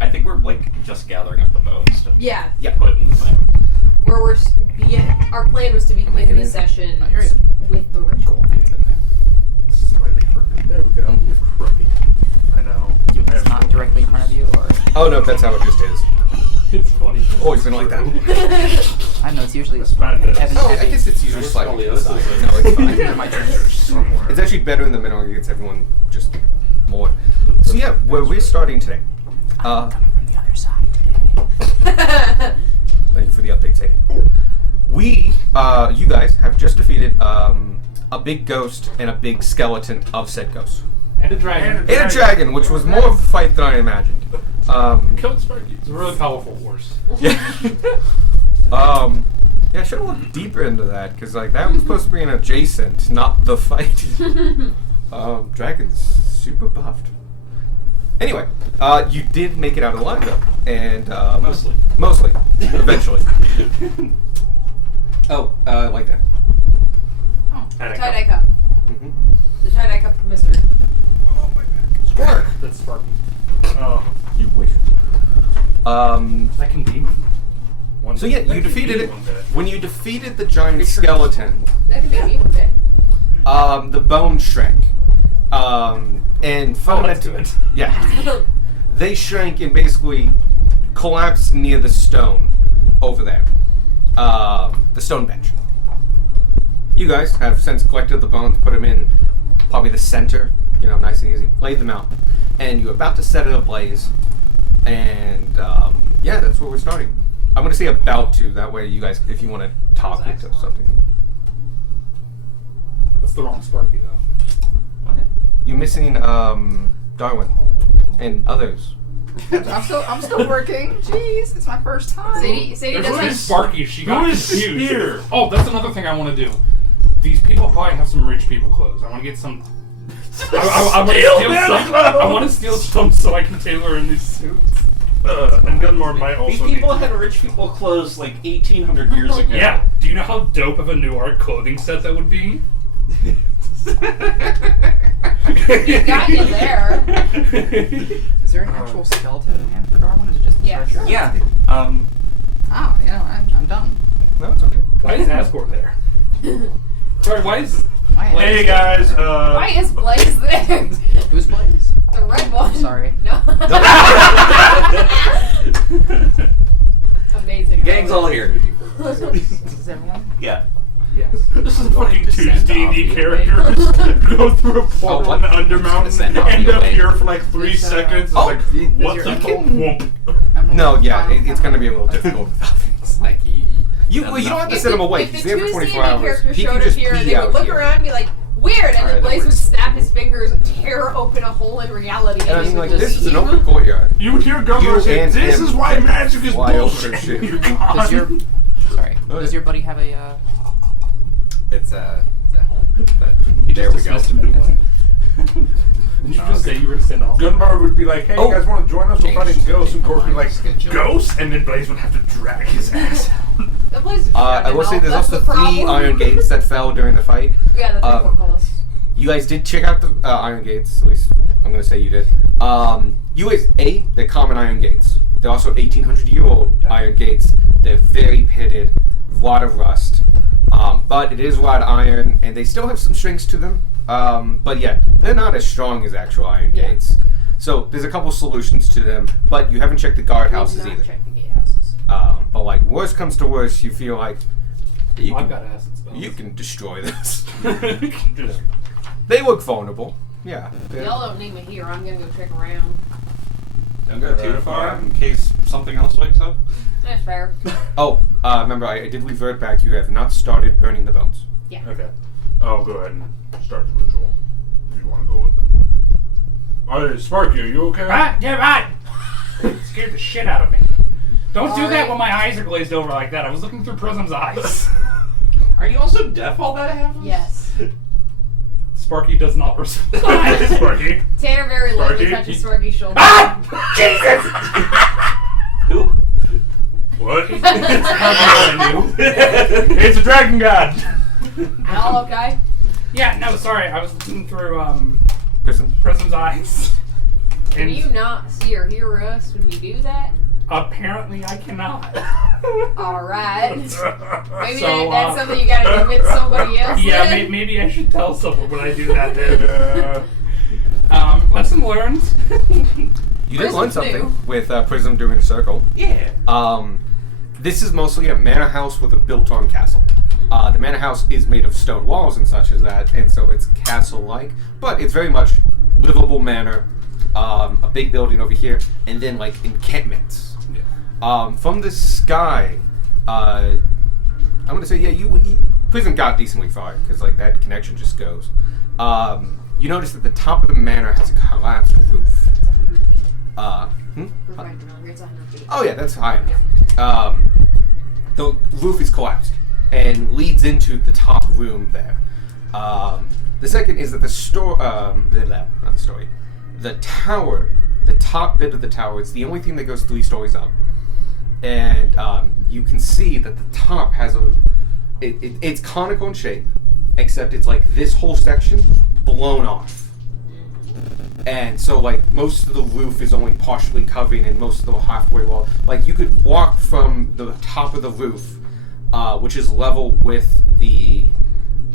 I think we're like just gathering up the bones to Yeah. put in the thing. Where our plan was to begin the session with the ritual. Slightly crooked. There we go. Crooked. I know. It's not directly in front of you, or Oh no, that's how it just is. It's funny. Always been like that. I don't know. It's usually kind of- Evan Oh, I heavy. guess it's usually slightly This is- inside. No, it's fine. My turn. Somewhere. It's actually better in the middle. It gets everyone just more. So yeah, where we're starting today. Coming from the other side today. Thank you for the update, Sadie. You guys have just defeated a big ghost and a big skeleton of said ghost. And a dragon. And a dragon, which was more of a fight than I imagined. Killed Sparky. It's a really powerful horse. Yeah. Yeah, I should have looked deeper into that, because like that was supposed to be an adjacent, not the fight. Dragon's super buffed. Anyway, you did make it out alive though, and mostly, eventually. Like that. Tie-dye cup. Mm-hmm. The tie-dye cup mystery. Spark. That's Sparky. Oh. You wish. That can be me. So yeah, you defeated it. When you defeated the giant skeleton, That could be me one day. the bone shrank. And fundamentally, good. yeah, they shrank and basically collapsed near the stone over there, the stone bench. You guys have since collected the bones, put them in probably the center, nice and easy, laid them out, and you're about to set it ablaze. And yeah, that's where we're starting. I'm going to say about to, that way you guys, if you want to talk into something. That's the wrong Sparky, though. You're missing Darwin and others. I'm still working. Jeez, it's my first time. Sadie There's does really have... Sparky. She got Who is confused. Spear? Oh, that's another thing I want to do. These people probably have some rich people clothes. I want to get some. I want to steal some so I can tailor in these suits. And Gunmore might These also people had rich people clothes like 1,800 years ago. Yeah. Do you know how dope of a new art clothing set that would be? You got you there. Is there an actual skeleton in hand for Darwin, or is it just a Yes. treasure? Yeah. Oh, I'm done. No, it's okay. Why is Asgore there? Sorry, why is... Hey guys, Why is Blaze there? Who's Blaze? The red one. Sorry. No. Amazing. Gang's all here. Is everyone? Yeah. Yes. this is fucking two send D&D off you characters go through a portal what? in the Undermountain, Send off end you up away. here for like 3 Does, seconds. It's oh, like, what your the emerald- whoop? No, yeah, it's going to be a little difficult without things. Like You don't have to If send him the- away. If the He's there for two 24 D&D hours. characters He can showed up just here and pee they would out look here. around and be like, weird, and Alright, then that Blaze would works. snap his fingers and tear open a hole in reality. And I he mean, would like, just this is an leave. open courtyard. You would hear Gunmore You say, and this him is why magic is fly over bullshit. shit. You're gone. Does your Oh, does your buddy have a it's at home. But He there just we go. dismissed him anyway. Did you just say you were going to send off? Gunbar would be like, hey, Oh. you guys want to join us? We're fighting ghosts. And Gork would be like, Schedule. ghosts? And then Blaze would have to drag his ass out. That place is I will say there's that's also the 3 problem. iron gates that fell during the fight. Yeah, that's the portcullis. You guys did check out the iron gates, at least I'm going to say you did. You guys, they're common iron gates. They're also 1,800-year-old iron gates. They're very pitted, a lot of rust. But it is wrought iron, and they still have some strengths to them. But yeah, they're not as strong as actual iron gates. So there's a couple solutions to them, but you haven't checked the guardhouses We've not either. checked the gatehouses. But like, worst comes to worst, you feel like you I've can, got acid spells. you can destroy this. Just They look vulnerable. Yeah. Y'all don't need me here. I'm gonna go check around. Don't go too far in case something else wakes up. That's fair. Oh, remember, I did revert back. You have not started burning the bones. okay. I'll go ahead and start the ritual if you want to go with them. Alright, Sparky, are you okay? Right? Yeah, right. Scared the shit out of me. Don't do that when my eyes are glazed over like that. I was looking through Prism's eyes. Are you also deaf all that happens? Yes. Sparky does not respond. Sparky. Tanner very lightly Sparky? touches Sparky's shoulder. Ah! Jesus! Who? What? It's It's a dragon god. All okay? Yeah, no, sorry. I was looking through Prison. Prism's eyes. Can you not see or hear us when you do that? Apparently, I cannot. Alright. Maybe So, that's something you gotta convince somebody else. Yeah, in. maybe I should tell someone when I do that then. Lesson learned. You did learn Prism's something new. with Prism doing a circle. Yeah. This is mostly a manor house with a built-on castle. The manor house is made of stone walls and such as that, and so it's castle-like, but it's very much livable manor. A big building over here, and then like encampments. From the sky, I'm gonna say, yeah, you Prism got decently far because like that connection just goes. You notice that the top of the manor has a collapsed roof. It's 100 feet. Hmm? For 500 millimeter, it's 100 feet. Oh yeah, that's high enough. The roof is collapsed and leads into the top room there. The second is that the tower, the top bit of the tower, it's the only thing that goes 3 stories up. And you can see that the top has it's conical in shape, except it's like this whole section blown off. And so like most of the roof is only partially covering and most of the halfway wall. Like you could walk from the top of the roof, which is level with the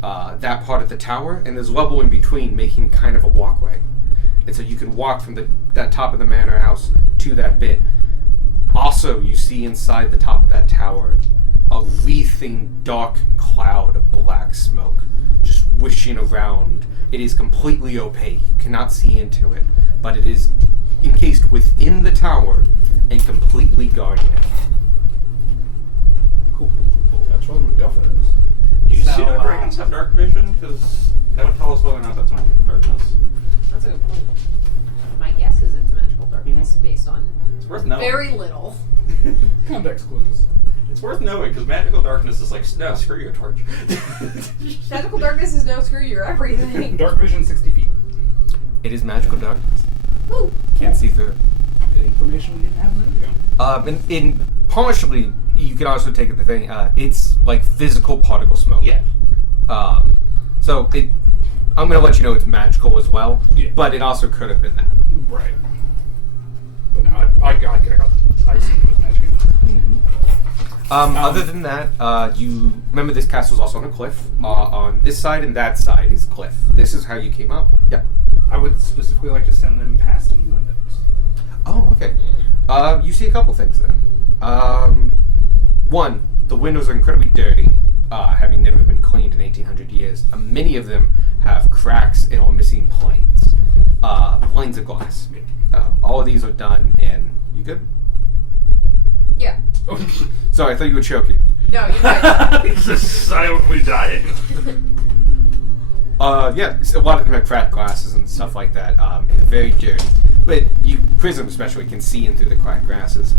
that part of the tower, and there's level in between, making kind of a walkway. And so you can walk from that top of the manor house to that bit. Also, you see inside the top of that tower a wreathing dark cloud of black smoke just wishing around. It is completely opaque. You cannot see into it, but it is encased within the tower and completely guarding it. Cool. That's what MacGuffin is. Do you see So, that dragons have dark vision? Because that would tell us whether or not that's magical darkness. That's a good point. My guess is it's magical darkness based on It's worth knowing. very little. Context clues. It's worth knowing because magical darkness is like, no, screw your torch. Magical darkness is no screw your everything. Dark vision 60 feet. It is magical darkness. Woo. Can't see through it. Information we didn't have a minute ago. In partially, you can also take it the thing. It's like physical particle smoke. Yeah. So I'm gonna let you know it's magical as well. Yeah. But it also could have been that. Right. But no, I see it was magic enough. Other than that, you remember this castle is also on a cliff. On this side and that side is cliff. This is how you came up. Yeah. I would specifically like to send them past any windows. Oh, okay. You see a couple things then. One, the windows are incredibly dirty, having never been cleaned in 1800 years. Many of them have cracks and are missing planes. Planes of glass. All of these are done in... You good? Yeah. Sorry, I thought you were choking. No, you're good. Just silently dying. Yeah, so a lot of them have cracked glasses and stuff like that, and very dirty. But Prism especially can see in through the cracked glasses.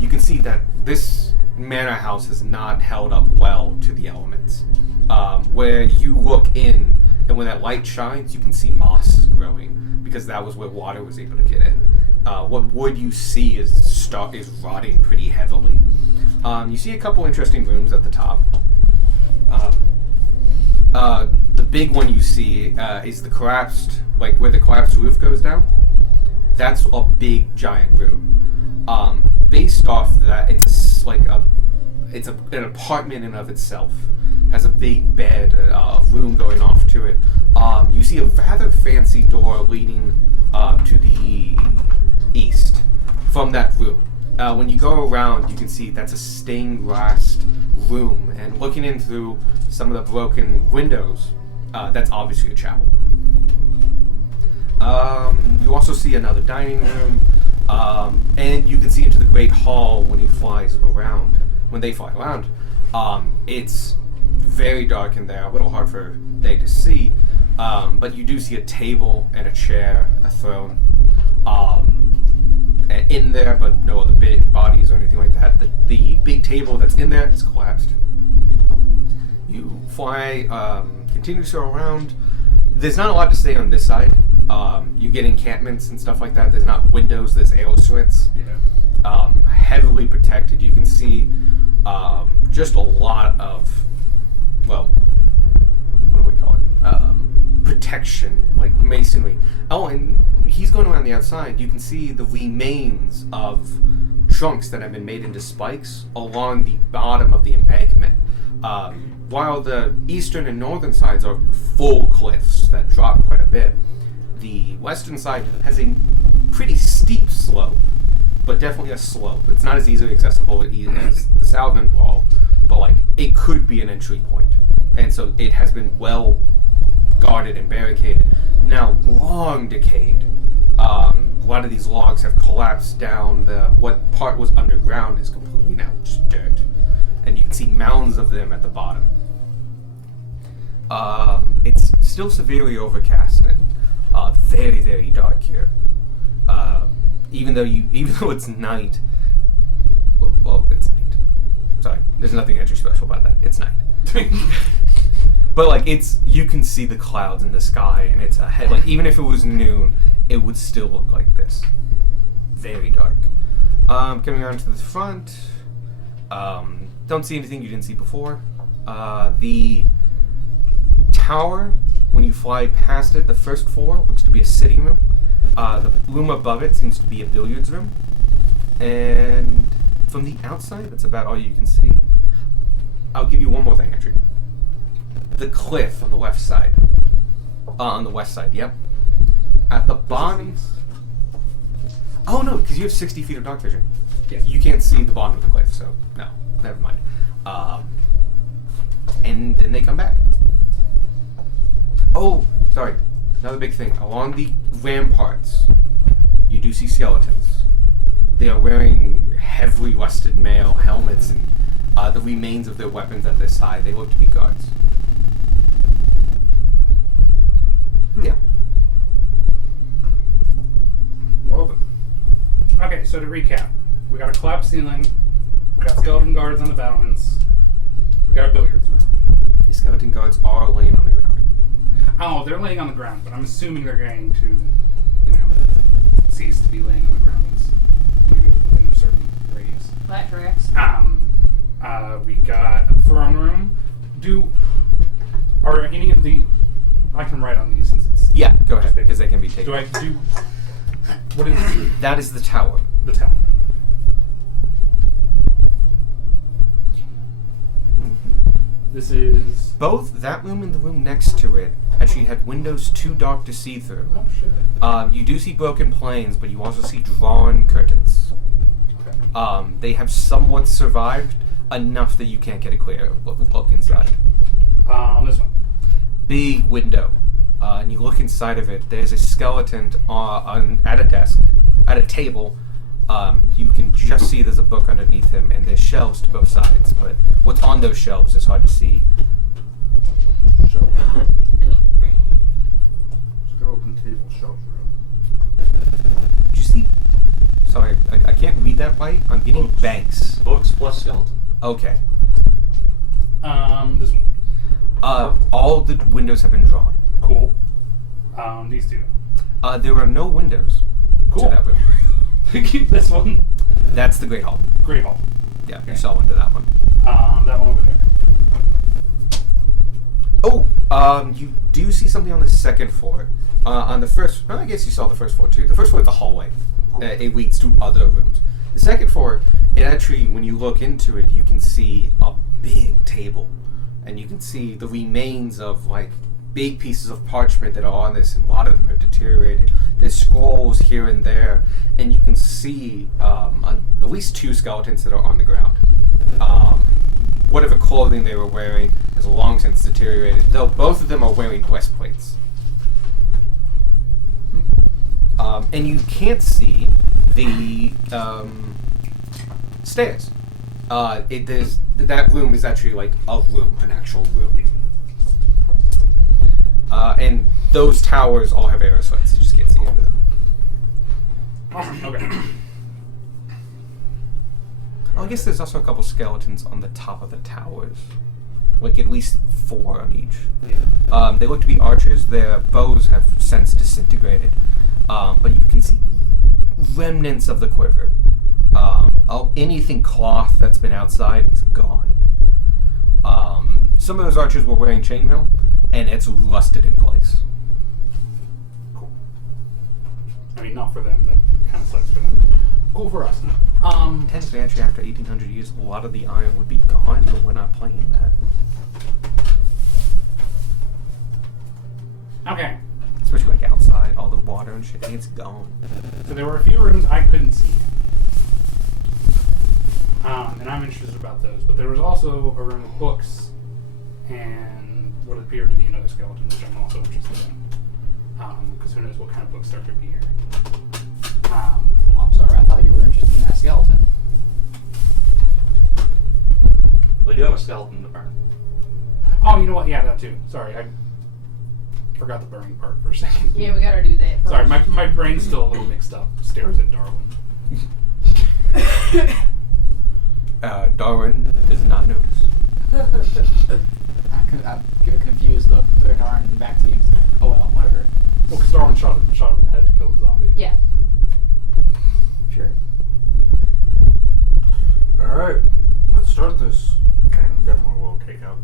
You can see that this manor house has not held up well to the elements. Where you look in, and when that light shines, you can see moss is growing, because that was where water was able to get in. What wood you see is rotting pretty heavily. You see a couple interesting rooms at the top. The big one you see is the collapsed, like where the collapsed roof goes down. That's a big giant room. Based off that, it's an apartment in and of itself. Has a big bed, a room going off to it. You see a rather fancy door leading to the east from that room. When you go around, you can see that's a stained glass room, and looking in through some of the broken windows, that's obviously a chapel. You also see another dining room, and you can see into the great hall when they fly around. It's very dark in there, a little hard for day to see, but you do see a table and a chair, a throne, in there, but no other big bodies or anything like that. The big table that's in there is collapsed. You fly, continue to go around. There's not a lot to say on this side. You get encampments and stuff like that. There's not windows, there's arrow slits. Yeah. Heavily protected. You can see just a lot of, well, what do we call it? protection, like masonry. Oh, and he's going around the outside. You can see the remains of trunks that have been made into spikes along the bottom of the embankment. While the eastern and northern sides are full cliffs that drop quite a bit, the western side has a pretty steep slope, but definitely a slope. It's not as easily accessible as the southern wall, but like it could be an entry point. And so it has been well guarded and barricaded. Now long decayed. A lot of these logs have collapsed down. What part was underground is completely now just dirt. And you can see mounds of them at the bottom. It's still severely overcast and very, very dark here. Even though it's night. Well, it's night. Sorry, there's nothing extra special about that. It's night. But like you can see the clouds in the sky, and it's like even if it was noon, it would still look like this. Very dark. Coming around to the front. Don't see anything you didn't see before. The tower, when you fly past it, the first floor looks to be a sitting room. The room above it seems to be a billiards room. And from the outside, that's about all you can see. I'll give you one more thing, Andrew. The cliff on the left side. On the west side, yep. At the bottom... Oh no, because you have 60 feet of dark vision. Yeah. You can't see the bottom of the cliff, so no, never mind. And then they come back. Oh, sorry. Another big thing. Along the ramparts, you do see skeletons. They are wearing heavily rusted mail helmets and the remains of their weapons at their side. They look to be guards. Yeah. Well then. Okay, so to recap, we got a collapsed ceiling, we got skeleton guards on the battlements, we got a billiards room. The skeleton guards are laying on the ground. Oh, they're laying on the ground, but I'm assuming they're going to, cease to be laying on the ground once we go within a certain radius. That tracks. We got a throne room. Are any of the... I can write on these since it's... Yeah, go ahead, because they can be taken. Do I do... What is That is the tower. the tower? This is... Both that room and the room next to it actually had windows too dark to see through. Oh, shit. You do see broken planes, but you also see drawn curtains. Okay. They have somewhat survived enough that you can't get a clear look inside. This one. Big window, and you look inside of it. There's a skeleton at a desk, at a table. You can just see there's a book underneath him, and there's shelves to both sides. But what's on those shelves is hard to see. Shelf. Skeleton table, shelf room. Do you see? Sorry, I can't read that right. I'm getting Books. banks. Books plus skeleton. Okay. This one. All the windows have been drawn. Cool. These two. There are no windows Cool. to that room. Keep this one. That's the Great Hall. Great Hall. Yeah, Okay. you saw into that one. That one over there. Oh, you do see something on the second floor. On the first, well, I guess you saw the first floor too. The first floor is the hallway. It leads to other rooms. The second floor, it actually, when you look into it, you can see a big table. And you can see the remains of, like, big pieces of parchment that are on this, and a lot of them are deteriorated. There's scrolls here and there, and you can see at least two skeletons that are on the ground. Whatever clothing they were wearing has long since deteriorated, though both of them are wearing breastplates. And you can't see the stairs. That room is actually like a room, an actual room. And those towers all have arrow slits. You just can't see into them. Awesome. Okay. Oh, I guess there's also a couple skeletons on the top of the towers. Like at least 4 on each. They look to be archers. Their bows have since disintegrated. But you can see remnants of the quiver. Anything cloth that's been outside is gone. Some of those archers were wearing chainmail, and it's rusted in place. I mean, not for them. That kind of sucks for them. Cool for us. Technically, actually, after 1800 years, a lot of the iron would be gone, but we're not playing that. Okay. Especially like outside, all the water and shit, it's gone. So there were a few rooms I couldn't see. And I'm interested about those. But there was also a room with books and what appeared to be another skeleton, which I'm also interested in. Because who knows what kind of books there could be here. Well, I'm sorry, I thought you were interested in that skeleton. We do have a skeleton to burn. Oh, you know what? Yeah, that too. Sorry, I forgot the burning part for a second. Yeah, we gotta do that. Sorry, my brain's still a little mixed up. Stares at Darwin. Darwin does not notice. I give a confused look to Darn and back to you. Oh well, whatever. Well, because Darwin shot him in the head to kill the zombie. Yeah. Sure. Alright, let's start this. And then we'll take out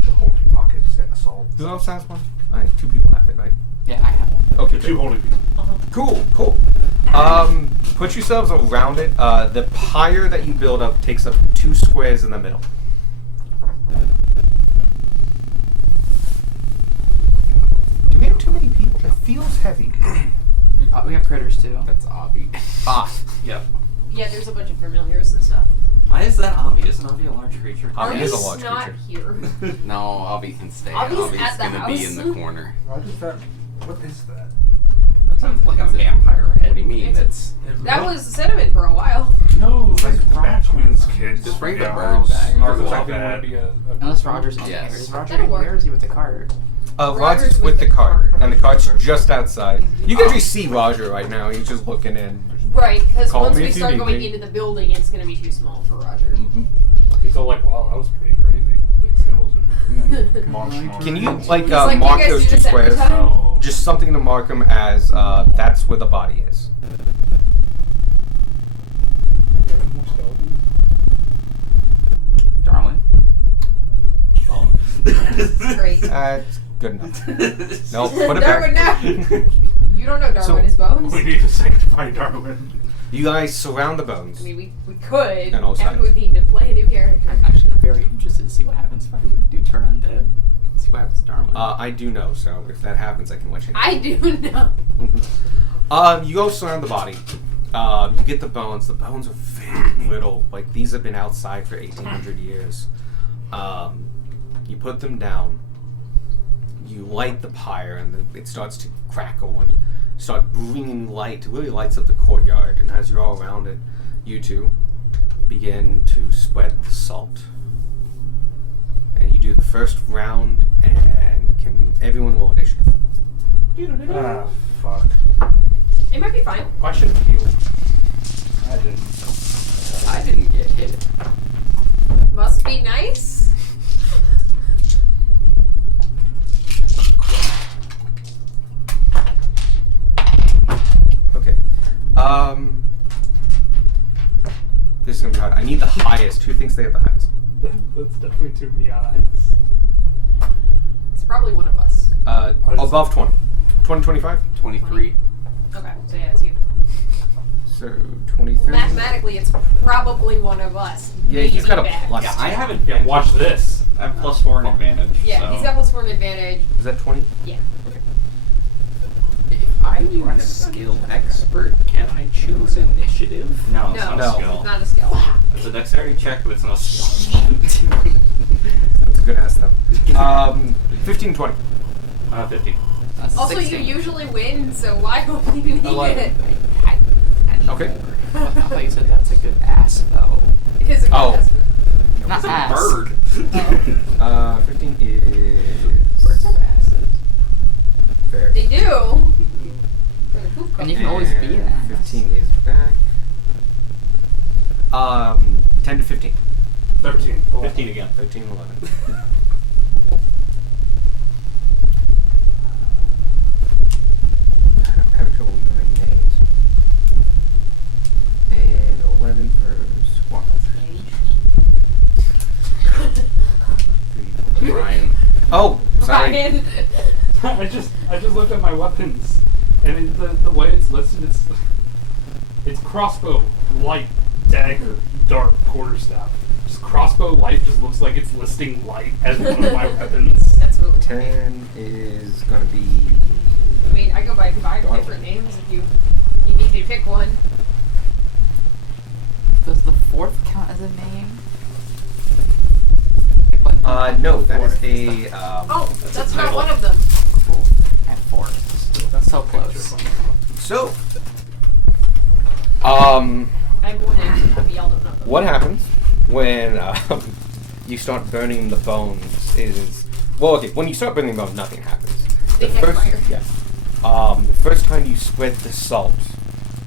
the holy pocket set assault. Does that sound fun? Two people have it, right? Yeah, I have one. Okay, The two holy people. Cool. Put yourselves around it. The pyre that you build up takes up 2 squares in the middle. Do we have too many people? It feels heavy. We have critters too. That's Avi. Yep. Yeah, there's a bunch of familiars and stuff. Why is that Avi? Isn't Avi a large creature? Avi is a Arby's large not creature. here. No, Avi can stay. Avi's Avi's at the gonna be house. in the corner. What is that? What is that? That sounds like a vampire head. What do you mean? It's- That's That was cinnamon for a while. No, It's like like Batman's kids. Just bring the Yeah, birds. Ours Ours is is like likely that. would be a Unless Roger's in Yes. here. Is Roger That'll in work. here or is he with the cart? Roger's with the cart, and the cart's just outside. You can actually see Roger right now. He's just looking in. Right, because Call once me we if you start need going me. into the building, it's going to be too small for Roger. He's all like, wow, that was pretty crazy. Big skeleton. Monster. Can you like He's like, mark "You guys those do 2 this every squares? time?" No. Just something to mark them as that's where the body is. More skeletons? Darwin. Great. That's good enough. No, put it Darwin, back. no. You don't know Darwin So- is bones. We need to sanctify Darwin. You guys surround the bones. I mean, we could. And also- and we would need to play a new character. I'm actually very interested to see what happens if I do turn undead. See what happens to Darwin. I do know, so if that happens, I can let you know. I do know. You go surround the body. You get the bones. The bones are very little. Like, these have been outside for 1,800 years. You put them down. You light the pyre, and it starts to crackle and start bringing light. It really lights up the courtyard. And as you're all around it, you two begin to spread the salt. And you do the first round, and can everyone roll initiative? Ah, fuck. It might be fine. I should have healed. I didn't. I didn't get hit. Must be nice. Okay. This is gonna be hard. I need the highest. Who thinks they have the highest? That's definitely too many eyes. It's probably one of us. Above 20. 20, 25? 23. Okay, so yeah, it's you. So, 23. Mathematically, it's probably one of us. Yeah, he's got a Maybe bad. plus. Yeah, I have Yeah, advantage. watch this. I have +4 in advantage. Yeah, so. he's got +4 advantage. Is that 20? Yeah. If I use skill expert, can I choose initiative? No, it's No, not No. a it's skill. not a skill. It's a dexterity check, but it's not a skill. That's a good ass though. 15, 20. 50. That's Also, 16. you usually win, so why would you need 11. it? Okay. I thought you said that's a good ass though. It is a good Oh. ass. Not It's a ass. bird. 15 is... Birds have asses. Fair. They do. For the poop And you cup. can always be an And ass. 15 is back. 10 to 15. 13. 15 again. 13, 11. I'm having trouble remembering names. And 11 for Squawk. 3, 4. Ryan. Oh, sorry. Ryan. I just looked at my weapons, And the way it's listed, it's crossbow, light, dagger, dart, quarterstaff. Just crossbow light just looks like it's listing light as one of my weapons. That's really funny. 10 is gonna be. I mean, I go by different names if you need me to pick one. Does the fourth count as a name? No, that is a. Oh, that's not title. one of them. Cool. And fourth. That's so close. So. I'm one name, so y'all don't know them. What happens when you start burning the bones is. Well, okay, when you start burning the bones, nothing happens. They catch fire. Yeah. The first time you spread the salt,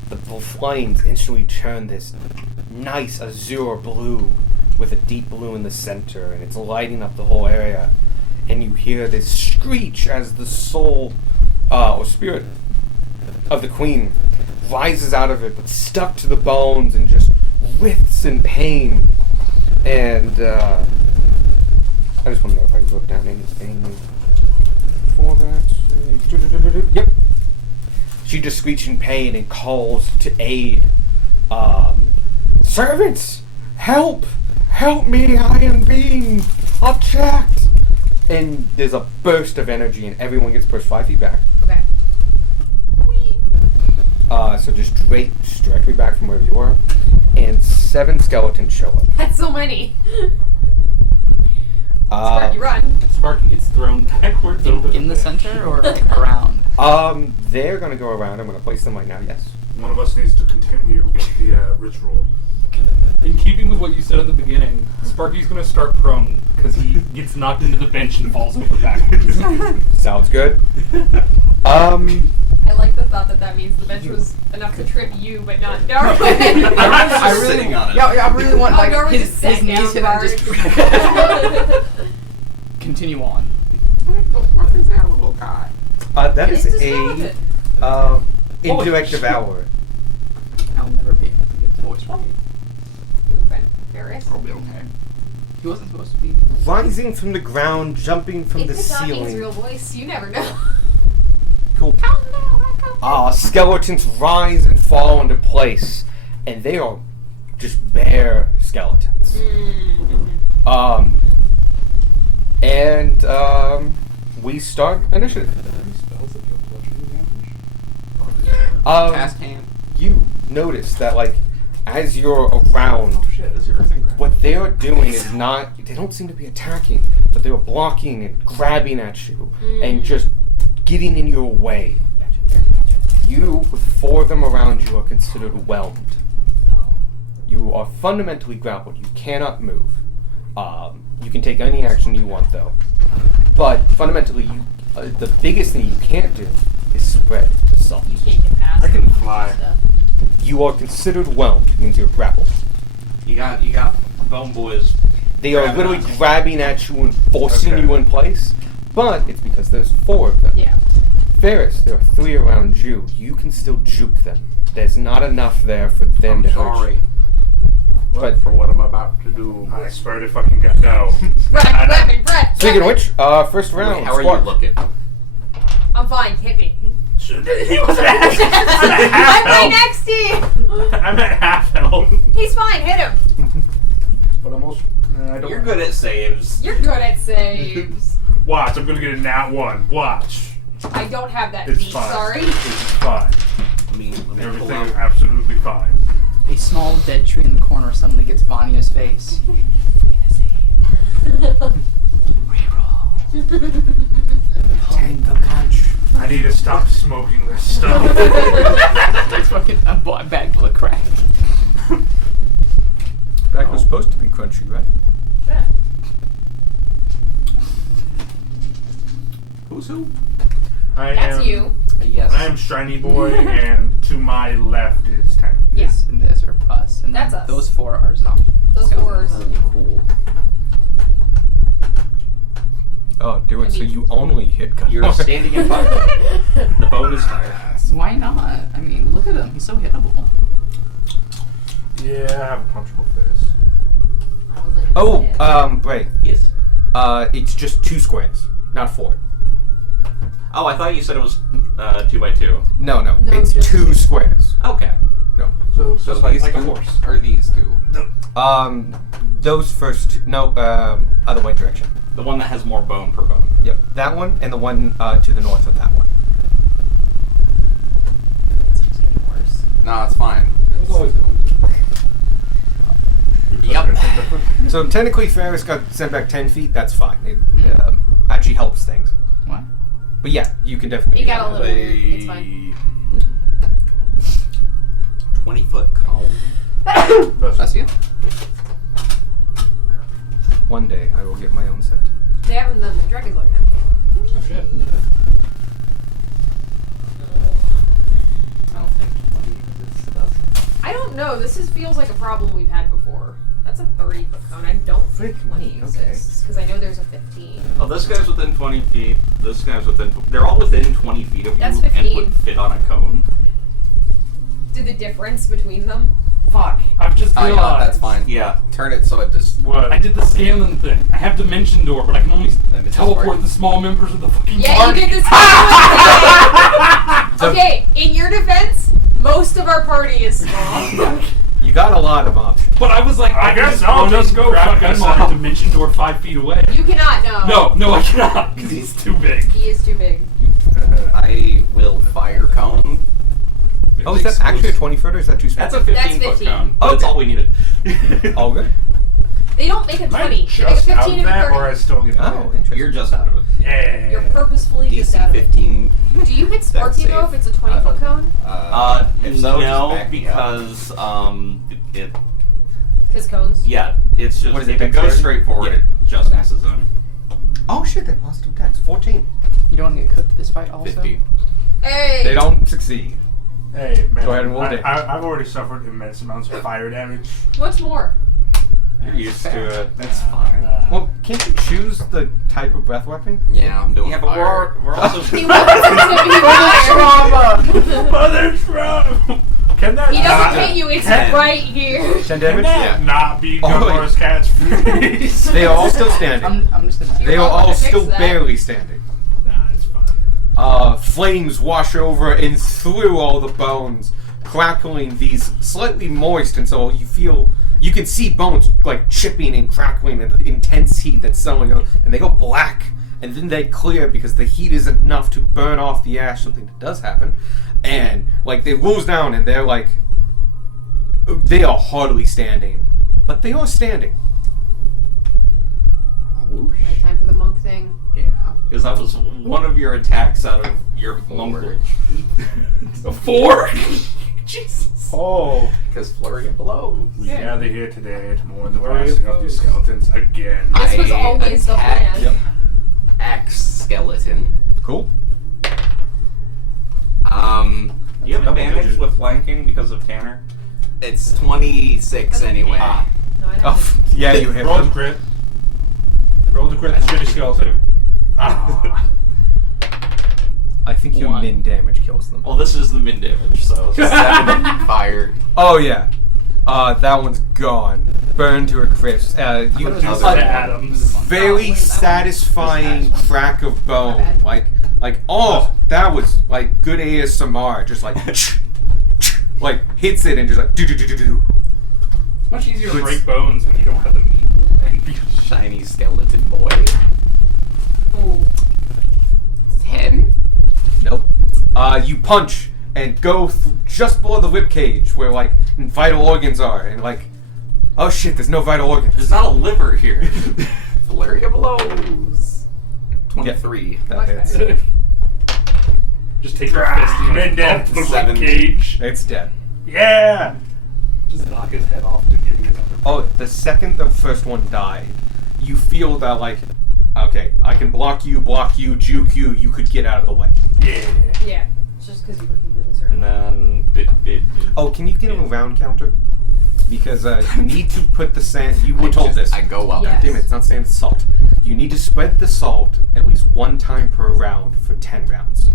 the flames instantly turn this nice azure blue with a deep blue in the center, and it's lighting up the whole area. And you hear this screech as the soul or spirit of the queen rises out of it, but stuck to the bones and just writhes in pain. And I just want to know if I wrote down anything for that. Yep. She just screeches in pain and calls to aid. Servants, help! Help me! I am being attacked! And there's a burst of energy, and everyone gets pushed 5 feet back. Okay. So just directly back from wherever you were, and 7 skeletons show up. That's so many. Sparky, run. Sparky gets thrown backwards over In the bench. center or like around? They're gonna go around. I'm gonna place them right now. Yes. One of us needs to continue with the ritual. In keeping with what you said at the beginning, Sparky's gonna start prone because he gets knocked into the bench and falls over backwards. Sounds good. I like the thought that means the bench was enough to trip you, but not Darwin. I really sitting on it. Yeah, I really want like Darwin his, just sat his knees hit down and just hard. continue on. What is that little guy? That It's is just a relevant. indirect shit. devour. I'll never be able to get the voice right. Ferris. I'll be okay. He wasn't supposed to be. Rising from the ground, jumping from the It's His ceiling. real voice. You never know. Cool. Skeletons rise and fall into place, and they are just bare skeletons. We start initiative. Spells that deal bludgeoning damage? Cast hand. You notice that, like, as you're around, Oh shit, is your thing cracked? what they are doing is not, they don't seem to be attacking, but they are blocking and grabbing at you and just getting in your way. You, with 4 of them around you, are considered whelmed. You are fundamentally grappled. You cannot move. You can take any action you want, though. But fundamentally, you the biggest thing you can't do is spread the salt. You can't get past I can it. fly. Stuff. You are considered whelmed, means you're grappled. You got bone boys. They are Grabbing literally onto you. grabbing at you and forcing Okay. you in place, but it's because there's 4 of them. Yeah. Ferris, there are 3 around you. You can still juke them. There's not enough there for them I'm to hurt sorry you. But for what I'm about to do. I swear to fucking God, no. Breath. speaking of which, first round. How are squad. you looking? I'm fine. Hit me. He wasn't at I'm right next to you. I'm at half health. He's fine. Hit him. But I'm also. I don't. You're good at saves. You're good at saves. Watch, I'm gonna get a nat 1. Watch. I don't have that It's feat. fine. Sorry. It's fine. Let me pull Everything out. is absolutely fine. A small dead tree in the corner suddenly gets Vanya's face. Take the punch. I need to stop smoking this stuff. It's fucking a bag full of crack. Back was supposed to be crunchy, right? Yeah. Who's who? I That's am, you. Yes. I am Shiny Boy, and to my left is Tank. Yeah. This and this are us. And That's then us. those 4 are zombies. Those 4 are Cool. Oh, do it I so mean- you only hit gun. You're standing in fire. The bone is tired. Why not? I mean, look at him. He's so hittable. Yeah, I have a punchable face. Oh, right. Yes. It's just 2 squares, not 4. Oh, I thought you said it was 2x2. No, No, it's just 2 two. squares. Okay. No. So So like these a two horse. or these two? Those first two, no, other way direction. The one that has more bone per bone. Yep, that one and the one to the north of that one. It's just getting worse. No, it's fine. It was always going to. Yep. So technically, Ferris got sent back 10 feet. That's fine. It actually helps things. What? But yeah, you can definitely. It do got a that. little weird. It's fine. 20-foot cone. That's you. One day, I will get my own set. They haven't done the Dragon's Lord now. Oh shit. I don't think 20 this does. I don't know. Feels like a problem we've had before. That's a 30-foot cone. I don't think 20 exists because I know there's a 15. Oh, this guy's within 20 feet. This guy's within. They're all within 20 feet of you That's and 15. would fit on a cone. Did the difference between them? Fuck. I've just Oh, realized. yeah, that's fine. Yeah. Turn it so it just. What? I did the scaling thing. I have Dimension Door, but I can only Then it's teleport just the small members of the fucking Yeah, party. you did this. Okay, in your defense, most of our party is small. You got a lot of options. But I was like, I guess just I'll just go grab fuck Gunmar myself. and Dimension Door 5 feet away. You cannot, no. No, I cannot, because he's too big. He is too big. I will fire cone. Oh, is that actually a 20-footer? Is that too small? That's a 15-foot 15. cone. But that's Okay. all we needed. Oh, good. They don't make a 20. They make a Just 15 out of and a that, 30. or I still get Oh, interesting. You're just out of it. Yeah. You're purposefully just out DC of it. 15. Do you hit Sparky That's though if safe. it's a 20-foot cone? If so, no, just back me up. because it Because cones. yeah, it's just What is it, if it goes dexterity? straight forward, Yeah. it just Okay. misses him. Oh shit, they positive dex. 14. You don't want to get cooked this fight also? 50. Hey! They don't succeed. Hey, man. Go ahead and roll damage. I've already suffered immense amounts of fire damage. What's more? You're used to it. That's fine. Well, can't you choose the type of breath weapon? Yeah, I'm doing Yeah, but fire. we're also He wants to be fire. Mother trauma! Can that He not, doesn't hit you, it's Ten. right here. 10 Can damage? that not be Oh, Gunmar's catchphrase? They are all still standing. I'm just gonna. They You're are welcome all to fix still that. barely standing. Nah, it's fine. Flames wash over and through all the bones, crackling these slightly moist, and so you can see bones like chipping and crackling in the intense heat that's suddenly go, and they go black, and then they clear because the heat isn't enough to burn off the ash, something that does happen, and like they lose down and they are hardly standing, but they are standing. Right, time for the monk thing. yeah, because that was one of your attacks out of your monk. A 4? Jesus. Oh, Because flurry of blows. we Yeah. gather here today to mourn the Flurry of passing of these blows. skeletons again. This was always the attack plan. Axe skeleton. Cool. You have advantage with flanking because of Tanner. It's 26 anyway. No, I don't. Oh, yeah, you hit Roll the them. crit. Roll the crit, the shitty skeleton. Ah. I think your One. min damage kills them. Well, this is the min damage, so 7 fired. Oh yeah, that one's gone, burned to a crisp. You it was just a Adams. very Oh, satisfying crack of bone, like oh, that was like good ASMR, just like like hits it and just like do do do do do. Much easier to Good. break bones when you don't have the meat. Shiny skeleton boy. Ooh. 10? Nope. You punch and go just below the rib cage where like vital organs are, and like, oh shit, there's no vital organs. there's not a liver here. Flurry of blows. 23. That hits. Just take your fist and Min death. off the Seven. rib cage. It's dead. Yeah! Just knock his head off to give him another. Oh, the second the first one died, you feel that like, okay, I can block you, juke you, you could get out of the way. Yeah. Yeah. It's just because you were completely And certain. then Oh, can you get him a round counter? Because you need to put the sand. You were told this. I go up. Yeah. Damn it, it's not sand, it's salt. You need to spread the salt at least one time per round for 10 rounds.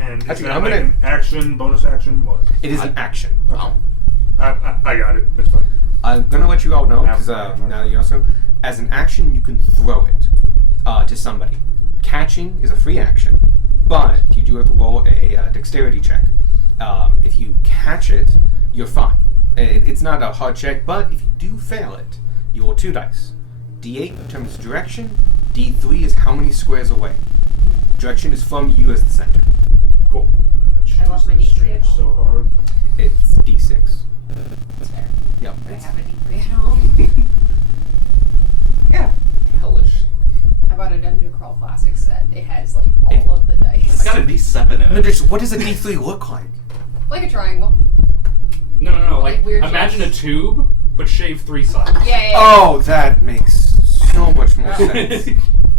And is Actually, that I'm like gonna- an action, bonus action? What? It is an action. Oh. I got it. It's fine. I'm gonna let you all know because Yeah. now you also, as an action, you can throw it to somebody. catching is a free action, but you do have to roll a dexterity check. If you catch it, you're fine. It's not a hard check, but if you do fail it, you roll 2 dice. D8 determines direction. D3 is how many squares away. Direction is from you as the center. Cool. I lost my Jesus, D3 at changed so hard. It's D6. That's fair. Yep. I It's, have a D3 at home. yeah. Hellish. I bought a Dungeon Crawl Classic set. It has like all of the It's dice. got a D7 in No, it. just, what does a D3 look like? Like a triangle. No. Like, Like weird imagine shapes. a tube, but shave 3 sides. Yeah. Oh, that makes so much more sense.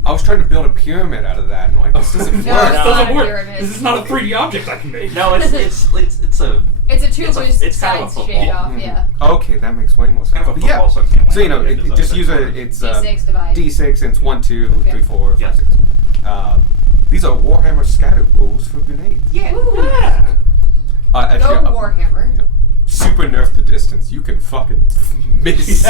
I was trying to build a pyramid out of that, and like, this doesn't No, work. It doesn't not a work. pyramid. This is not a 3D object I can make. No, it's a It's a tube It's a- with it's kind of a sides shaved football. off, yeah. Okay, that makes way more sense. kind of a But yeah. football, so I can't So you know, like the edges just of use it. it's D6 divide. D6, and it's 1, 2, 3, Yeah. 4, 5, Yeah. 6. These are Warhammer scatter rules for grenades. Yeah. Yeah. Actually, Go Warhammer. super nerf the distance. You can fucking miss. Just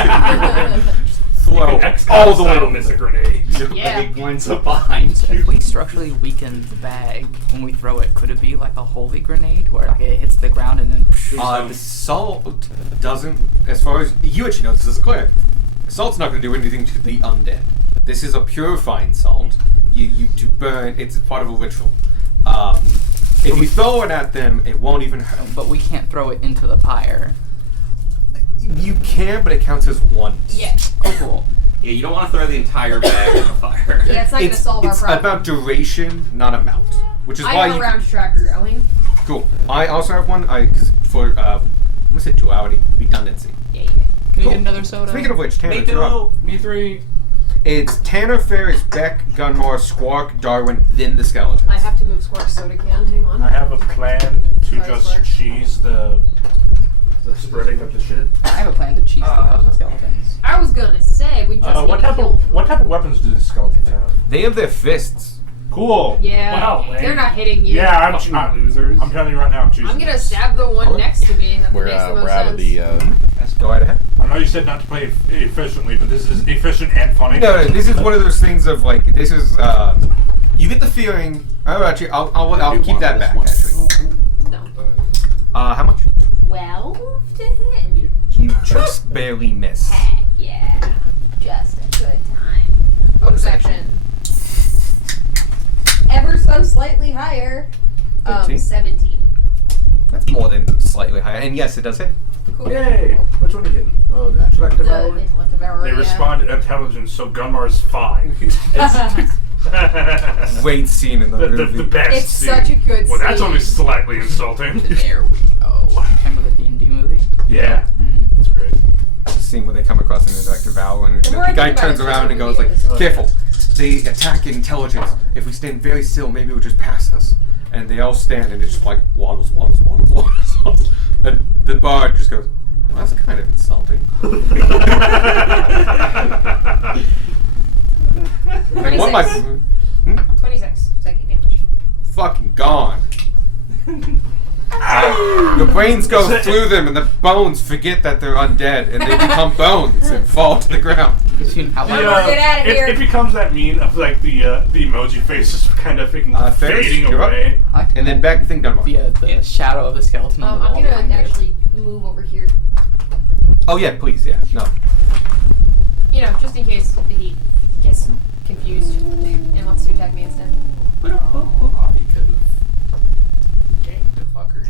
throw XCOM all the way style over miss a there. grenade. Yeah. Big winds up behind If you. we structurally weaken the bag when we throw it, could it be like a holy grenade where like it hits the ground and then? The salt doesn't, as far as you actually know, this is clear. Salt's not going to do anything to the undead. This is a purifying salt. You to burn. It's part of a ritual. If you throw it at them, it won't even hurt. But we can't throw it into the pyre. You can, but it counts as one. Yeah. Oh, cool. Yeah, you don't want to throw the entire bag in the fire. Yeah, it's not gonna solve our It's problem. about duration, not amount. Which is I why have a you. round tracker going. Cool. I also have one. Cause for I'm gonna say duality, redundancy. Yeah. Can we Cool. get another soda? Speaking of which, Tanner, Me you're up. too. Me 3. It's Tanner, Ferris, Beck, Gunmore, Squawk, Darwin, then the skeletons. I have to move Squawk's soda can. Hang on. I have a plan to Sorry, just Spark. cheese the spreading of the shit. I have a plan to cheese the fucking skeletons. I was gonna say we just What need to type kill. of weapons do the skeletons have? They have their fists. Cool. Yeah. Wow, lame. They're not hitting you. Yeah, Fucking I'm losers. telling you right now, I'm choosing. I'm gonna this. stab the one next to me. That We're makes the most out of sense. the. Go right ahead. I know you said not to play efficiently, but this is efficient and funny. No, this is one of those things of like this is. You get the feeling. Oh, actually, I'll do keep want that this back. one. Actually, No. how much? 12 to hit. You just barely miss. Heck yeah. Just a good time. Bonus action. Ever so slightly higher. 13. 17. That's more than slightly higher, and yes, it does hit. Cool. Yay! Cool. Which one are you getting? Oh, the intellect The devourer? intellect devourer. They yeah. respond to intelligence, so Gunmar's fine. Great scene in the the movie. best It's scene. such a good Well, that's scene. only slightly insulting. There we go. Remember the D&D movie? Yeah, Mm. that's great. The scene where they come across an intellect devourer, and The the more I guy think about turns it, the around more and goes like, it is. "Careful! They attack intelligence. If we stand very still, maybe it'll just pass us." And they all stand, and it's just like waddles. And the bard just goes, well, "That's kind of insulting." Like, what am I? 26. Hmm? 26 psychic damage. Fucking gone. Your brains go through them, and the bones forget that they're undead, and they become bones and fall to the ground. Gives you an outline. Yeah. Get outta here. It becomes that meme of like the emoji faces kind of freaking Ferris, fading you're up. away. I like And then back thing done. the shadow of the skeleton on the I'm wall gonna behind it. actually move over here. Oh yeah, please, yeah, no. You know, just in case the heat gets confused and wants to attack me instead. Poppy could have ganked the fucker.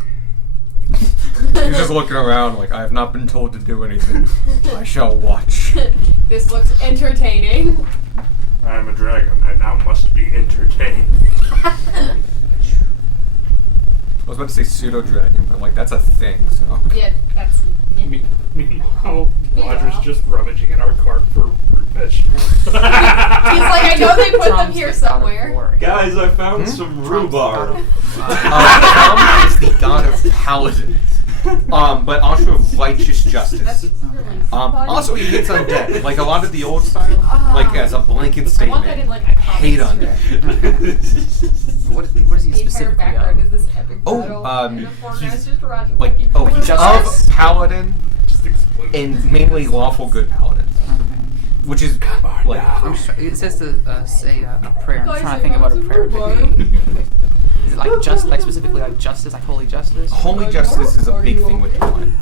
He's just looking around like, I have not been told to do anything. I shall watch. This looks entertaining. I am a dragon. I now must be entertained. I was about to say pseudo dragon, but like that's a thing. So Yeah, that's. Yeah. Meanwhile, Roger's Meanwhile. just rummaging in our cart for root vegetables. He's like, I know they put them Trump's here the god of somewhere. war. Guys, I found some Trump's the god rhubarb. Tom is the god of paladins, but also of righteous justice. That's really funny. Also, he hates undead. Like a lot of the old style, like as a blanket I want that statement. in like a comic Hate strip. undead. What is he The entire specifically background of? is this epic Oh, battle, um, and the foreground he's- is just Roger Like, looking oh, for he's justice. of paladin Just explode. and mainly lawful good paladins. which is like I'm just it says to say a prayer. I'm Guys, trying to think of what a prayer could be. Is it like just like specifically like justice, like holy justice? holy justice is a big thing with Dawn.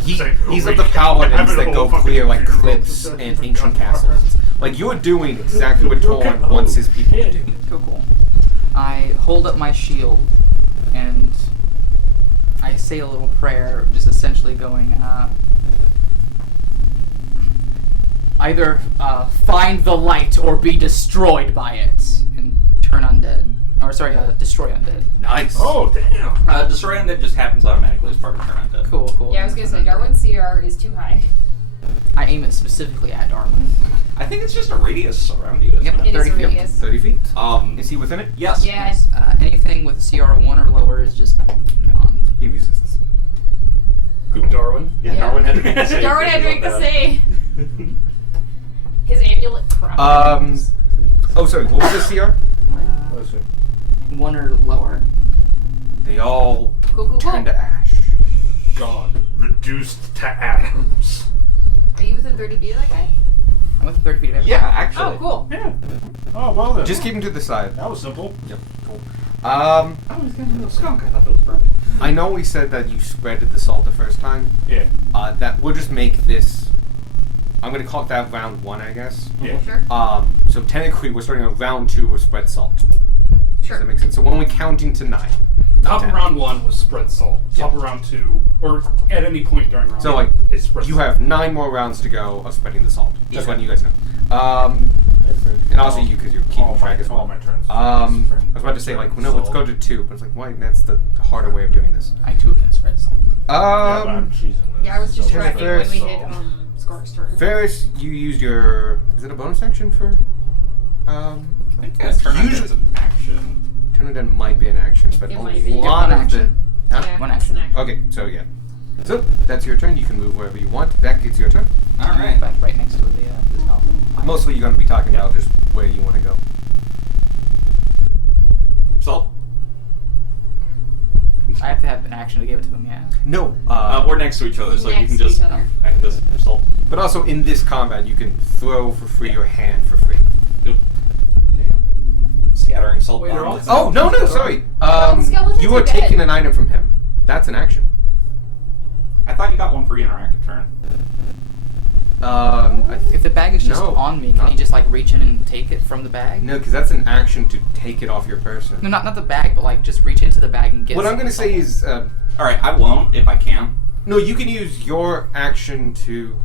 He's of the Wait, paladins having a that go whole clear like fucking cliffs funeral and for ancient Gunmar. castles. Like you're doing exactly what Torn wants his people to do. Cool. I hold up my shield and I say a little prayer, just essentially going, either find the light or be destroyed by it, and turn undead. Or sorry, destroy undead. Nice. Oh damn! Destroy Undead just happens automatically as part of Turn Undead. Cool. Yeah, I was gonna say Darwin's CR is too high. I aim it specifically at Darwin. I think it's just a radius around you. Isn't Yep. it? It is 30 feet. radius. 30 feet. Is Is he within it? Yes. Yeah. Anything with CR1 or lower is just gone. He resists. Darwin. Yeah, Darwin had to make the save. Darwin had to make the Undead. save. His amulet probably. Oh, sorry. What was the CR? Let's see. 1 or lower. They all Cool. turn to ash. God, reduced to atoms. Are you within 30 feet of that guy? I'm within 30 feet of everything. Yeah, actually. Oh, cool. Yeah. Oh well then. Just keep him to the side. That was simple. Yep. Cool. I was gonna do a skunk. I thought that was perfect. I know we said that you spreaded the salt the first time. Yeah. That we'll just make this. I'm gonna call it that round 1, I guess. Yeah. Sure. So technically we're starting on round 2 of spread salt. Does Sure. that make sense? So when we counting to 9. Top of 10. round 1 was spread salt. Top of round 2, or at any point during round So 1, like it's spread you salt. have 9 more rounds to go of spreading the salt. Just Okay. letting you guys know. And also you because you're keeping track as well. All my turns. I was about to say like no, let's go to 2, but it's like why? That's the harder way of doing this. I too can spread salt. Yeah, but I'm cheesing this. Yeah, I was just So tracking Ferris, when we hit Skork's turn. Ferris, you used your. Is it a bonus action for? I think Turn Undead's an action. Turn Undead might be an action, but It a might be. lot One of the. action. Huh? Yeah, One it's an action. Okay, so yeah. So that's your turn. You can move wherever you want. Beck, it's your turn. All right. Back right next to the this goblin. Mostly you're going to be talking about just where you want to go. Salt. I have to have an action to give it to him, yeah. No. We're next to each other, so you Next can to just. each other. I can just salt. But also in this combat, you can throw for free or hand for free. Scattering salt. Wait, they're bombs. all- Oh no, sorry. the skeletons You are are taking dead. an item from him. That's an action. I thought you got one for interactive turn. If the bag is just No, on me, can not- he just like reach in and take it from the bag? No, because that's an action to take it off your person. No, not the bag, but like just reach into the bag and get. What I'm going to say is, All right, I won't if I can. no, you can use your action to.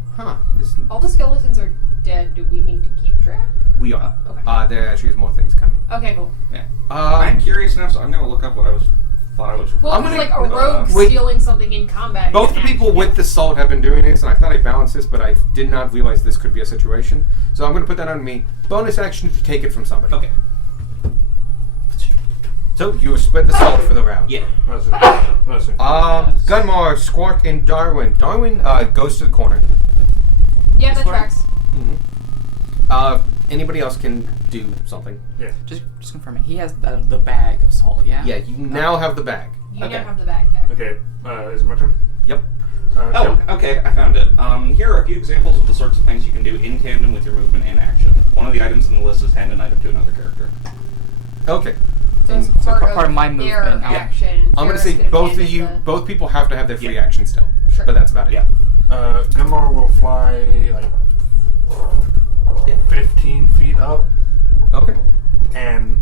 This, All the skeletons are dead. Do we need to keep track? we are. Okay. There actually is more things coming. Okay, cool. I'm curious enough, so I'm gonna look up what I thought I was. Well, I'm it's gonna- like a rogue Wait. stealing something in combat. Both is the an people action. with the salt have been doing this, and I thought I balanced this, but I did not realize this could be a situation. So I'm going to put that on me. Bonus action to take it from somebody. Okay. So you have spread the salt for the round. Yeah. Let's see. Let's see. Gunmar, Squark, and Darwin. Darwin goes to the corner. Yeah, that This one? tracks. Anybody else can do something. Just confirming. He has the bag of salt, yeah. Yeah, you now have the bag. You Okay. now have the bag back. Okay. Is it my turn? Yep. Oh, Yep. okay, I found it. Here are a few examples of the sorts of things you can do in tandem with your movement and action. One of the items in the list is hand an item to another character. Okay. So it's And so part, of my their movement. Yeah. action. I'm going to Ferris say could have both of handed you, the- both people have to have their free Yeah. action still. Sure. But that's about it. Yeah. Gunmar will fly like 15 feet up, Okay. and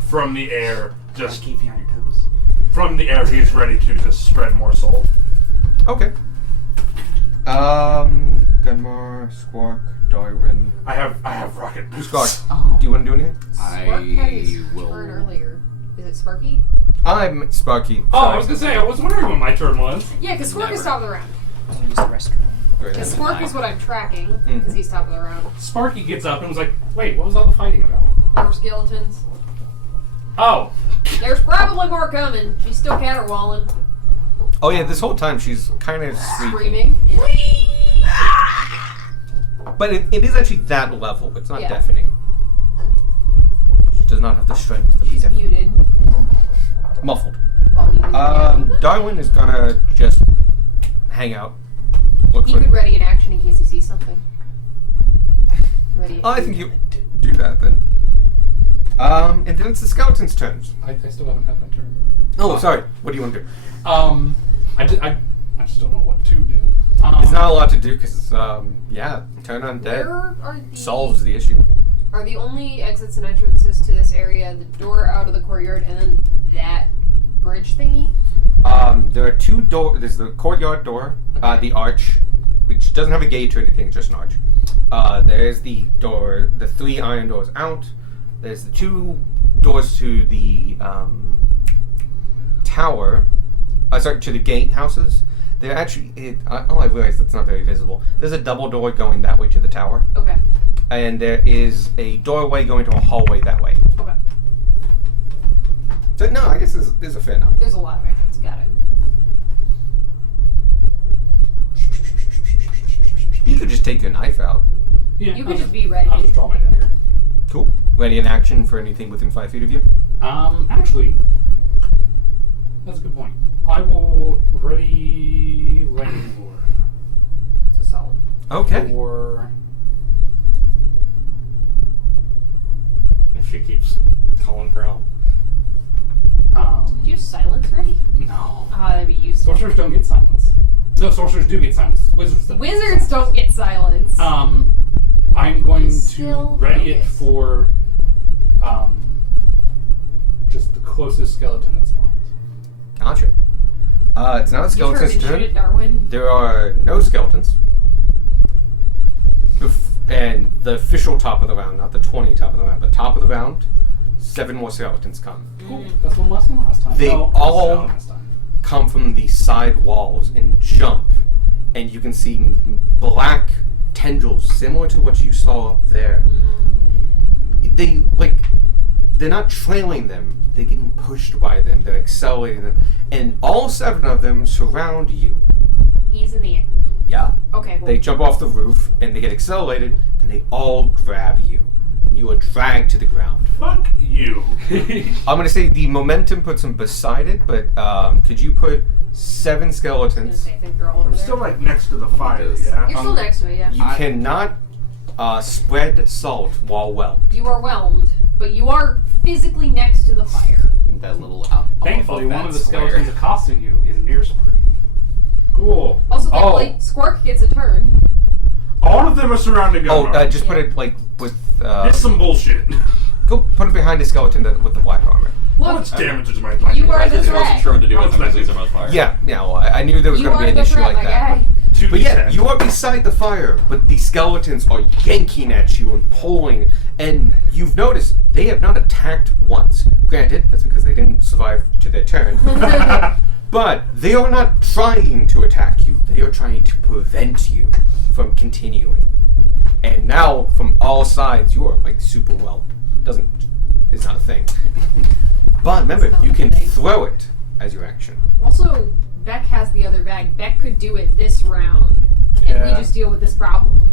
from the air, Just just keep you on your toes. from the air, he's ready to just spread more salt. Okay. Gunmar, Squark, Darwin. I have rocket boots. Squark, Oh. do you want to do anything? Spark had his I will. turn earlier. Is it Sparky? I'm Sparky. Oh, I Sorry. was gonna say, I was wondering when my turn was. Yeah, because Spark is Never. top of the round. I'm gonna use the restroom. Go ahead. Because Spark is what I'm tracking, Mm. because he's top of the round. Sparky gets up and was like, wait, what was all the fighting about? More skeletons. Oh, There's probably more coming. She's still caterwauling. Oh yeah, this whole time she's kind of Screaming. Yeah. But it is actually that level. It's not Yeah. deafening. She does not have the strength to be She's deafening. muted. Muffled. Volume is Darwin is gonna just hang out. Look He for. could ready an action in case he sees something. I think you do that then. And then it's the skeleton's turns. I still haven't had that turn. Oh, sorry. What do you want to do? I just don't know what to do. There's not a lot to do because, turn undead Where are the solves the issue. Are the only exits and entrances to this area the door out of the courtyard and then that bridge thingy? There are two doors. There's the courtyard door, Okay. the arch, which doesn't have a gate or anything, it's just an arch. There's the door, the 3 iron doors out. There's the 2 doors to the tower. To the gatehouses. They're actually. I realize that's not very visible. There's a double door going that way to the tower, Okay. and there is a doorway going to a hallway that way. Okay. So no, I guess there's a fair number. There's a lot of exits. Got it. You could just take your knife out. Yeah, You could just be ready. I'll just draw my dagger. Cool. Ready in action for anything within 5 feet of you. Actually, that's a good point. I will ready lightning lure It's a solid. Okay. for. If she keeps calling for help. Do you have silence ready? No. Ah, that'd be useful. Sorcerers don't get silence. No, sorcerers do get silence. Wizards don't. Wizards don't get silence. I'm going to Still ready it focus. for just the closest skeleton that's locked. Gotcha. It's now the You turn skeleton's and shoot turn. at Darwin. There are no skeletons. And the official top of the round, not the 20 top of the round, but top of the round, 7 more skeletons come. Cool. That's one less than last time. They No, all- that's not last time. Come from the side walls and jump. And you can see black tendrils, similar to what you saw up there. They're not trailing them. They're getting pushed by them. They're accelerating them. And all 7 of them surround you. He's in the air. Yeah. Okay, well, They jump off the roof and they get accelerated and they all grab you. And you are dragged to the ground. Fuck you. I'm going to say the momentum puts them beside it, but could you put 7 I was gonna skeletons? say, I think they're all over I'm there. still like next to the fire, yeah? You're still next to it, yeah. You cannot spread salt while whelmed. You are whelmed, but you are physically next to the fire. That little out. Thankfully, one of the square. skeletons accosting you is near Sparky. Cool. Also, Oh. thankfully, Squark gets a turn. All of them are surrounding Oh, Gunnar. just put it like with. It's some bullshit. Go put it behind the skeleton with the black armor. How Look, much damage does my lightning you are I the just wasn't threat. sure what to do Oh, with them as it's these are both fire. Yeah, well, I knew there was You going to are be an the issue threat, like my that. guy. But yeah, you are beside the fire, but the skeletons are yanking at you and pulling, and you've noticed they have not attacked once. Granted, that's because they didn't survive to their turn. But they are not trying to attack you. They are trying to prevent you from continuing. And now, from all sides, you are like super well. It's not a thing. But remember, It's not you a can thing. throw it as your action. Also, Beck has the other bag. Beck could do it this round, and we Yeah. just deal with this problem.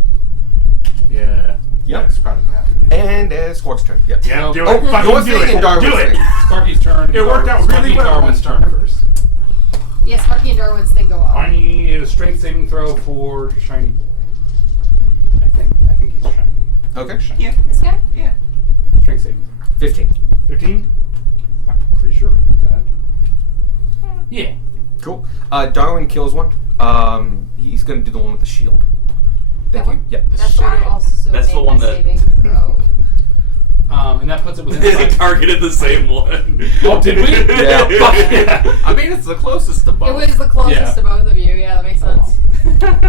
Yeah. Yep. That's probably gonna have to do. And Squawk's turn. Yep. Yeah, No. do Oh, it. Fucking yours do thing it. and Darwin's Do it. thing. Sparky's turn. It worked out Sparky really well Darwin's last turn time. first. Yeah, Sparky and Darwin's thing go off. I need a strength saving throw for Shiny Boy. I think he's shiny. Okay. Yeah. This guy? Yeah. Strength saving throw. 15. 15? I'm pretty sure I got that. Yeah. Cool. Darwin kills one. He's gonna do the one with the shield. Thank That you. one? Yep. That's the one that also That's the made one my that- saving throw. And that puts it within They 5. targeted the same one. Oh, did we? Yeah. Fuck yeah. I mean, it's the closest to both. It was the closest Yeah. to both of you. Yeah, that makes sense.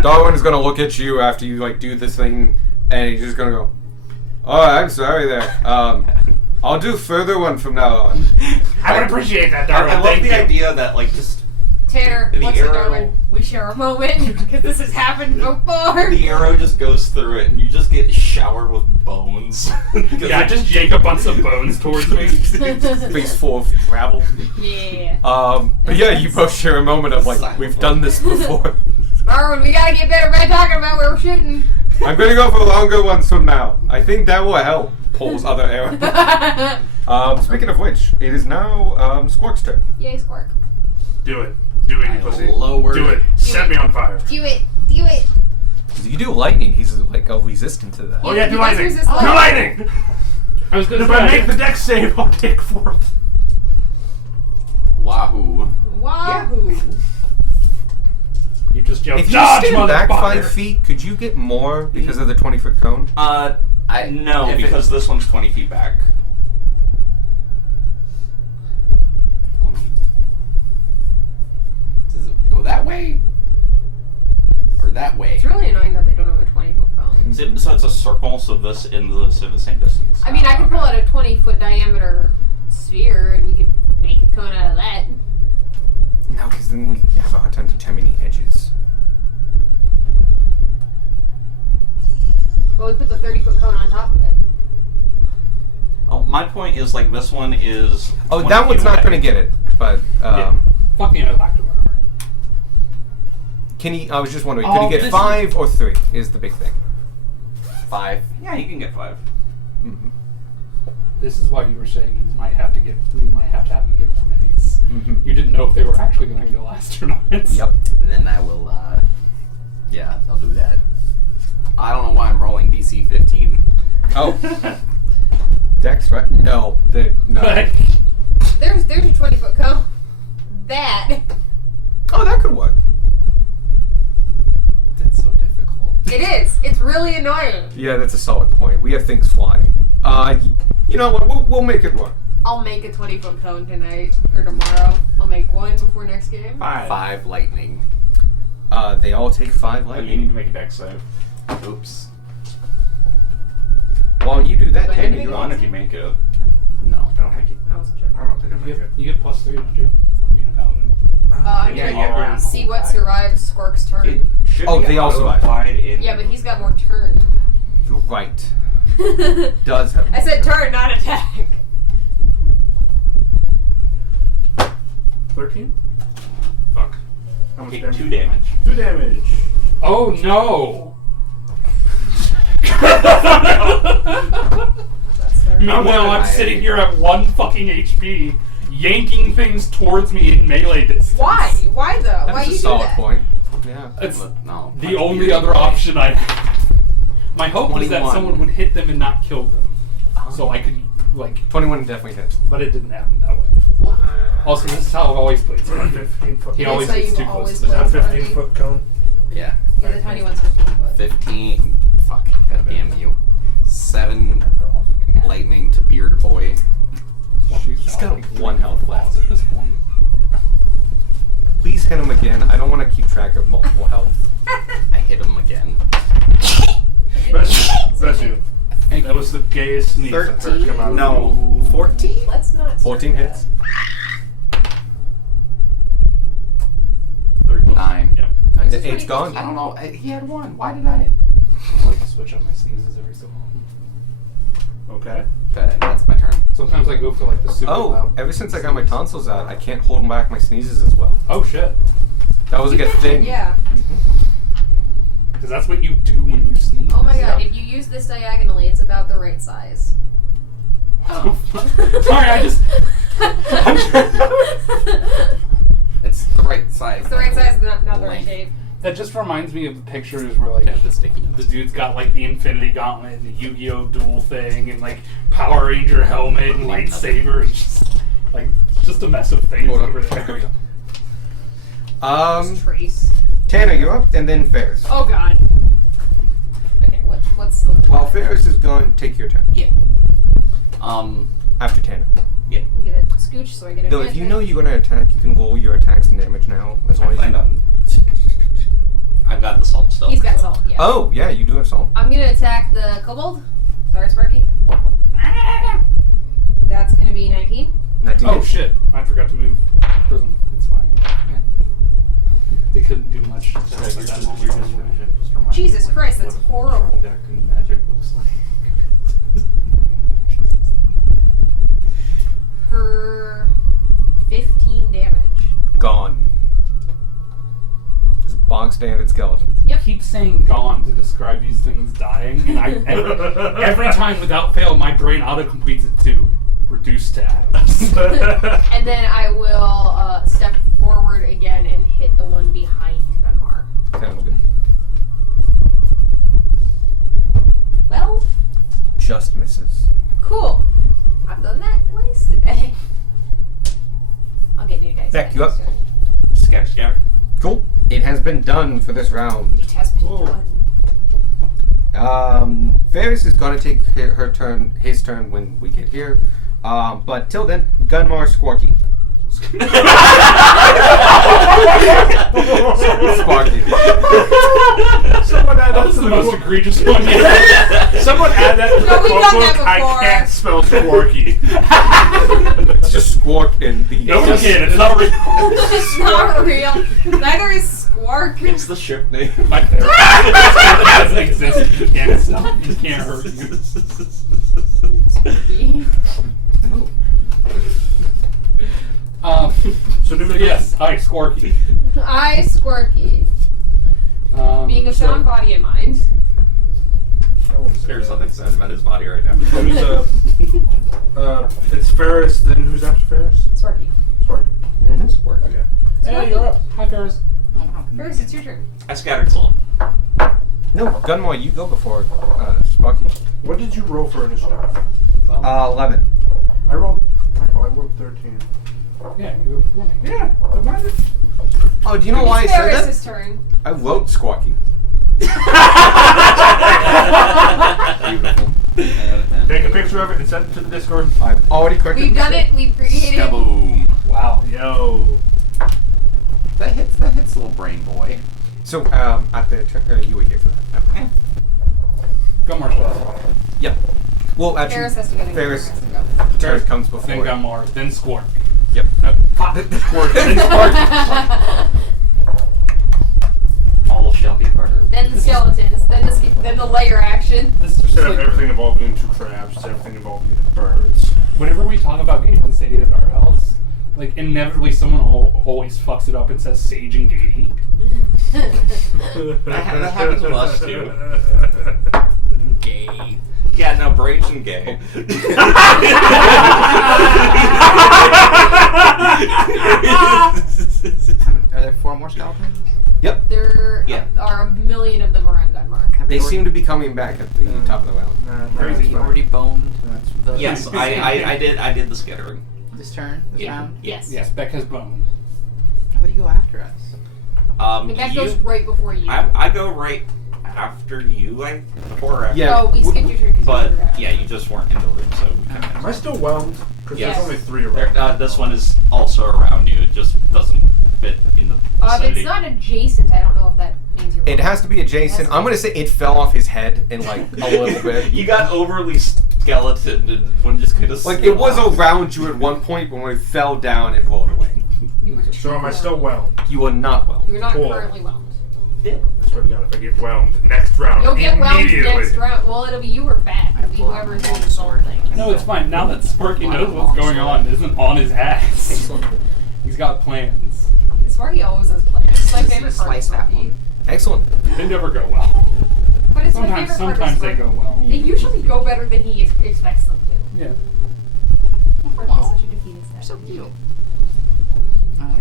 Darwin is gonna look at you after you like do this thing, and he's just gonna go, "Oh, I'm sorry there. I'll do further one from now on." I would appreciate that, I Darwin. love Thank the you. idea that like just Tanner, The what's it, arrow- Darwin? We share a moment because this has happened before. the arrow just goes through it and you just get showered with bones. Yeah, just yank a bunch of bones towards me. Face full of gravel. Yeah. But yeah, you both share a moment of like, we've done this before. Darwin, we gotta get better about talking about where we're shooting. I'm gonna go for longer ones from now. I think that will help. Pulls other arrow. Speaking of which, it is now Squawk's turn. Yay, Squark. Do it. Do it, you I pussy. lowered Do it. Set me on fire. Do it. Do it. You do lightning, he's like resistant to that. Oh yeah, He do does lightning. resist Do lightning. lightning. I was gonna If I say, make the dex save, I'll take 4. Wahoo. Wahoo! you just yelled, If you "Dodge, stand back motherfucker!" 5 feet, could you get more because of the 20-foot cone? No, If because this one's 20 feet back. Does it go that way? Or that way? It's really annoying that they don't have a 20-foot cone. So it's a circle, so this and this are the same distance. I mean, I could pull out a 20-foot diameter sphere and we could make a cone out of that. No, because then we have a hard time determining edges. Well, we put the 30-foot cone on top of it. Oh, my point is like this one is. Oh, 20 that one's feet not away. going to get it, but Fuck the Inoculum armor. can he? I was just wondering, Oh, could he get this 5 or 3? Is the big thing. 5. Yeah, you can get 5. Mm-hmm. This is why you were saying we might have to have him get more minis. Mm-hmm. You didn't know if they were actually going to last or not. Yep. And then I will, yeah, I'll do that. I don't know why I'm rolling DC 15. Oh. Dex, right? No. No. Like, There's your 20-foot cone. That. Oh, that could work. That's so difficult. It is. It's really annoying. Yeah, that's a solid point. We have things flying. You know what? We'll make it work. I'll make a 20-foot cone tonight or tomorrow. I'll make one before next game. 5 lightning. They all take 5 Oh, you lightning. need to make a dex save. Oops. While you do that, Wait, Tanner, wait, you're wait. on. If you make it. No. I don't think you. I wasn't sure. I don't think I you make it. get +3, don't you? From being a paladin. I'm Yeah, gonna yeah. see what survives Squark's turn. It should Oh, be they all survive. auto-applied in. Yeah, but he's got more turn. You're right. I Does have. said turn, not attack. 13? Fuck. How much Take damage? 2 damage. 2 damage. Oh no! Meanwhile, I'm sitting here at 1 fucking HP, yanking things towards me in melee distance. Why? Why though? Why That's you a do solid that? point. Yeah. It's No. the only other option I have. My hope was that 21. someone would hit them and not kill them. So I could, like, 21 definitely hits. but it didn't happen that way. Also, this is how I've always played. It's a 15 foot. He That's always how gets you too close always to the Is play. that top. 15 foot cone? Yeah. Yeah, the tiny one's 15 foot. 15. Fuck. Goddamn you. 7 lightning to Beard Boy. He's got 1 health left. At this point. Please hit him again. I don't want to keep track of multiple health. I hit him again. Bless you. That was the gayest sneeze I've heard come out of No. 14? Let's not. 14 hits. 3 plus 9. Yep. The pretty 8's gone. I don't know. He had 1. Why did I? I like to switch up my sneezes every so often. Okay. Okay, that's my turn. Sometimes I go for like the super Oh, loud. ever since I got my tonsils out, I can't hold back my sneezes as well. Oh shit. That was like a thing. Yeah. Because that's what you do when you sneeze. Oh my god, if you use this diagonally, it's about the right size. Sorry, I just. It's the right size. It's the right size, not the right Length. shape. That just reminds me of the pictures where like Yeah, the sticky notes. the dude's got like the Infinity Gauntlet and the Yu-Gi-Oh! Duel thing and like Power Ranger helmet and lightsaber. It's just a mess of things Hold on. over Here we there. go. Trace. Tanner, you're up, and then Ferris. Oh god. Okay, what's the. While Ferris is gone, take your turn. After Tanner. I'm gonna scooch so I get a Though, if you know you're gonna attack, you can roll your attacks and damage now, as long I as plan you. on. I've got the salt still. He's got salt, yeah. Oh, yeah, you do have salt. I'm gonna attack the kobold. Sorry, Sparky. That's gonna be 19. 19 Oh hits. shit! I forgot to move prism. It's fine. They couldn't do much. To help at that moment. Jesus Christ, that's horrible. Magic looks like. For 15 damage. Gone. Just bog standard skeleton. You keep saying "gone" to describe these things dying, and every time without fail, my brain auto-completes it to reduce to atoms. And then I will step forward again and hit the one behind Gunmar. Sounds good. just misses. Cool. I've done that twice today. I'll get you guys. Beck, you up? Scatter, scatter. Cool. It has been done for this round. It has been done. Ferris is gonna take his turn when we get here. But till then, Gunmar, Squarky. Sparky. Someone add That was the most egregious one yet. Someone add that to the No, we've done book. that I before. can't spell Squarky. It's just Squark and the. No, we can't. It's not real. It's not real. Neither is Squark. It's the ship name. My therapist. It doesn't exist. You can't stop. You can't hurt you. So do it again. Yes, hi, Squarky. I Squarky. Being of sound body and mind. There's something sad about his body right now. Who's it's Ferris, then who's after Ferris? Sparky. Sorry. Okay. Hey, you're up. Hi, Ferris. Ferris, it's your turn. I scattered slow. No, Gunmar, you go before Sparky. What did you roll for initiative? 11. I rolled 13. Yeah, you go before me. Yeah, then why did Oh, do you know why I It's said that? Ferris's turn. I wrote Squawky. Beautiful. take a picture of it and send it to the Discord? I've already corrected We've done mistake. it. We've created. Kaboom. Wow. Yo. That hits little brain boy. So, at the turn, you were here for that. Okay. Go Marshall. Yep. Well, actually, Ferris has to go. Ferris' Has to go. turn comes before. Then Gunmar. Then Squark. Yep. No, pop. Squark. Then Squark. All shall be heard. Then the skeletons. Then the layer action. This is just Instead of like, everything involving into crabs, it's everything involving into birds. whenever we talk about Gate and Sadie at our house, like inevitably someone always fucks it up and says Sage and Gatey. That happens with us too. Gay. Yeah, no, Braids and gay. Are there 4 more skeletons? Yep. There Yeah. are a million of them around Denmark. Have They we already- seem to be coming back at the top of the round. Have we already boned the Yes, I did the skittering. this turn, this Yeah. round? Yes. Yes, Beck has bones. How do you go after us? The back goes right before you. I go right after you, before or after. Yeah. Oh, we skipped your turn because But you were out. yeah, you just weren't in the room, so we kinda Am I still whelmed? Because Yes. there's only 3 around. this one is also around you. It just doesn't fit in the If vicinity. it's not adjacent, I don't know if that means you're It wrong. has to be adjacent. I'm gonna say it fell off his head in like a little bit. You got overly skeleton and one just kind of Like it was around you at one point, but when it fell down, it rolled away. You were So am I still whelmed? You are not well. You're not Cool. currently whelmed. I swear to God, if I get whelmed next round, You'll get whelmed immediately. next round. Well, it'll be you or Beck. It'll be whoever's doing the whole thing. No, it's fine. Now that Sparky knows what's going on, isn't on his ass. He's got plans. Sparky always has plans. It's my Just favorite part of slice that Sparky. one. Excellent. They never go well. But it's my Sometimes, favorite part sometimes of they Sparky. go well. They usually go better than he expects them to. Yeah. Sparky is such a defeatist. You're so cute.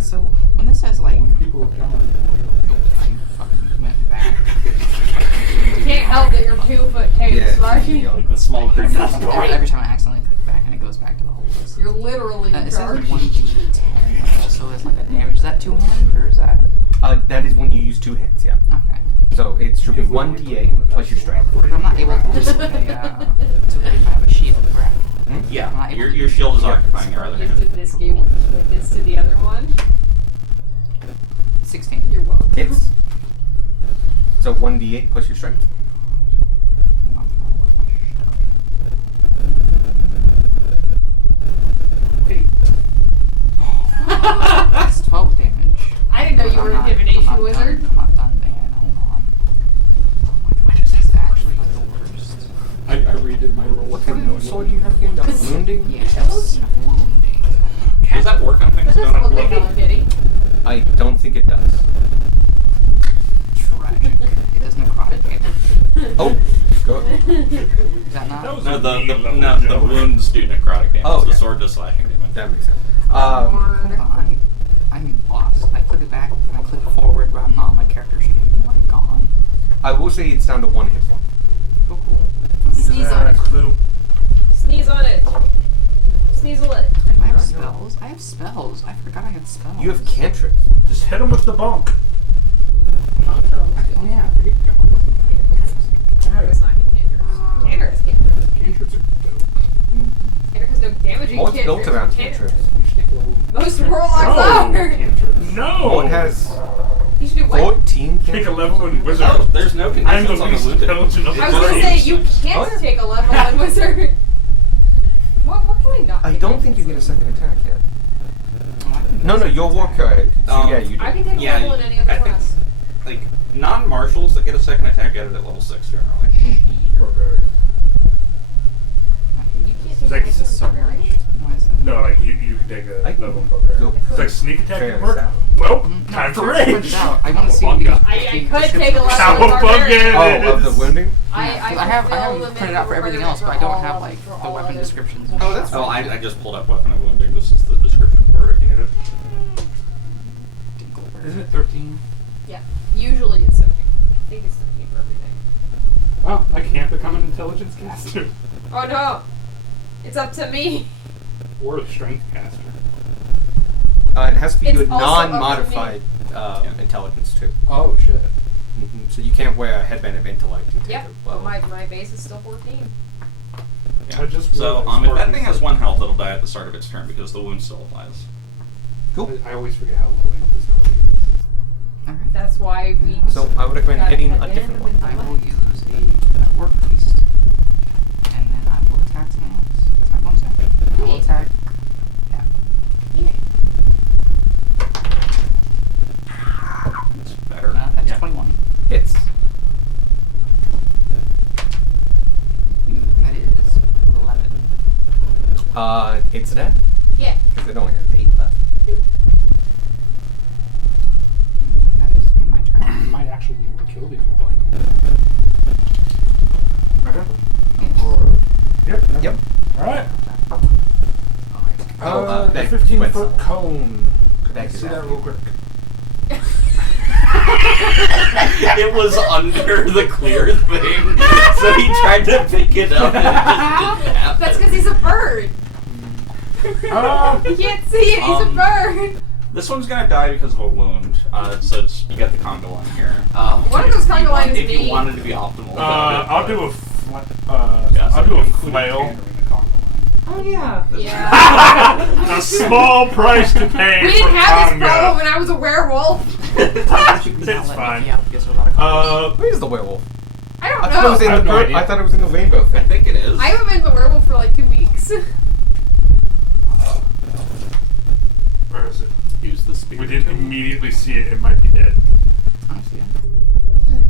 So when this says like, When people come I fucking went back. You can't help that you're 2'2", Yeah. Sparky. like the small creatures. Every time I accidentally click back and it goes back to the whole list. You're literally in It says charge. 1d10, but also has like a damage. Is that 2-handed or is that That is when you use 2 hands. Yeah. okay? So it should be 1d8 plus your strength. But I'm not able to use a 2 have a shield, correct? Yeah, your shield is occupying your other Give to hand. this game, give this to the other one. 16. You're welcome. Hits. So 1d8 plus your strength. That's 12 damage. I didn't know you were an divination wizard. I'm not done, Dan. Hold on. Oh my gosh, this is actually like the worst. I redid my roll. What kind of sword do you have again? Wounding? Yes. Wounding. Does that work on things? That doesn't look like Hello Kitty. I don't think it does. Tragic. It does necrotic damage. Oh, go. Is that not? That was No, a the mean-level the joke. wounds do necrotic damage. Oh, The okay. sword does slashing damage. That makes sense. Hold on. I'm lost. I click it back and I click forward, but I'm not on my character sheet anymore. I'm gone. I will say it's down to 1 hit point. Cool. Let me Sneeze on it. Clue. Sneeze on it. Sneasel it. I have spells. I have spells. I forgot I had spells. You have cantrips. Just hit him with the bonk. Bonk throw. Oh yeah, I forget Cantrip is not cantrips. Cantrip is cantrips. Cantrips are dope. Cantrip has no damaging Well, it's built around cantrips. cantrips. You should take a little. Most warlocks No. are. Cantrips. No! Well, it has You should do what? 14 Take a cantrips. level in wizard. Oh, there's no I am the conditions on the least wounded. intelligent of I was gonna say you can't Oh, yeah. take a level in wizard. What can I not? I take don't on think you get a wizard? second attack yet. No, your war card. So Um, yeah, you do. I can take a Yeah, level in any other I think- class. Like, non-martials that get a second attack get it at level 6 generally. Barbarian. You can't It's take like a level in barbarian. Why is that? No, like you can take a I can level in barbarian. go It's like sneak attack fair can work. south. Well, Mm, no, time for first point rage. it out. I want to see Cowabunga. the I the could description take a of level spell. in barbarian. Oh, of the wounding? I I have fulfill printed out for everything minimum else, but I don't have all- like for the all weapon other- descriptions. Oh, that's Oh, I just pulled up Weapon of Wounding. This is the description for it if you need it. Isn't it 13? Yeah, usually it's 17. I think it's 13 for everything. Well, I can't become an intelligence caster. Oh no! It's up to me! Or a strength caster. It has to be It's good also up to non-modified intelligence too. Oh, shit. So you can't wear a headband of intellect and take Yep, a but level. my base is still 14. I just So, realized if that Sparky thing has said- 1 health, it'll die at the start of its turn because the wound still applies. Cool. I always forget how low aim this card is. Alright. That's why we. So I would recommend got hitting a headband different one. with I the will light. use a war priest, and then I will attack someone else. That's my bonus action. I will Neat. attack. Yeah. It's better. That's Yeah. 21. Hits. That is 11. It's dead. Yeah. Because it only has 8 left. That is my turn. You might actually be able to kill these with lightning. Or yep. Yep. All right. Oh, the that 15-foot went- cone. Can I That see is that out. real quick? It was under the clear thing, so he tried to pick it up and it just didn't happen. That's because he's a bird! Um, You can't see it, he's a bird! This one's gonna die because of a wound, so it's, you got the conga line here. One of those conga lines If you be. wanted to be optimal. I'll do a Yeah, so I'll do a Including flail. Tanner in the conga line. Oh yeah. Yeah. A small price to pay We for didn't have this conga. problem when I was a werewolf. It's fine. Yeah, because there's a lot of combos. Where's the werewolf? I don't I thought it was know. in I the have no idea. I thought it was in the rainbow I thing. think it is. I haven't been the werewolf for like 2 weeks. Where is it? Use the spear. We didn't immediately see it. It might be dead. Honestly,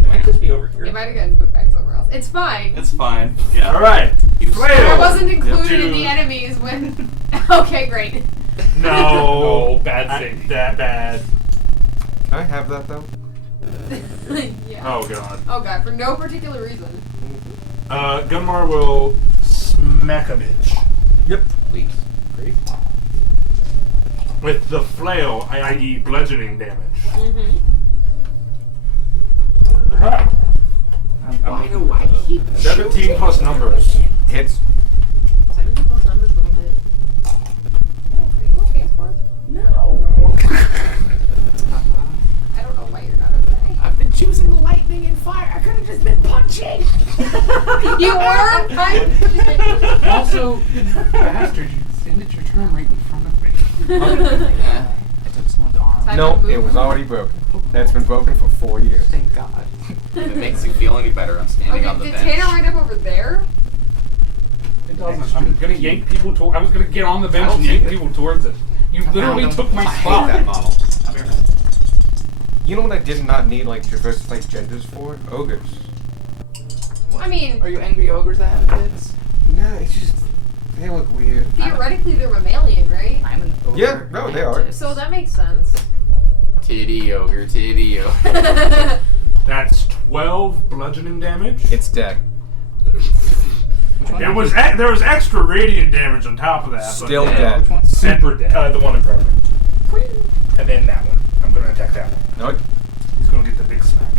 It might just be over here. It might have gotten put back somewhere else. It's fine. It's fine. Yeah. All right. Flail. I wasn't included in Dude. the enemies when. Okay, great. No. No, bad thing. That bad. Can I have that though? Yeah. Oh god. Oh god, for no particular reason. Gunmar will smack a bitch Yep. Please. Great. with the flail, i.e. bludgeoning damage. Mm-hmm. Alright. Why do I keep 17 plus numbers. Hits. 17 plus numbers a little bit. Are you okay, Spark? No. I don't know why you're not okay. I've been choosing lightning and fire. I could have just been punching. You were? I. Also, bastard, you ended your turn right in front of me. yeah. I took someone's arm. Time No, to move. it was already broken. That's been broken for 4 years. Thank God. If it makes you feel any better, I'm standing on Okay, the did bench. Tanner wind up over there? It doesn't. I'm gonna yank people I was gonna get on the bench and yank people towards it. You literally found took him. my I hate spot. that model. You know what I did not need like diversified genders for? Ogres. I mean, Are you angry ogres that have kids? No, it's just they look weird. theoretically they're mammalian, right? I'm an ogre. Yeah, no, they are. mantis. So that makes sense. Titty ogre, titty ogre. That's 12 bludgeoning damage. It's dead. Which one? There was there was extra radiant damage on top of that. but- Still Yeah, dead. which one? Super dead. The one in front of me. And then that one. I'm gonna attack that one. No. He's gonna get the big smack.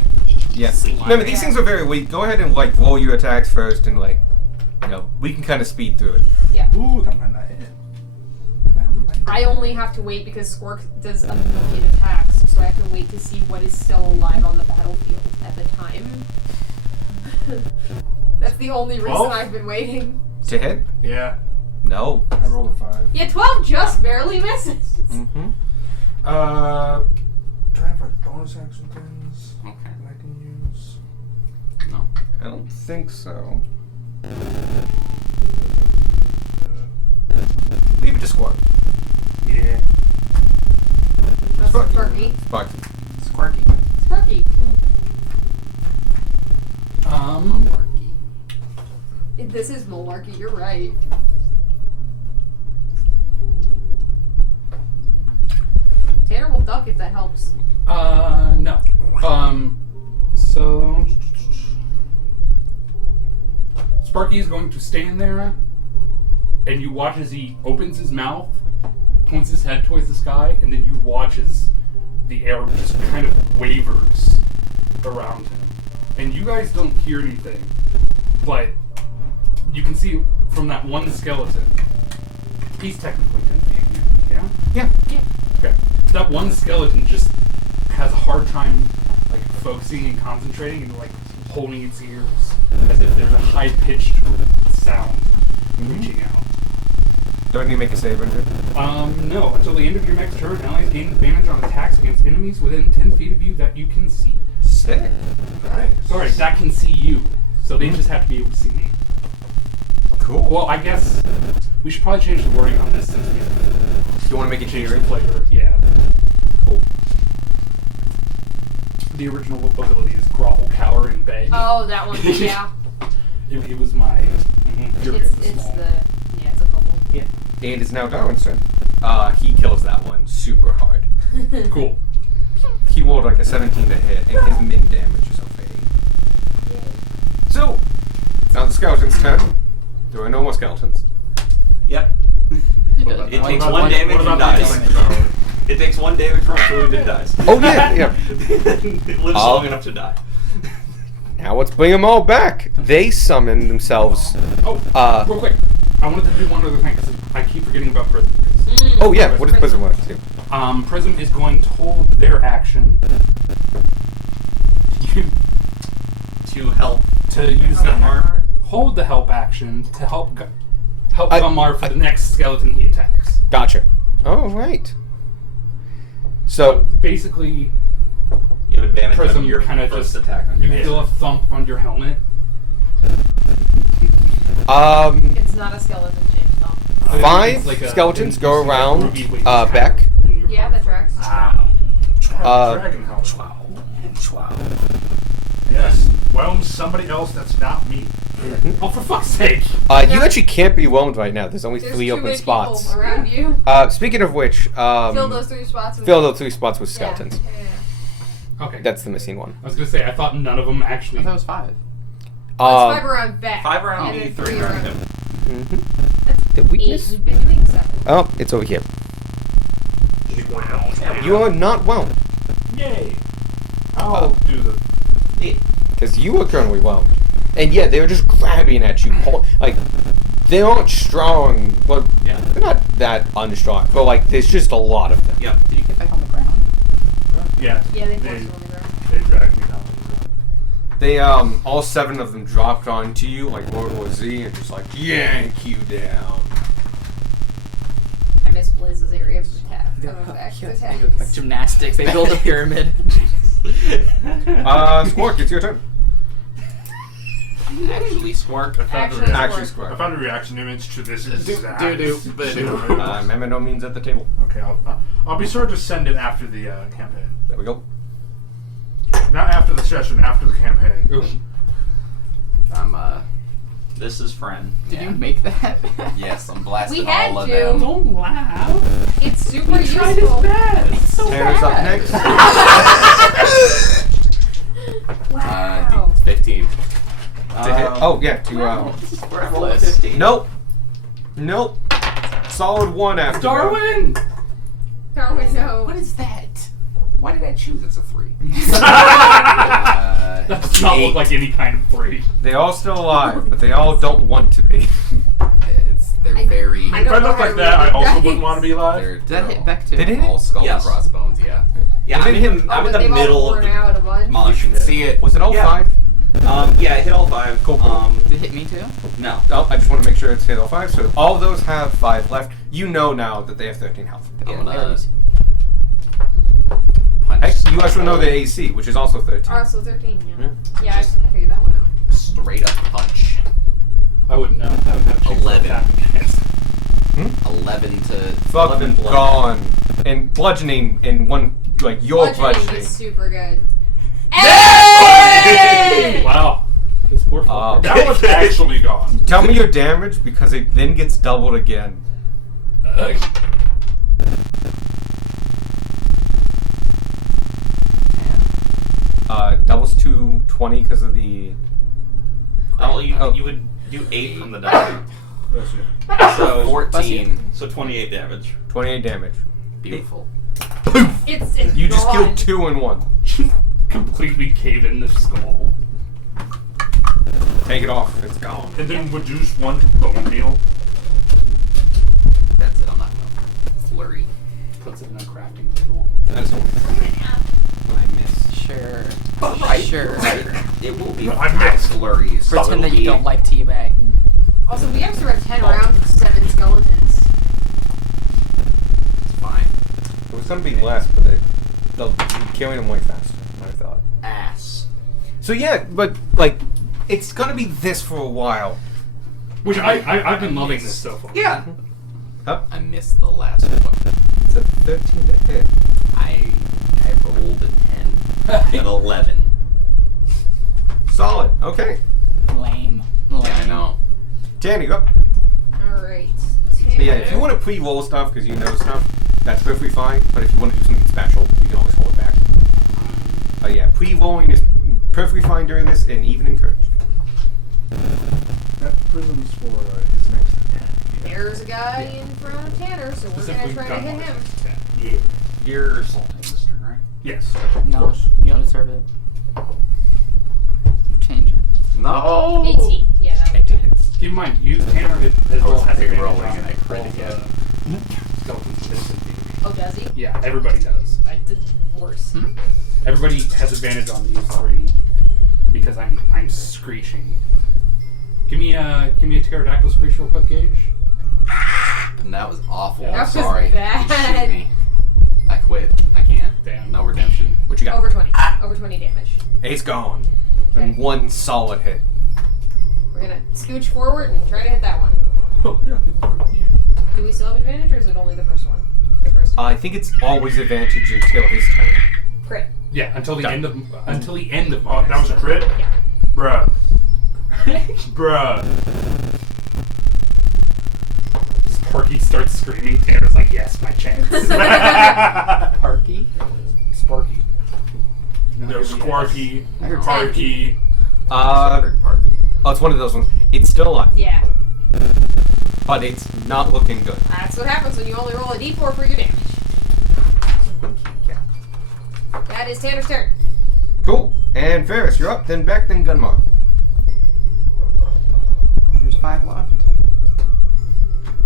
Yes. Remember, these things are very weak. Go ahead and like roll your attacks first and like No, we can kind of speed through it. Ooh, that might not hit. I only have to wait because Squark does a million attacks, so I have to wait to see what is still alive on the battlefield at the time. That's the only reason 12? I've been waiting. To hit? Yeah, No. I rolled a 5. Yeah, 12 just barely misses. Mm-hmm. Do I have like bonus action things Okay. that I can use? No. I don't think so. Leave it to Squawk. Yeah. That's Sparky. Spark. Squarky. Sparky. This is malarkey, you're right. Tanner will duck if that helps. No. So Sparky is going to stand there, and you watch as he opens his mouth, points his head towards the sky, and then you watch as the air just kind of wavers around him. And you guys don't hear anything, but you can see from that one skeleton, he's technically 10 feet, yeah? Yeah. Okay. That one skeleton just has a hard time like focusing and concentrating and like holding its ears as if there's a high-pitched sound reaching out. Do I need to make a save or anything? No. Until the end of your next turn, allies gain advantage on attacks against enemies within 10 feet of you that you can see. Sick. Nice. Sorry, that can see you. So they just have to be able to see me. Cool. Well, I guess we should probably change the wording on this since we You want to make it changed cheery? the flavor. Yeah. Cool. The original ability is grovel, cower, and beg. Oh, that one, yeah. It was my fury It's of the small. it's a couple. Yeah. And it's now Darwin's turn. He kills that one super hard. Cool. He rolled like a 17 to hit, and his min damage is okay. So, now the skeleton's turn. There are no more skeletons. Yep. It It takes about one the- damage what and about the dies. damage? It takes one damage from food and dies. Oh, yeah. It lives long enough to die. Now let's bring them all back. They summon themselves. Oh, real quick. I wanted to do one other thing because I keep forgetting about Prism. Oh, yeah. What does Prism want to do? Prism is going to hold their action To help to use Okay. the hold the help action to help I- Gumar for the next skeleton he attacks. Gotcha. All right. So, Basically, You have advantage Prism on your kinda first just- attack on you your feel a thump on your helmet. It's not a skeleton shaped thump. Five It's like a- skeletons you go see a around ruby winged Beck. cat in your Yeah, that tracks. Dragon helmet. Yes. Whelm somebody else that's not me. Oh, for fuck's sake! You actually can't be whelmed right now. There's only There's 3 too open many spots. people around you. Speaking of which, Fill those 3 spots with fill those 3 spots with Yeah, skeletons. yeah. Okay. That's the missing one. I was gonna say I thought none of them I actually. thought it was 5. It's 5 around back. 5 around and me, then 3 around him. The 8. weakness. We've been doing 7. Oh, it's over here. You are not whelmed Yay. I'll do the. because you are currently whelmed, and yeah, they're just grabbing at you. Like they aren't strong, but Yeah. they're not that unstrong. But like, there's just a lot of them. Yep. Did you get back on the ground? Yeah. Yeah, they forced it on the ground. They dragged me down. They all 7 of them dropped onto you like World War Z and just like yank you down. I miss Blaze's area of attack. Like gymnastics. They build a pyramid. Squark, it's your turn. Actually, Squark. Actually, Actually, I Squark. found a reaction image to this exact but- scenario. Remember, no means at the table. Okay, I'll be sure to send it after the campaign. There we go. Not after the session, after the campaign. I'm This is Fren. Did you make that? yes, I'm blasting We had all of to. them. Don't laugh. It's super useful. It's so Tanner's up next. Wow. 15. To hit. Oh yeah, to We're at level 15. Nope. Nope. Solid 1 after. Darwin! Darwin, no. What is that? Why did I choose? It's a 3. That does not 8. look like any kind of 3. They're all still alive, but they all don't want to be. They're very. I If don't I know looked how like to that, I read also dice. wouldn't want to be alive. Did Did that hit Beck too? Did it? All skull Yes. and crossbones, yeah. Yeah, I'm Did it in, Oh, I'm in but the they've all middle of worn the out a bunch. mosh You can pit. see it. Was it all Yeah. 5? Yeah, it hit all 5. Cool, cool. Did it hit me too? No. Oh, I just want to make sure it's hit all 5. So all of those have 5 left. You know now that they have 13 health. I'm gonna punch. Heck, you actually know the AC, which is also 13. Oh, so 13, yeah. Yeah. Yeah, I figured that one out. Straight up punch. I wouldn't know. I would have a chance to 11. attack against. 11 to. Fucking 11 blood. gone. And bludgeoning in one, like your bludgeoning. is super good. Wow. This poor fucker. That one's actually gone. Tell me your damage because it then gets doubled again. Doubles to 20 because of the. Oh, you, Oh. you would do 8 from the die. Bless you. So 14. So 28 damage. 28 damage. Beautiful. It's You just gone. killed 2 in 1. Completely cave in the skull. Take it off. It's gone. And then reduce 1 bone heal. That's it. I'm not gonna flurry. Puts it in a crafting table. That's all. I missed. Sure. Right. Sure. It will be I missed. flurries. Pretend that you don't like teabag. Also, we have to run 10 rounds of 7 skeletons. It's fine. It was going to be less, but they'll be killing them way faster than I thought. Ass. So yeah, but like, it's going to be this for a while. Which I've been loving this so far. Yeah. Huh? I missed the last one. It's a 13 to hit. I rolled a 10 at 11. Solid. Okay. Lame. Yeah, I know. Danny, go. Alright. But yeah, if you want to pre-roll stuff because you know stuff, that's perfectly fine. But if you want to do something special, you can always hold it back. Yeah, pre-rolling is perfectly fine during this and even encouraged. That prism's for his next attack. There's a guy in front of Tanner, so we're gonna Specifically try to hit him. Yeah. You're assaulting this turn, right? Yes. No, Of course. you don't deserve it. Change it. No. 18. Yeah, that was good. Keep in mind, you Tanner as well has advantage rolling on and I crit all again. the skeletons in D&D. Oh, does he? Yeah, everybody does. I did worse. Everybody has advantage on these 3 because I'm screeching. Give me a pterodactyl screech real quick, Gage. And that was awful. That I'm was sorry. bad. You shoot me. I quit. I can't. Damn. No redemption. What you got? Over 20. Over 20 damage. It's gone. Okay. And 1 solid hit. We're gonna scooch forward and try to hit that one. Do we still have advantage, or is it only the first one? The first one. I think it's always advantage until his turn. Crit. Yeah, until the Done. end of Oh, that was a crit? Yeah. Bruh. Bruh. Sparky starts screaming. Tanner's like, yes, my chance. Parky? Sparky. No, Squarky. I heard Parky. Shepherd Parky. Oh, it's one of those ones. It's still alive, Yeah. but it's not looking good. That's what happens when you only roll a d4 for your damage. That is Tanner's turn. Cool. And Ferris, you're up. Then Beck, then Gunmar. There's 5 left.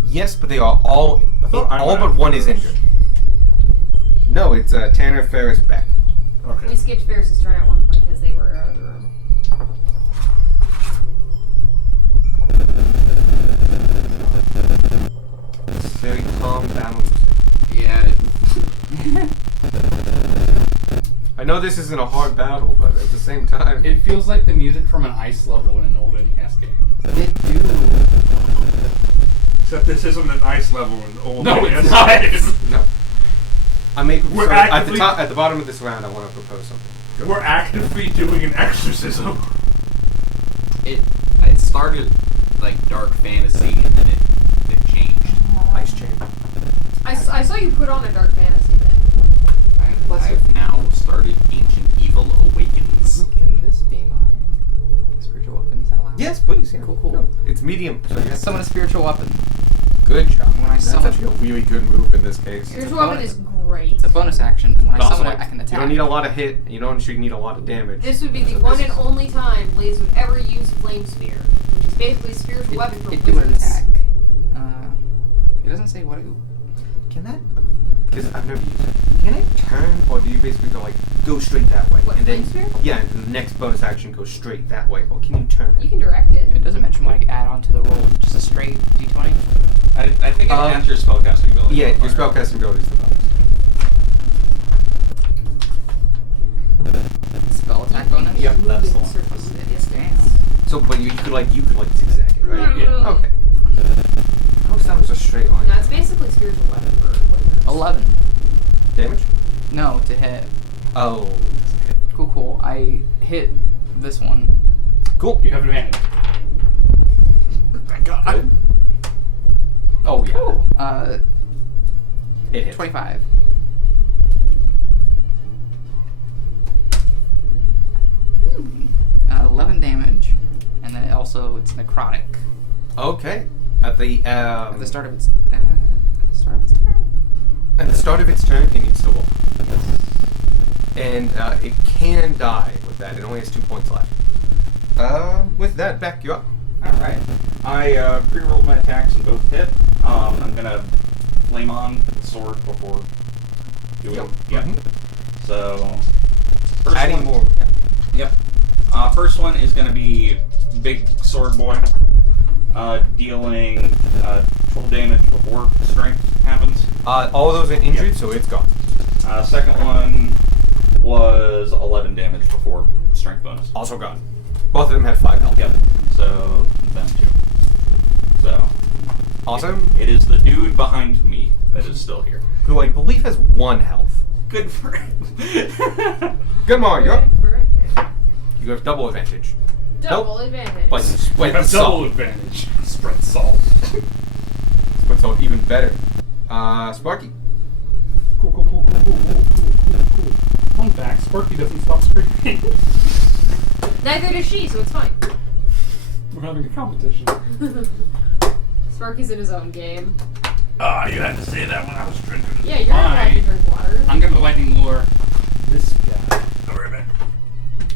Yes, but they are all thought I all went but after one is Ferris. injured. No, it's Tanner, Ferris, Beck. Okay. We skipped Ferris's turn at one point because they were out of the room. It's very calm battle music. Yeah. I know this isn't a hard battle, but at the same time, It feels like the music from an ice level in an old NES game. It do. Except this isn't an ice level in old No, NES it's not. games. no. I make We're sorry, at the actively- top, at the bottom of this round. I want to propose something. We're actively doing an exorcism. It started like dark fantasy and then it changed. Ice chamber. I saw you put on a Dark Fantasy then. I've now started Ancient Evil Awakens. Can this be my spiritual weapon? Is that allowed? Yes, please. Yeah. Cool, cool. No, it's medium. So yes. Summon a spiritual weapon. Good job. When I That's summon- actually a really good move in this case. Spiritual weapon is Right. It's a bonus action, and when I Also, summon like, it, I can attack. you don't need a lot of hit. You don't actually need a lot of damage. This would be the So one this and is- only time Blaze would ever use Flame Spear, which is basically a spiritual weapon for It do an wizards. attack. It doesn't say what it. Can that? Because I've never used it. Can it turn, or do you basically go straight that way? What, and then Flame Spear? yeah, and the next bonus action goes straight that way. Or can you turn it? You can direct it. It doesn't mention what I add on to the roll. Just a straight d20. I think it adds your spellcasting ability. Yeah, your modifier. spellcasting ability is the bonus. Spell attack bonus. Yep, Move that's it the one. certain Yes, damn. So, but you could zigzag it, right? Yeah. Okay. I always thought it was a straight line. No, it's basically a spiritual weapon for wizards. 11. Damage? No, to hit. Oh. Cool. I hit this one. Cool. You have advantage. Thank God. Oh yeah. It hits. 25. Hmm. 11 damage, and then it's necrotic Okay. At the at the start of its turn. At the start of its turn, it needs to walk. And it can die with that. It only has 2 points left. With that, back you up. Alright. I pre-rolled my attacks and both hit. I'm gonna flame on the sword before doing Yep. Yep. So first Adding one, more. Yeah. Yep. First one is gonna be big sword boy. Dealing 12 damage before strength happens. All of those are injured, so it's gone. Second one was 11 damage before strength bonus. Also gone. Both of them had 5 health. Yep. So them two. So Awesome. it is the dude behind me that is still here. Who I believe has 1 health. Good for him. Good, Mario. You're up. Very good. You have double advantage. Double advantage. But split the Have double salt. advantage. Spread salt. Split salt even better. Sparky. Cool. Fun fact, Sparky doesn't stop screaming. Neither does she, so it's fine. We're having a competition. Sparky's in his own game. Ah, you had to say that when I was drinking. Yeah, you're not allowed to drink water. I'm gonna lightning lure this guy. Don't worry about it.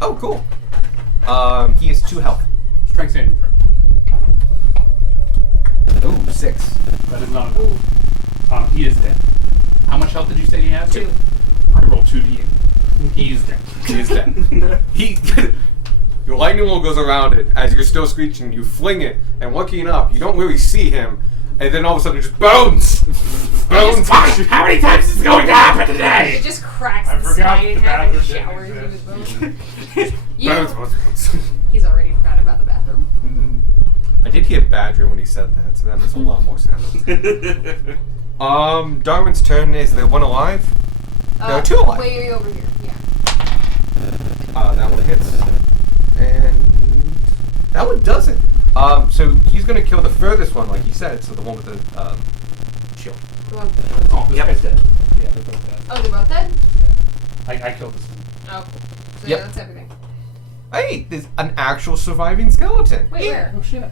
Oh, cool. He has 2 health. Strength saving throw. Ooh, 6. That is not enough. He is dead. How much health did you say he has? 2. I rolled 2d8. He is dead. He is dead. Your lightning bolt goes around it as you're still screeching. You fling it, and looking up, you don't really see him, and then all of a sudden it just bones. Bones. How many times is this going to happen today? It just cracks I the forgot spine in the half and bathroom didn't showers in his exist. bones. Bones. He's already forgot about the bathroom. I did hear Badger when he said that, so that makes a lot more sense. Darwin's turn. Is there one alive? There are 2 alive. Way over here. Yeah. That one hits. And that one doesn't. So he's gonna kill the furthest one, like he said, so the one with the shield. The one- Oh, this Yep. guy's dead. Yeah, they're both dead. Oh, they're both dead? I killed this one. Oh, cool. So Yep. yeah, that's everything. Hey, there's an actual surviving skeleton. Wait, where? Oh shit.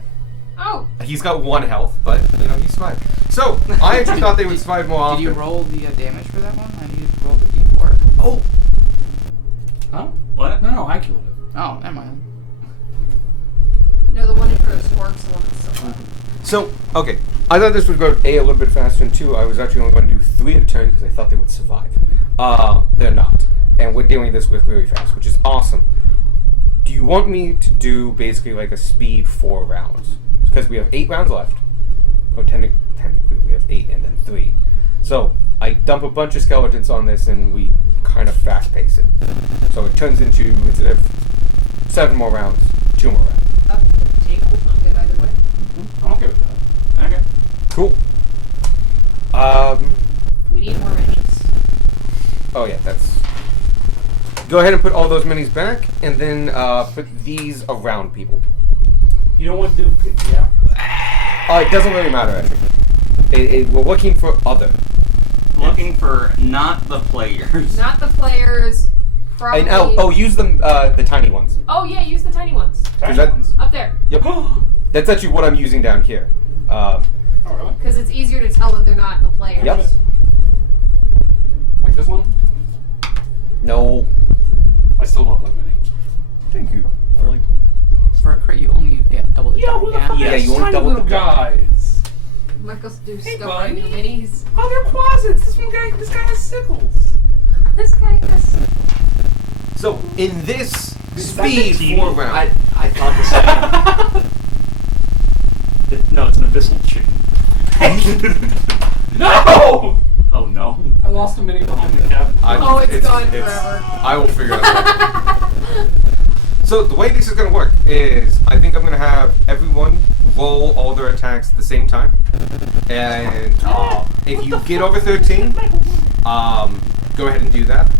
Oh, He's got 1 health, but you know he survived. So I actually thought they would survive more often. Did you roll the damage for that one? I needed to roll the d4. Oh, Huh? What? No, I killed it. Oh, never mind. no, the one in front of Spark's the one that's still alive. so okay. I thought this would go a little bit faster, and 2, I was actually only going to do 3 at a turn because I thought they would survive. They're not, and we're dealing this with really fast, which is awesome. Do you want me to do basically like a speed 4 rounds? Because we have 8 rounds left. Or technically we have 8 and then 3. So I dump a bunch of skeletons on this and we kind of fast pace it. So it turns into, instead of 7 more rounds, 2 more rounds. Up the table. I'm good either way. I'm okay with that. Okay. Cool. We need more minis. Oh yeah, that's... Go ahead and put all those minis back, and then put these around people. You know what, dude? Yeah. It doesn't really matter, actually. We're looking for other. Looking for not the players. Not the players. Probably. And use them, the tiny ones. Oh yeah, use the tiny ones. Is that- Up there. Yep. That's actually what I'm using down here. Oh really? Because it's easier to tell that they're not the players. Yep. This one? No. I still love that mini. Thank you. For a crit, you only get double the die. Who the fuck Yeah, is you want tiny double little the die. guys? Marcos do Hey, stuff on your buddy. minis. Oh, they're closets. This guy has sickles. This guy has. So in this Is that speed the 4 team? round, I thought the same. No, it's an abyssal chicken. No! Oh no. I lost a mini behind the cabinet. Oh, it's gone forever. I will figure it out. So the way this is gonna work is, I think I'm gonna have everyone roll all their attacks at the same time, and if you get over 13, go ahead and do that,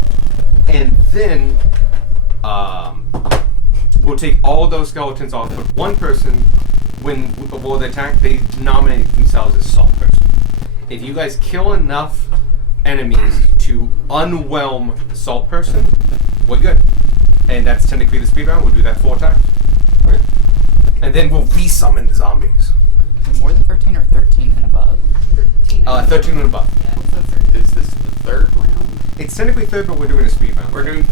and then we'll take all those skeletons off. But one person, when roll the attack, they nominate themselves as salt person. If you guys kill enough enemies to unwhelm the salt person, we're good. And that's technically the speed round. We'll do that 4 times. Okay. And then we'll resummon the zombies. More than 13 or 13 and above? 13. 13 and above. Yeah, it's the 13. Is this the third round? It's technically 3rd, but we're doing a speed round. We're doing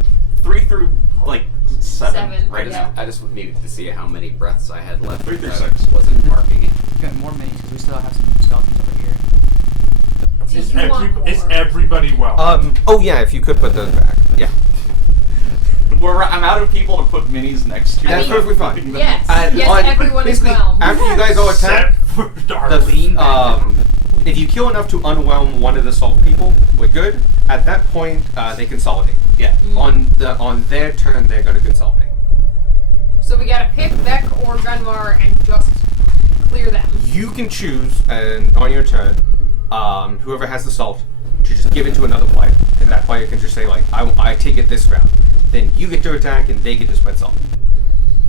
3 through like 7 right yeah. now. I just needed to see how many breaths I had left. 3 through I 6. wasn't marking it. Get more minis because we still have some skeletons over here. See, Is, you want more. is everybody well? Oh yeah, if you could put those back. Yeah. I'm out of people to put minis next to. That's mean, perfectly fine. Yes, And yes, everyone is basically, whelmed. after you guys all attack, Except for Darwin. if you kill enough to unwhelm one of the salt people, we're good. At that point, they consolidate. Yeah. On their turn, they're going to consolidate. So we gotta pick Beck or Gunmar and just clear them. You can choose, and on your turn, whoever has the salt, to just give it to another player, and that player can just say like, I take it this round. Then you get to attack, and they get to spread salt.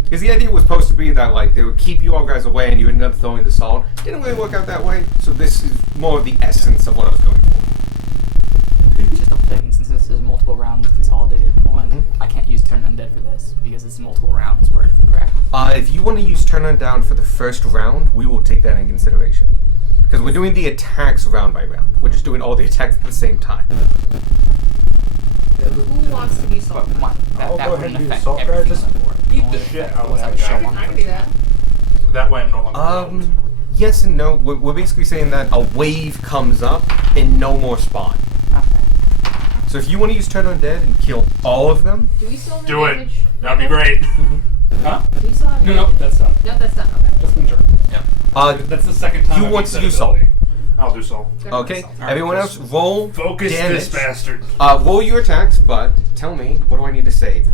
Because the idea was supposed to be that like they would keep you all guys away, and you ended up throwing the salt. Didn't really work out that way. So this is more of the essence of what I was going for. Just double checking, since this is multiple rounds consolidated one, I can't use Turn Undead for this because it's multiple rounds worth, correct? If you want to use Turn Undown for the first round, we will take that in consideration. Because we're doing the attacks round by round. We're just doing all the attacks at the same time. Who wants to be salt? Come on, I'll that go wouldn't ahead and do the affect salt guy, everything just on the board. beat Only the shit affect out of what's that on the guy. shelf I on can the do that. That way I'm no longer whelmed. Yes and no. We're basically saying that a wave comes up and no more spawn. Okay. So if you want to use Turn Undead and kill all of them, Do we still have Do it. advantage? That'd be great. Huh? Do we still have No, advantage? that's done. No, that's done. Okay. Just in turn. That's the second time. Who I've wants used to that do salt? ability. I'll do salt. Good okay. salt. Everyone else, roll Focus damage. this bastard. Roll your attacks, but tell me, what do I need to save?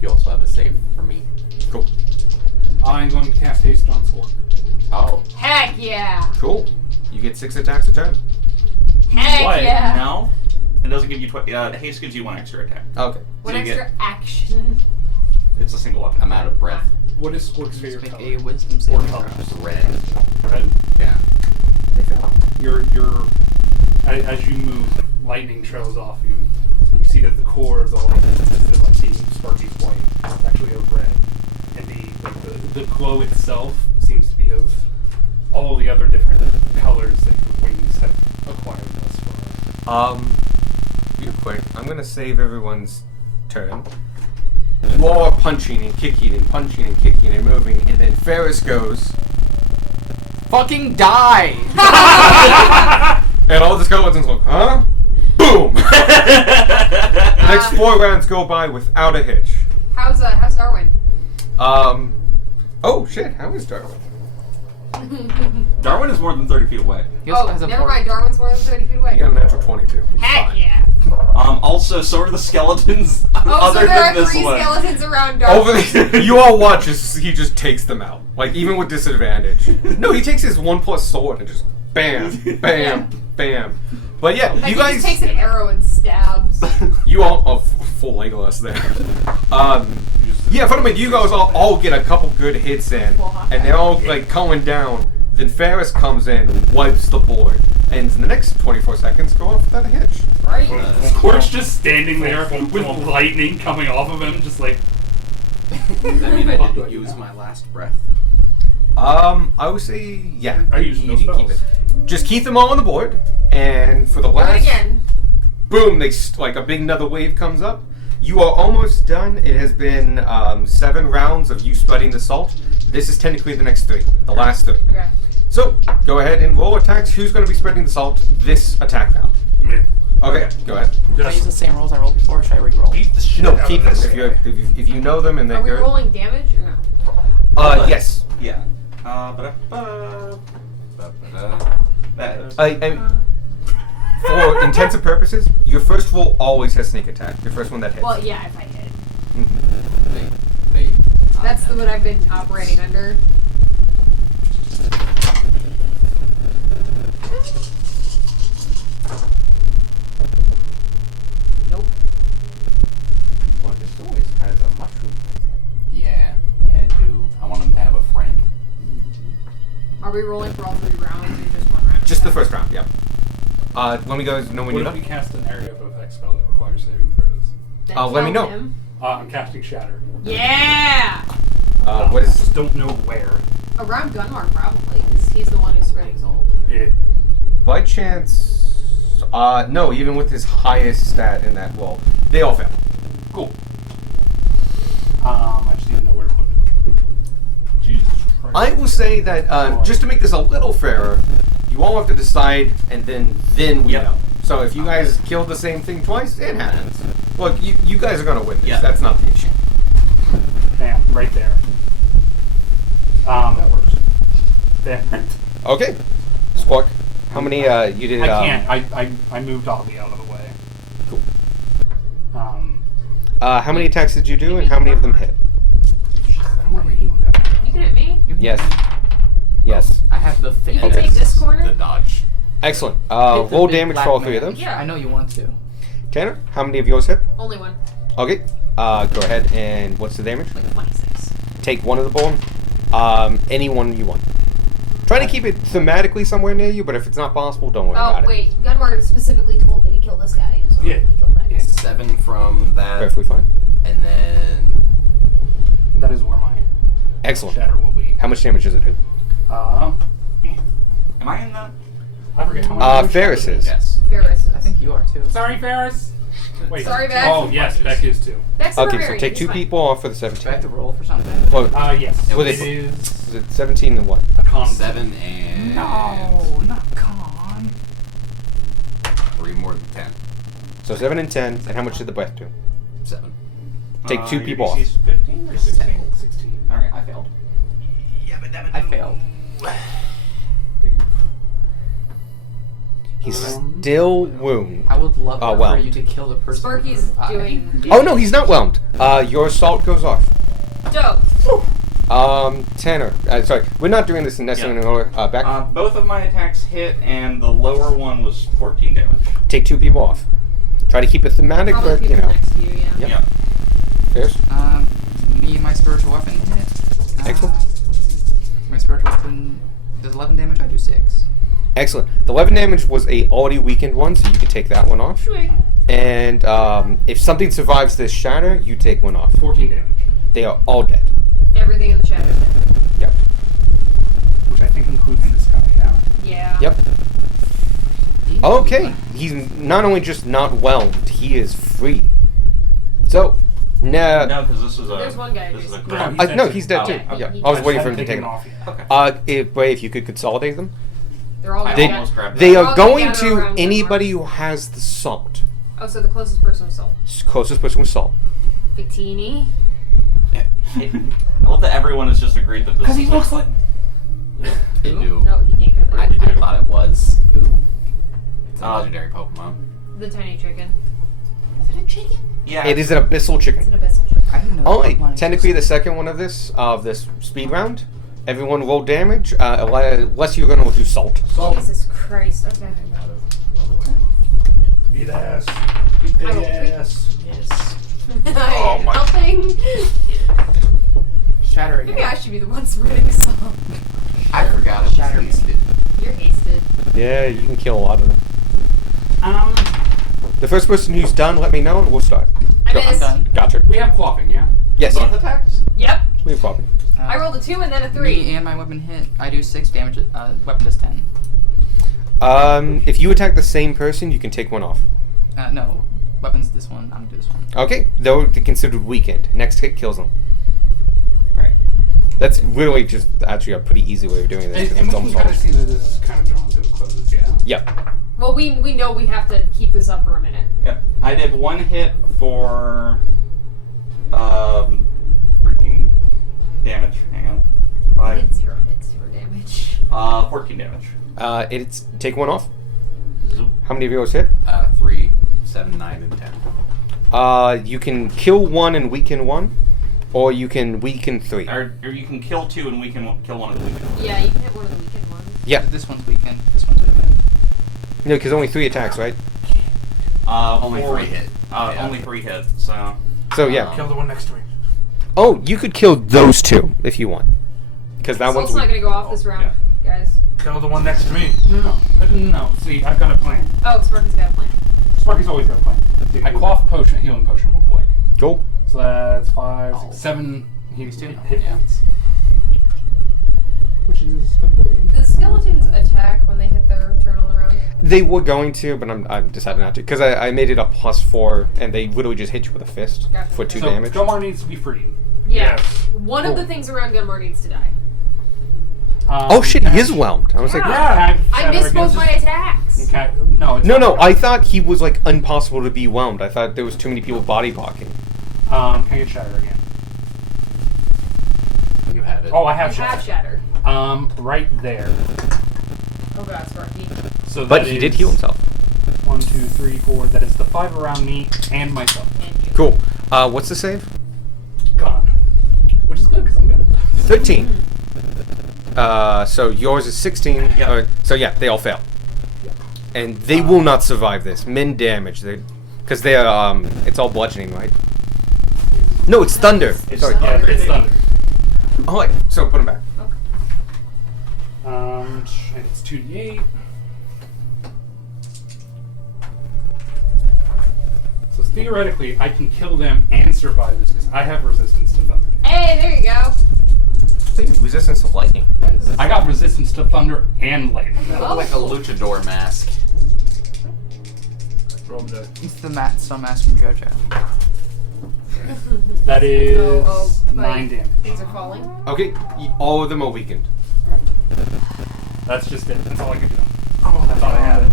You also have a save for me. Cool. I'm going to cast haste on Scorp. Oh. Heck yeah! Cool. You get 6 attacks a turn. Heck What? yeah! No. It doesn't give you haste gives you 1 extra attack. Okay. One So you extra get- action. It's a single weapon. I'm out of breath. What is Scorp's Just favorite make color? a wisdom saving color. throw. Red. Red. Yeah. Your as you move, lightning trails off you. You see that the core of the sparky white is actually a red, and the glow itself seems to be of all the other different colors that your wings have acquired thus far. Real quick, I'm gonna save everyone's turn. You all are punching and kicking and punching and kicking and moving, and then Ferris goes, Fucking die! and all the skeletons look, huh? Boom! The next 4 rounds go by without a hitch. How's Darwin? Oh shit, how is Darwin? Darwin is more than 30 feet away. He also Oh, has a never board. mind. Darwin's more than 30 feet away. He got a natural 22. He's Heck fine. yeah! Also, so are the skeletons Oh, other so there than are this 3 one. skeletons around Darwin. Over the, you all watch as he just takes them out. Like, even with disadvantage. No, he takes his 1+ sword and just bam, bam, bam. But yeah, Like you he guys, just takes an arrow and stabs. you all, full Legolas there. Yeah, fundamentally, you guys all get a couple good hits in, and they're all like going down. Then Ferris comes in, wipes the board, and in the next 24 seconds, go off without a hitch. Right? Scorp's just standing there with lightning coming off of him, just like. Does that mean I didn't use my last breath? I would say, yeah. I used no you can keep spells. it. Just keep them all on the board, and for the Do it last. again. boom, like a big another wave comes up. You are almost done. It has been 7 rounds of you spreading the salt. This is technically the next 3, the last 3. Okay. So go ahead and roll attacks. Who's going to be spreading the salt this attack round? Me. Okay, go ahead. Can I use the same rolls I rolled before, or should I re-roll? Beat the shit No, out keep of them this if you know them and they're Are we good. rolling damage or no? Yes. Yeah. For intensive purposes, your first roll always has sneak attack. Your first one that hits. Well, yeah, if I hit. They That's what I've been operating under. Nope. Well, this always has a mushroom. Yeah, I do. I want him to have a friend. Are we rolling for all 3 rounds or just 1 round? Just the first round, yeah. Let me go know when What you're if we done. cast an area of effect spell that requires saving throws? Then let me tell know. him. I'm casting Shatter. Yeah! What I is just don't know where. Around Gunmar, probably, because he's the one who's spreading salt. Yeah. by chance? No. Even with his highest stat in that roll, they all fail. Cool. I just didn't know where to put it. Jesus Christ. I will say that just to make this a little fairer, you all have to decide, and then we Yep. know. So if you guys killed the same thing twice, it happens. Look, you guys are gonna win this. Yeah. That's not the issue. Bam, right there. That works. There. Okay, Squawk. How many you did? I can't. I moved Ollie out of the way. Cool. I How many attacks did you do, and how many of them hit? don't want to healing gun. You can hit me. Yes. Yes. I have the thing. You can take this corner. The dodge. Excellent. Hit the Roll big damage black for all 3 of man. those. Yeah. I know you want to. Tanner, how many of yours hit? Only one. Okay. Go ahead and what's the damage? Like 26. Take one of the bone. Any one you want. Try to keep it thematically somewhere near you, but if it's not possible, don't worry Oh, about it. wait. Gunmar specifically told me to kill this guy. So Yeah. he killed that guy. 7 from that, Perfectly fine. and then That is where my Excellent. shatter will be. How much damage does it do? Am I in that? I forget how much. Ferris is. yes. Ferris. I think you are too. Sorry, Ferris. Wait. Sorry, Beck. Oh yes, Beck is too. That's Okay, so barbarian, take it's 2 fine. people off for the Do I have 17. to roll for something? Well, Yes. What It is it? is is it 17 and what? a con. 7 and No, not con. 3 more than 10. So 7 and 10, and how much did the breath do? 7. Take 2 Your people off. DC's 15 or 16? 16. Alright, I failed. I failed. He's still wound. I would love Oh, for well. you to kill the person. Sparky's who died. doing. Oh no, he's not whelmed. Your assault goes off. Dope. Tanner. Sorry, we're not doing this in necessarily in order. Back. Both of my attacks hit, and the lower one was 14 damage. Take 2 people off. Try to keep it thematic, All the but people you know. next to you, yeah. Yep. Yeah. Fierce. Me and my spiritual weapon hit. Excellent. My spiritual weapon does 11 damage. I do 6. Excellent. The 11 damage was a already weakened one, so you can take that one off. Sweet. And if something survives this shatter, you take 1 off. 14 damage, They are all dead. Everything in the chat is dead. Yep. which I think includes this guy. Yeah. Yeah. Yep. Okay. He's not only just not whelmed, he is free. So, No, because this is a. There's one guy This is a who's- grab. he's no, dead he's too. dead Oh, too. okay. Yeah, He I was just waiting for him haven't to take taken him. off yet. Okay. Ray, if you could consolidate them. They're all I gonna almost grabbed They that. They're are all gonna going gather to around anybody Gunmar. who has the salt. Oh, so the closest person was Salt. Closest person with salt. Victini. I love that everyone has just agreed that this is like. They do. No, he can't go I there. thought it was. Ooh. It's a legendary Pokemon. The tiny chicken. Yeah. It is an abyssal It's chicken. an abyssal chicken. I didn't know. Only Pokemon technically the existed. second one of this speed round. Everyone roll damage unless you're going to do salt. Jesus Christ. Okay. Beat ass. I Beat the will treat- ass. Yes. I my- helping. Shatter again. Maybe I should be the one spreading salt. I forgot it Shatter was me. hasted. You're hasted. Yeah, you can kill a lot of them. Um, The first person who's done, let me know and we'll start. I I'm missed. done. Gotcha. we have quaffing, yeah. Yes. Both attacks? Yep. We have problem. I rolled a 2 and then a 3. Me and my weapon hit. I do 6 damage. Weapon does 10. If you attack the same person, you can take 1 off. No. Weapons this one. I'm gonna do this one. Okay, they're considered weakened. Next hit kills them. Right. That's really just actually a pretty easy way of doing this. 'Cause And it's we can almost kind of always. see that this is kind of drawn to a close, yeah? Yep. Well, we know we have to keep this up for a minute. Yep. I did 1 hit for freaking damage. Hang on. I 5. did 0 hits for damage. 14 damage. It's take one off. Zoop. How many of yours hit? 3, 7, 9, and 10. You can kill one and weaken one, or you can weaken 3. Or you can kill 2 and we can kill 1 of the weakened ones. Yeah, you can hit one of the weakened ones. Yeah. This one's weakened. This one's weakened. No, because only 3 attacks, right? Only 4 3 hit. Yeah. Only 3 hit. So. So yeah. Kill the one next to me. Oh, you could kill those 2 if you want, because that Salt's one's not weak. gonna go off this round, guys. Kill the one next to me. No. See, I've got a plan. Oh, Sparky's got a plan. Sparky's always got a plan. I quaff a potion, a healing potion real quick. Cool. So that's 5, 6, 7 hit points. Which is a big. Do the skeletons attack when they hit their turn on the round? They were going to, but I decided not to, because I made it a +4, and they literally just hit you with a fist Gotcha. for 2 So damage. Gomar needs to be freed. Yeah. Yes. One of the things around Gunmar needs to die. Oh shit, he is whelmed. I was like, Yeah. I missed both my attacks. Okay. No, it's no, not. I thought he was like impossible to be whelmed. I thought there was too many people body blocking. Can I get Shatter again? You have it. Oh, I I have have Shatter. Shatter. Right there. Oh god, Sparky. So But that he did is heal himself. 1, 2, 3, 4. That is the 5 around me and myself. And you. Cool. What's the save? Gone. Which is good because I'm good. 13. So yours is 16. Yeah. So yeah, they all fail. And they will not survive this. Min damage. Because they're it's all bludgeoning, right? No, it's thunder. Sorry. Yeah, it's thunder. Oh, wait. So put them back. And it's 2d8. So theoretically, I can kill them and survive this because I have resistance to thunder. Hey, there you go. I think resistance to lightning. I got resistance to thunder and lightning. Oh. Like a luchador mask. Roll the. It's the Stone Mask from JoJo. That is but 9 damage. Things are falling. Okay, all of them are weakened. That's just it. That's all I can do. Oh, I thought I had it.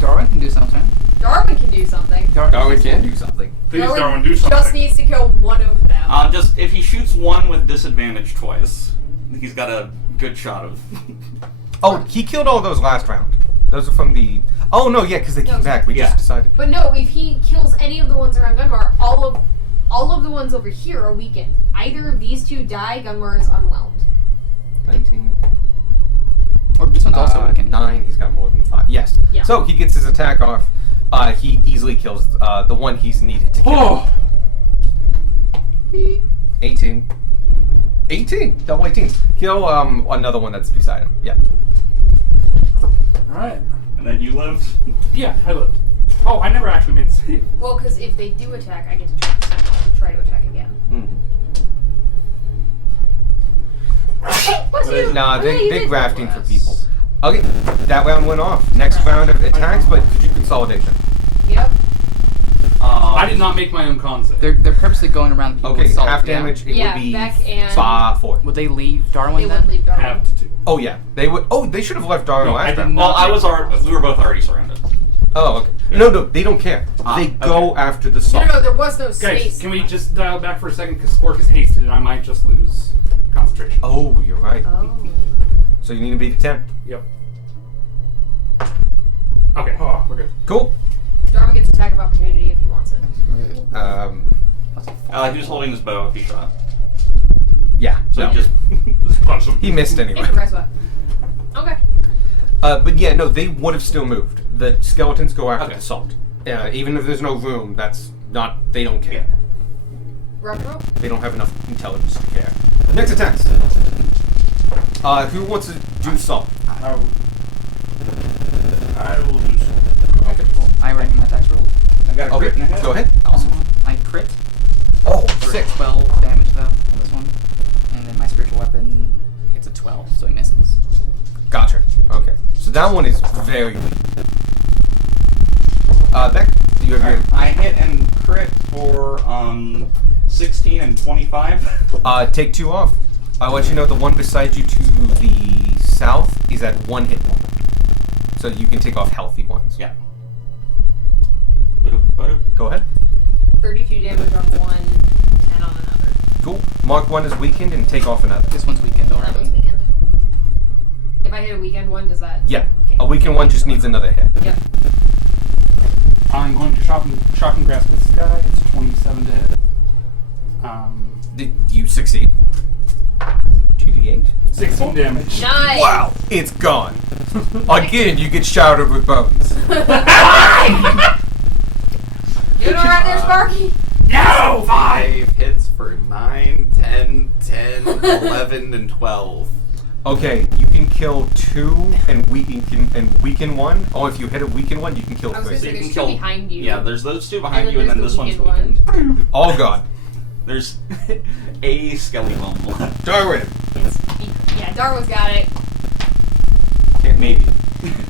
Darwin can do something. Darwin can do something. Darwin can do something. Please, Darwin, do something. Just needs to kill one of them. Just if he shoots 1 with disadvantage twice, he's got a good shot of. Oh, he killed all those last round. Those are from the. Oh no, yeah, because they came No, back. We yeah. just decided. But no, if he kills any of the ones around Gunmar, all of the ones over here are weakened. Either of these 2 die, Gunmar is unwhelmed. 19. Oh, this one's also weakened. 9. He's got more than 5. Yes. Yeah. So he gets his attack off. He easily kills the one he's needed to kill. 18. 18. Double 18s. Kill another one that's beside him. Yeah. Alright. And then you live. Yeah, I lived. Oh, I never actually made the save. Well, because if they do attack, I get to try to attack again. Bless you. Nah, Okay, you they're did grafting for us. people. Okay, that round went off. Next round of attacks, but could you consolidation? Yep. I did not make my own con save. They're purposely going around people Okay, with salt. half yeah? damage. It Yeah, would be Beck and- 4. Would they leave Darwin They then? would leave Darwin. Have to. Oh yeah, they would. Oh, they should have left Darwin No, I last did round. not. Well, we were both already surrounded. Oh, okay. No, they don't care. They go okay. after the No, salt. there was no space. Guys, can we just dial back for a second? Because Spork is hasted and I might just lose concentration. Oh, you're right. Oh. So you need to beat a 10. Yep. Okay, we're good. Cool. Darwin gets attack of opportunity if he wants it. He was holding his bow if he shot. Yeah. So no. he just. Just punch him. He missed anyway. Improvise what? Okay. But yeah, no, they would have still moved. The skeletons go after Okay. the salt. Even if there's no room, that's not. They don't care. Retro? They don't have enough intelligence to care. Next attacks. Who wants to do salt? I will do something. Okay. I already my attacks rolled. I got a crit in the Okay. head. Go ahead. Awesome. I crit. Oh, For sick. 12 damage though on this one. And then my spiritual weapon hits a 12, so he misses. Gotcha. Okay. So that one is very weak. Beck, do you have your... I hit and crit for 16 and 25. Take 2 off. I'll let you know the one beside you to the south is at 1 hit point. So you can take off healthy ones. Yeah. Go ahead. 32 damage on one, 10 on another. Cool. Mark 1 is weakened and take off another. This one's weakened That already. one's weakened. If I hit a weekend one, does that? Yeah. Okay. A weakened one just needs another hit. Yep. I'm going to shock and grasp this guy. It's 27 to hit. You succeed. 2d8. 16 damage. Nice. Wow, it's gone. Again, you get shattered with bones. You doing right there, Sparky? No! 5 hits for 9, 10, 10, 11, and 12. Okay, you can kill 2 and weaken 1. Oh, if you hit a weaken 1, you can kill I was 3. gonna say you there's can 2 behind you. Yeah, there's those 2 behind And you, and then then there's this the one's weakened weakened. All gone. There's a skelly bum left. Darwin. Yeah, Darwin's got it. Maybe.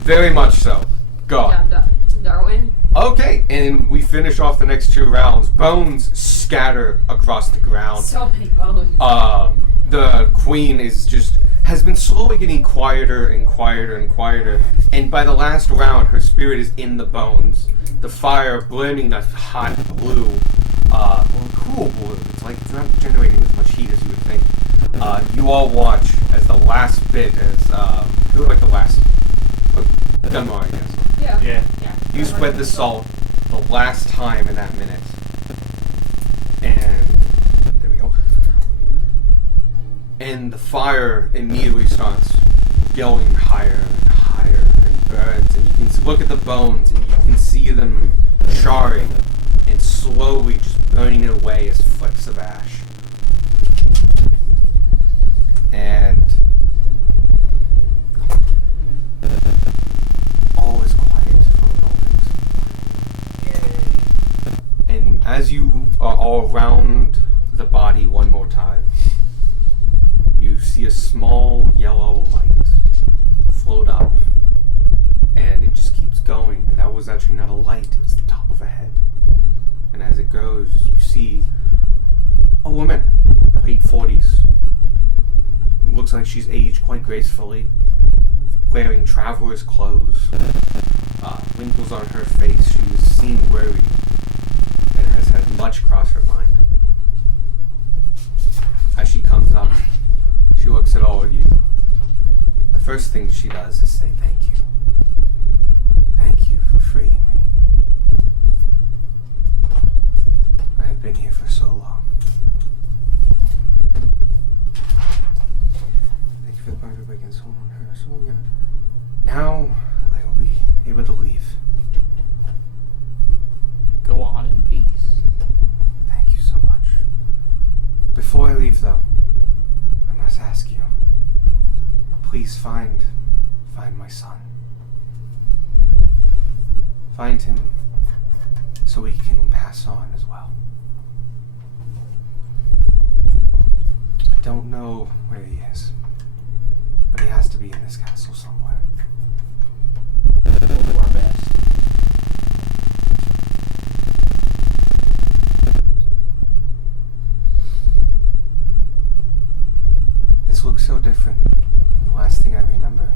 Very much so. Good Gone. job, Darwin. Okay, and we finish off the next 2 rounds. Bones scatter across the ground. So many bones. The queen has been slowly getting quieter and quieter and quieter, and by the last round, her spirit is in the bones. The fire burning a hot blue, or cool blue. It's not generating as much heat as you would think. You all watch as the last bit, who would like the last? Dunmar, I guess. Yeah. Yeah. You spread the salt the last time in that minute. And there we go. And the fire immediately starts going higher and higher and burns. And you can look at the bones and you can see them charring and slowly just burning away as flecks of ash. And all is quiet for a moment. And as you are all around the body one more time, you see a small yellow light float up, and it just keeps going. And that was actually not a light, it was the top of a head. And as it goes, you see a woman, late 40s. Looks like she's aged quite gracefully, wearing traveler's clothes, wrinkles on her face. She was seen worried and has had much cross her mind. As she comes up, she looks at all of you. The first thing she does is say thank you. Thank you for freeing me. I have been here for so long. Thank you for the part of against soul on her soul. Yeah. Now I will be able to leave. Go on in peace. Thank you so much. Before I leave, though, I must ask you, please find my son. Find him so he can pass on as well. I don't know where he is, but he has to be in this castle somewhere. We'll do our best. This looks so different from the last thing I remember.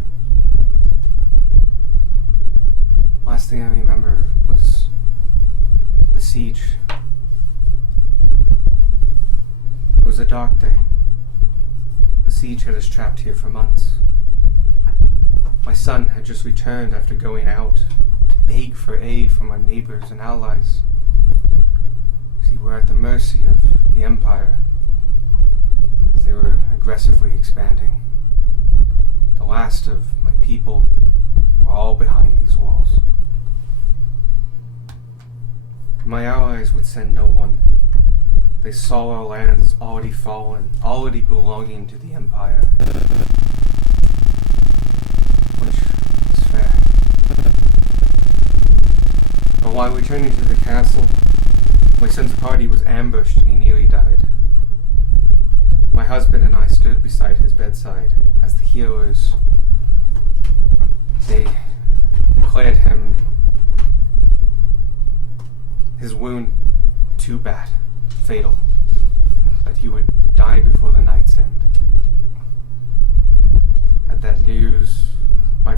Last thing I remember was the siege. It was a dark day. The siege had us trapped here for months. My son had just returned after going out to beg for aid from our neighbors and allies. See, we're at the mercy of the Empire as they were aggressively expanding. The last of my people were all behind these walls. My allies would send no one. They saw our land as already fallen, already belonging to the Empire. Which is fair. But while returning to the castle, my son's party was ambushed and he nearly died. My husband and I stood beside his bedside as the healers, they declared him fatal. That he would die before the night's end. At that news, my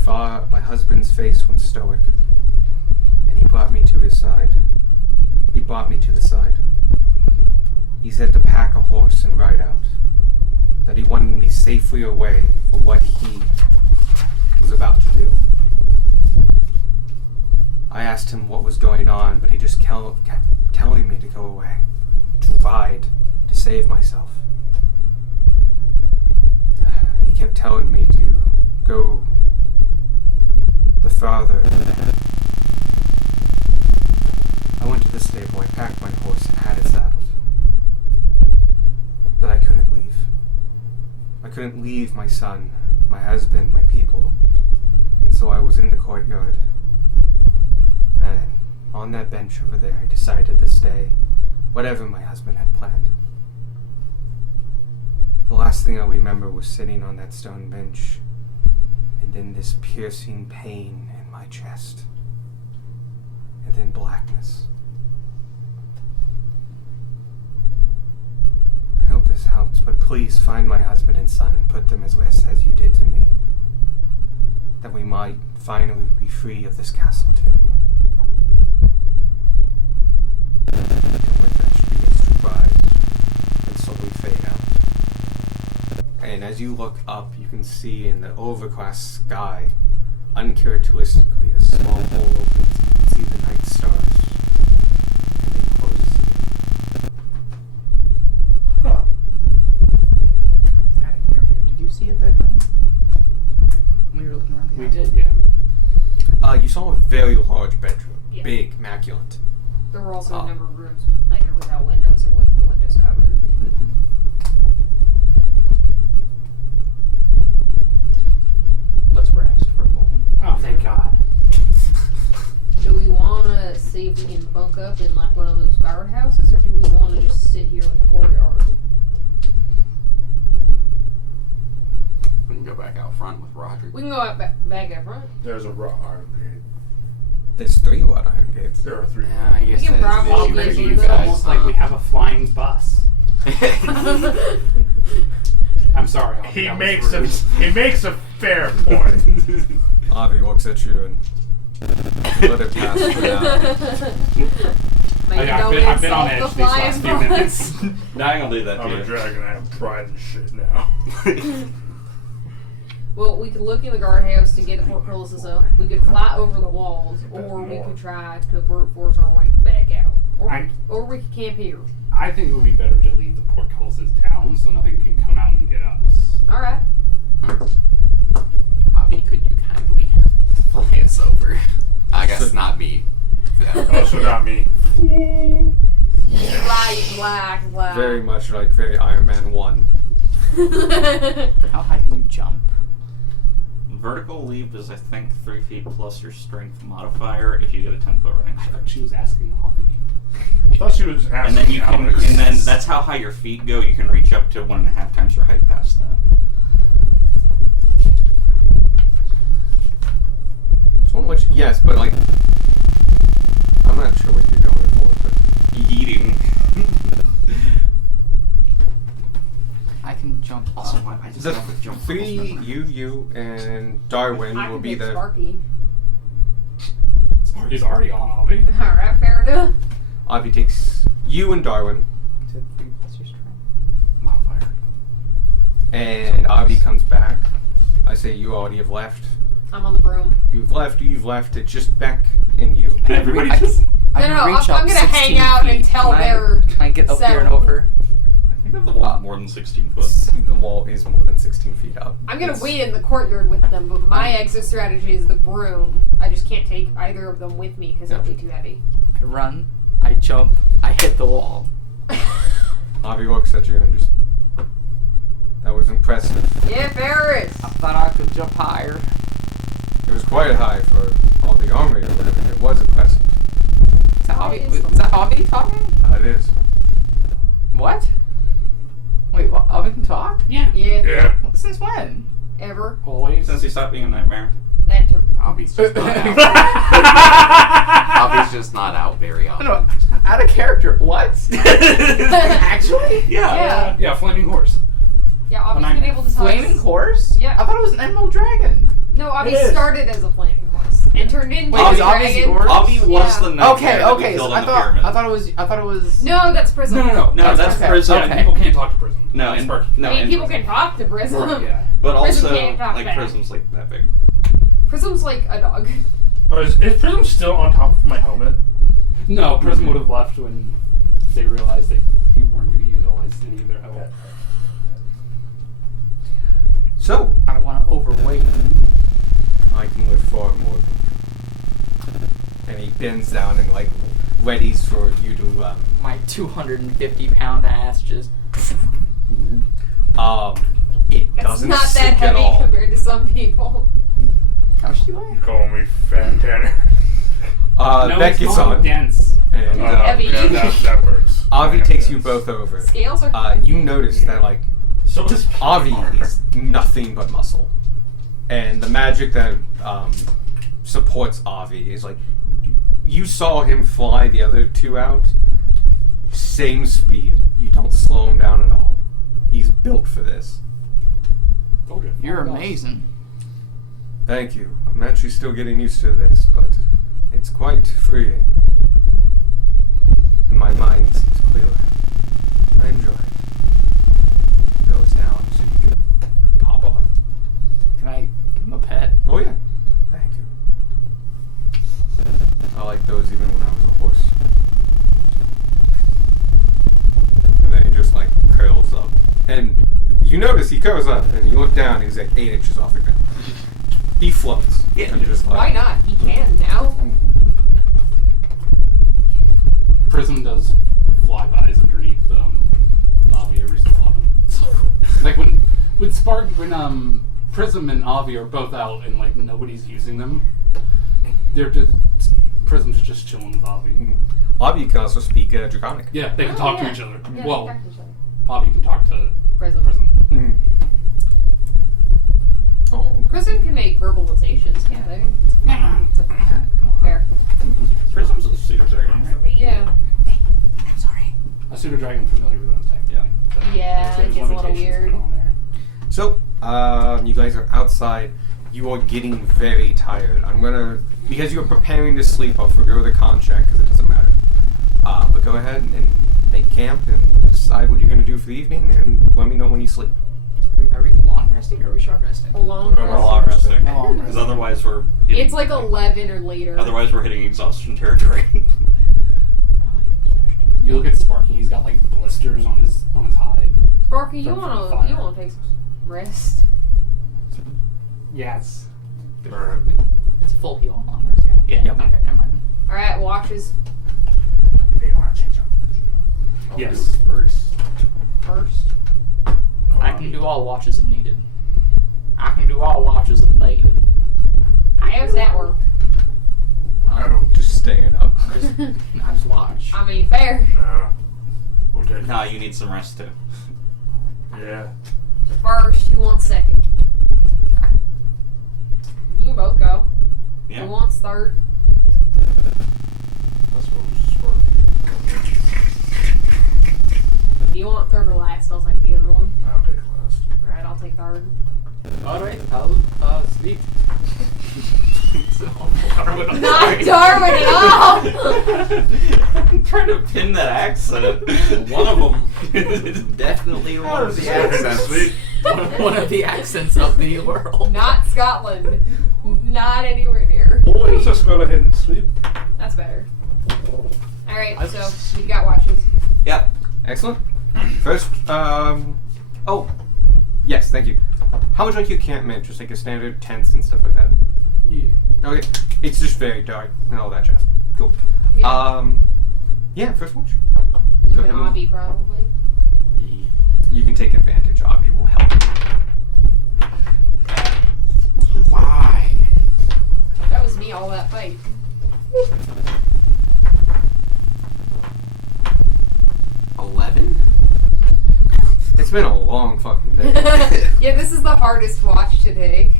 husband's face went stoic, and he brought me to his side. He brought me to the side. He said to pack a horse and ride out. That he wanted me safely away for what he was about to do. I asked him what was going on, but he just kept telling me to go away, to ride, to save myself. He kept telling me to go the farther ahead. I went to the stable, I packed my horse and had it saddled. But I couldn't leave. I couldn't leave my son, my husband, my people. And so I was in the courtyard. And on that bench over there, I decided to stay, whatever my husband had planned. The last thing I remember was sitting on that stone bench, and then this piercing pain in my chest, and then blackness. I hope this helps, but please find my husband and son and put them as rest as you did to me, that we might finally be free of this castle tomb. And with that, she begins to rise and slowly fade out. And as you look up, you can see in the overcast sky, uncharacteristically, a small hole opens. You can see the night stars, and then closes again. Huh. Out of character. Did you see a bedroom? When we were looking around the We house? did, yeah. You saw a very large bedroom. Yeah. Big, immaculate. There were also Oh. a number of rooms, either without windows or with the windows covered. Let's rest for a moment. Oh, thank God. Do we want to see if we can bunk up in like one of those guardhouses, or do we want to just sit here in the courtyard? We can go back out front with Roderick. We can go out back up front. There's a wrought iron gate. There's 3 wrought iron gates. There are 3. Yeah, I guess We can that probably is an get issue for you you It's guys. almost like we have a flying bus. I'm sorry. Ollie, He that was makes rude. he makes a fair point. Avi looks at you and let it pass for now. Maybe I've go been, I've been on insult edge the these flying last few bus. minutes. Dying will do that I'm to a you. dragon. I have pride and shit now. Well, we could look in the guardhouse to get the portcullises up. We could fly over the walls, or we could try to brute force our way back out. Or we could camp here. I think it would be better to leave the portcullises down so nothing can come out and get us. Alright. Avi, could you kindly fly us over? I guess not me. Oh, so not me. Light, black. Very much like very Iron Man 1. How high can you jump? Vertical leap is, I think, 3 feet plus your strength modifier if you get a 10-foot running I start. thought she was asking Avi. I thought she was asking. And then you can, Alex. and then that's how high your feet go. You can reach up to 1.5 times your height past that. Just one which, yes, but like, I'm not sure what you're going for, but Yeeting. I can jump Also, up. I just the love the jump. 3, you, and Darwin I will can be take the. Sparky. He's already on Avi. Alright, fair enough. Avi takes you and Darwin, To 3 plus your strength. Modifier. and Avi comes back. I say you already have left. I'm on the broom. You've left. It's just Beck and you. Everybody I- just. I No, can no, reach I'm up gonna 16 hang out feet. until Can I- they're Can I get up here and settled. over? I think that the wall's more than 16 foot. The wall is more than 16 feet up. I'm gonna It's- wait in the courtyard with them, but my exit strategy is the broom. I just can't take either of them with me because it'll be too heavy. I run, I jump, I hit the wall. Avi looks at you and just. That was impressive. Yeah, Ferris! I thought I could jump higher. It was quite high for all the army or whatever. It was impressive. Is that Oh, Avi? it is Is that Avi talking? It is. What? Wait, what? Avi can talk? Yeah. Yeah, Yeah. Since when? ever. Always. Since he stopped being a nightmare. That took. Avi's just not out. Avi's just not out very often. No, out of character. What? Actually? Yeah. Yeah, flaming horse. Yeah, Avi's When been I- able to talk. Flaming horse? Yeah. I thought it was an emerald dragon. No, Avi It is. started as a flaming horse and turned into Wait, a is Avi dragon. yours? Avi was Yeah. the nightmare Okay, that we okay. killed So in the pyramid. I thought it was. No, that's Prism. No, No, that's Okay, Prism. okay. People can't talk to Prism. No, That's and Sparky. no, I mean, and people Prism. can talk to Prism. Right, yeah. But Prism also, can't talk like back. Prism's like that big. Prism's like a dog. Is Prism still on top of my helmet? No, Prism would have left when they realized that you weren't going to utilize any of their help. Okay. So, I don't want to overweight. I can lift far more. And he bends down and like readies for you to My 250-pound ass just. it That's doesn't not that sink at heavy all. compared to some people. How much do you weigh? You call me Fat Tanner. No, Beck it's gets not on, dense. and Heavy. Yeah, that works. Avi Yeah, takes you that's- both over. Scales are. You notice that like So is Avi is nothing but muscle, and the magic that supports Avi is like you saw him fly the other two out. Same speed. You don't slow him down at all. He's built for this. Told you. You're Oh, gosh. amazing. Thank you. I'm actually still getting used to this, but it's quite freeing. And my mind seems clearer. I enjoy it. Goes down so you can pop off. Can I give him a pet? Oh yeah. Thank you. I like those even when I was a horse. And then he just like curls up. And you notice he curls up and you look down and he's like 8 inches off the ground. He floats. Yeah. And just like, Why not? He can now. Prism does flybys underneath Avi every so often. Like when Prism and Avi are both out and like nobody's using them, they're just Prism's just chilling with Avi. Avi can also speak Draconic. Yeah, they can Oh, talk yeah. to each other. Yeah, Well, back to each other. Avi can talk to Prism. Prism. Oh, Prism can make verbalizations, can't they? It's a pet. Come on. Fair. Prism's a pseudo dragon, right? Yeah. A pseudo dragon familiar with them type. Yeah. So Yeah, there's it gets a little limitations weird. put on there. So, you guys are outside. You are getting very tired. I'm gonna, because you're preparing to sleep, I'll forgo the con check because it doesn't matter. But go ahead and make camp and decide what you're gonna do for the evening and let me know when you sleep. Are we long resting or are we short resting? A long We're We're rest. all out resting. Oh, Because otherwise we're hitting, It's like 11 or later. otherwise we're hitting exhaustion territory. You look at Sparky, he's got like blisters on his hide. Sparky, you From the wanna fire. take some rest? Yes. Alright. It's full heal on long rest, yeah. Yeah. Okay, never mind. All right, watches You may want to change up. Yes. First. first. I can do all watches if needed. I can do all watches if needed. How does that work? No, Just staying up. I just watch. I mean, fair. no. We'll take Nah, you need some rest too. Yeah. First, who wants second? You can both go. Yeah. Who wants third? That's what was Sparky. If you want third or last, I'll take the other one. I'll take last. All right, I'll take third. Alright, I'll sleep. Not Darwin at all. I'm trying to pin that accent. One of them is definitely one of the accents. Sweet. One of the accents of the world. Not Scotland. Not anywhere near. Let's just go ahead and sleep. That's better. All right, so we got watches. Yeah. Excellent. First, oh, yes, thank you. How would you like your campment? Just like a standard tents and stuff like that? Yeah. Okay. It's just very dark and all that jazz. Cool. Yeah. Yeah, first watch. You go and ahead and- Avi probably. You can take advantage. Avi will help. Why? That was me all that fight. 11? It's been a long fucking day. Yeah, this is the hardest watch to take.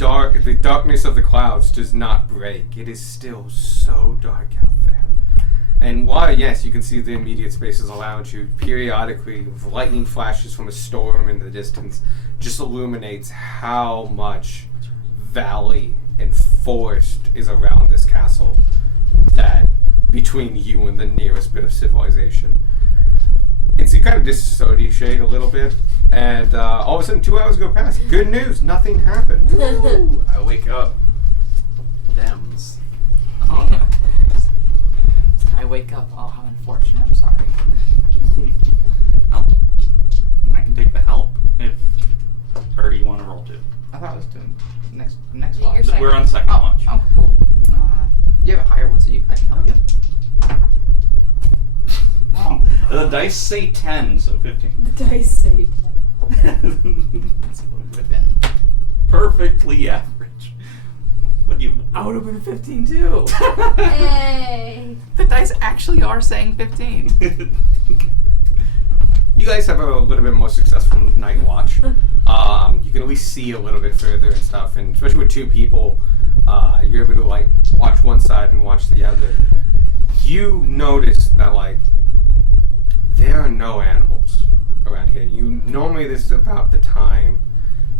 the darkness of the clouds does not break. It is still so dark out there. And while, yes, you can see the immediate spaces around you, periodically, lightning flashes from a storm in the distance just illuminates how much valley and forest is around this castle that between you and the nearest bit of civilization. And so you kind of dissociate a little bit, and all of a sudden 2 hours go past. Good news, nothing happened. I wake up. Thems. Oh, no. I wake up. Oh, how unfortunate. I'm sorry. Help. I can take the help if. Or do you want to roll 2? I thought I was doing next Yeah, watch. you're second. We're on second watch. Oh, cool. You have a higher one, so I can help you. Wow. The dice say 10, so 15. The dice say 10. Let's see what it would have been. Perfectly average. What you? I would have been a 15 too. Hey. The dice actually are saying 15. You guys have a little bit more successful night watch. You can at least see a little bit further and stuff, and especially with 2 people, you're able to like watch one side and watch the other. You notice that like there are no animals around here. Normally this is about the time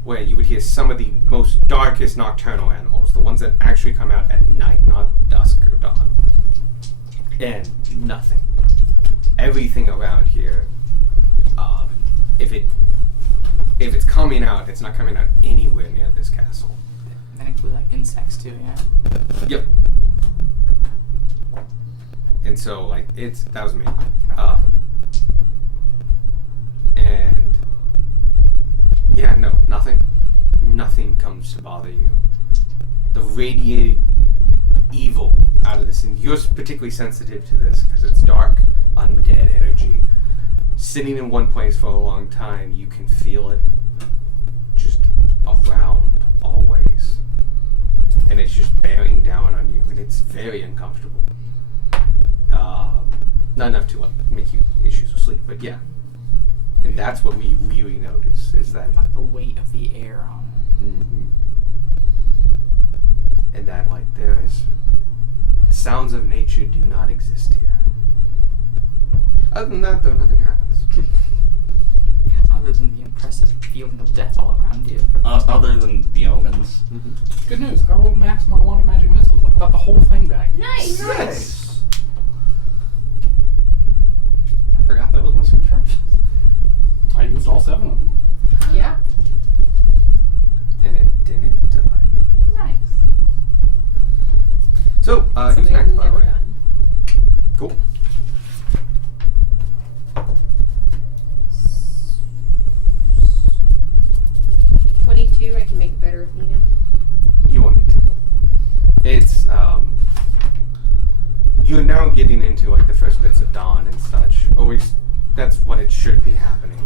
where you would hear some of the most darkest nocturnal animals, the ones that actually come out at night, not dusk or dawn. And nothing. Everything around here, if it's coming out, it's not coming out anywhere near this castle. That include like insects too, yeah. Yep. And so, like, that was me. And yeah, no, nothing. Nothing comes to bother you. The radiate evil out of this, and you're particularly sensitive to this because it's dark, undead energy. Sitting in one place for a long time, you can feel it just around always. And it's just bearing down on you, and it's very uncomfortable. Not enough to like make you issues of sleep, but yeah. And that's what we really notice is that Like the weight of the air on it. mm-hmm. And that like the sounds of nature do not exist here. Other than that, though, nothing happens. Other than the impressive feeling of death all around you. Other than the omens. Good news. I rolled max my wanted magic missiles. I got the whole thing back. Nice. Nice. I forgot that was missing charges. I used all 7 of them. Yeah. And it didn't die. Nice. So, who's Something next, I've by the never way? done. Cool. I can make it better if needed. You won't need to. It's, you're now getting into, like, the first bits of dawn and such. Or at least, that's what it should be happening.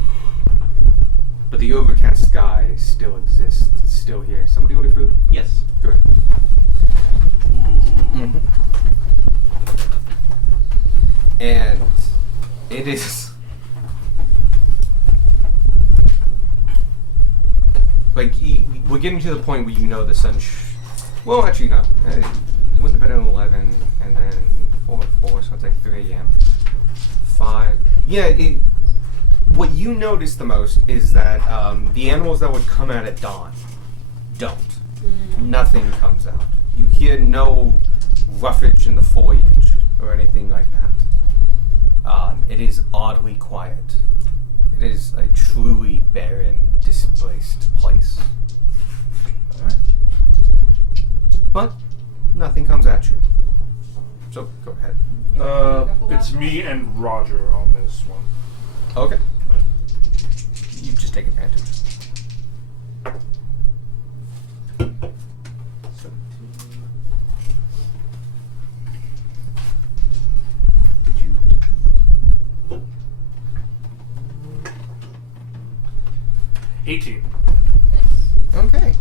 But the overcast sky still exists. It's still here. Somebody order food? Yes. Go ahead. Mm-hmm. And it is... like, we're getting to the point where you know the sun... well, actually, no. You went to bed at 11, and then 4, so it's like 3 a.m. 5. Yeah, what you notice the most is that the animals that would come out at dawn don't. Nothing comes out. You hear no roughage in the foliage or anything like that. It is oddly quiet. It is a truly barren, displaced place. Alright. But nothing comes at you. So, go ahead. It's me and Roger on this one. Okay. You just take advantage. 17. Did you... 18. Okay.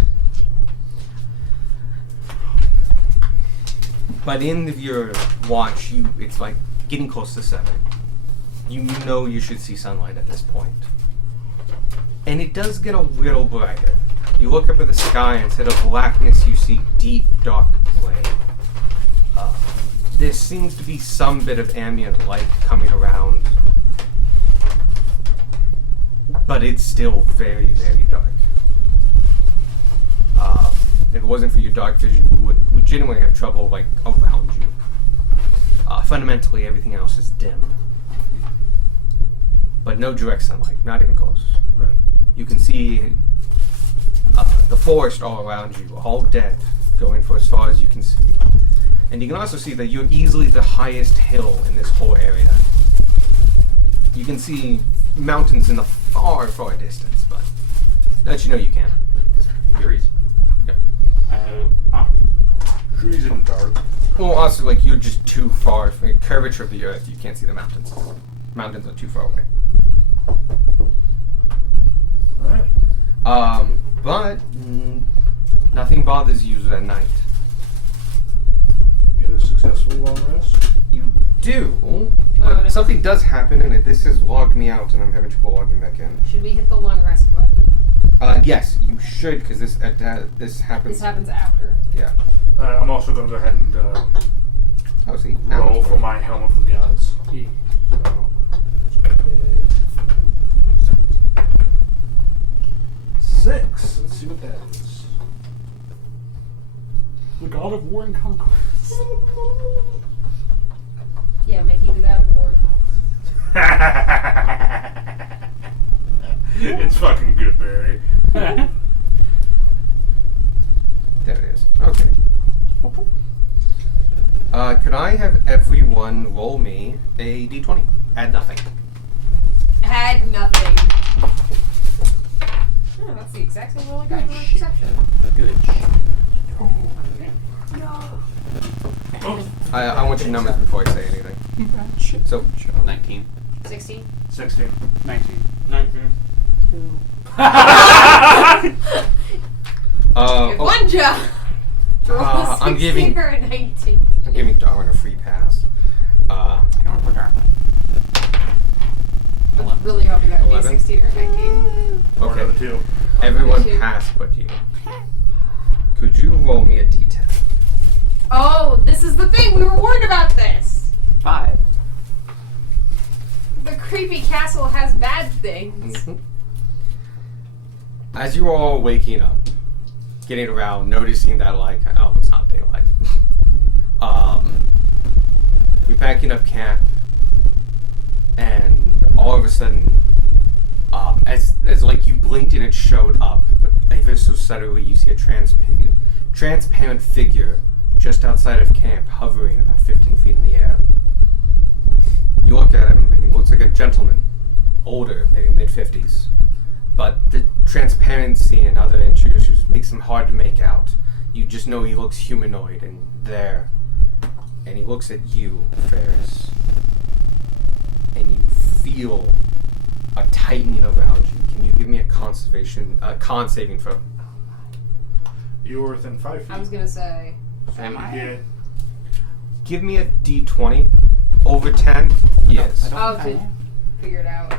By the end of your watch, it's like getting close to 7. You know you should see sunlight at this point. And it does get a little brighter. You look up at the sky, and instead of blackness, you see deep, dark gray. There seems to be some bit of ambient light coming around, but it's still very, very dark. If it wasn't for your dark vision, you would legitimately have trouble, like, around you. Fundamentally, everything else is dim. But no direct sunlight, not even close. Right. You can see the forest all around you, all dead, going for as far as you can see. And you can also see that you're easily the highest hill in this whole area. You can see mountains in the far, far distance, but let you know you can. You're easy. Yep. Trees in the dark. Well, also, like, you're just too far from the curvature of the earth. You can't see the mountains. Mountains are too far away. Alright. But nothing bothers you at night. Get a successful long rest. You do, but no. something does happen, and this has logged me out, and I'm having trouble logging back in. Should we hit the long rest button? Yes, you should, because this happens. This happens after. Yeah. I'm also going to go ahead and Oh, see. roll for my helmet for the gods. So, 6. Let's see what that is. The god of war and conquest. Yeah, make you do that war. It's fucking good, Barry. There it is. Okay. Could I have everyone roll me a d20? Add nothing. Had nothing. Oh, that's the exact same roll I got for perception. Good. I want your numbers before I say anything. So, 19. 16. 16. 19. 19. One job. I'm giving- Or a 19. I'm giving Darwin a free pass. I don't remember Darwin. I was really hoping that would be a 11? 16 or a 19. Or another 2. Everyone Two. passed but you. Could you roll me a d10? Oh, this is the thing. We were worried about this. 5. The creepy castle has bad things. Mm-hmm. As you're all waking up, getting around, noticing that, like, oh, it's not daylight. You're packing up camp, and all of a sudden, as like you blinked and it showed up, but ever so subtly, you see a transparent figure just outside of camp, hovering about 15 feet in the air. You look at him, and he looks like a gentleman, older, maybe mid-50s. But the transparency and other issues makes him hard to make out. You just know he looks humanoid and there. And he looks at you, Ferris. And you feel a tightening around you. Can you give me a con saving throw? You're within 5 feet. I was gonna say. Am I? Yeah. Give me a d20. Over 10, he is. Oh, to figure it out.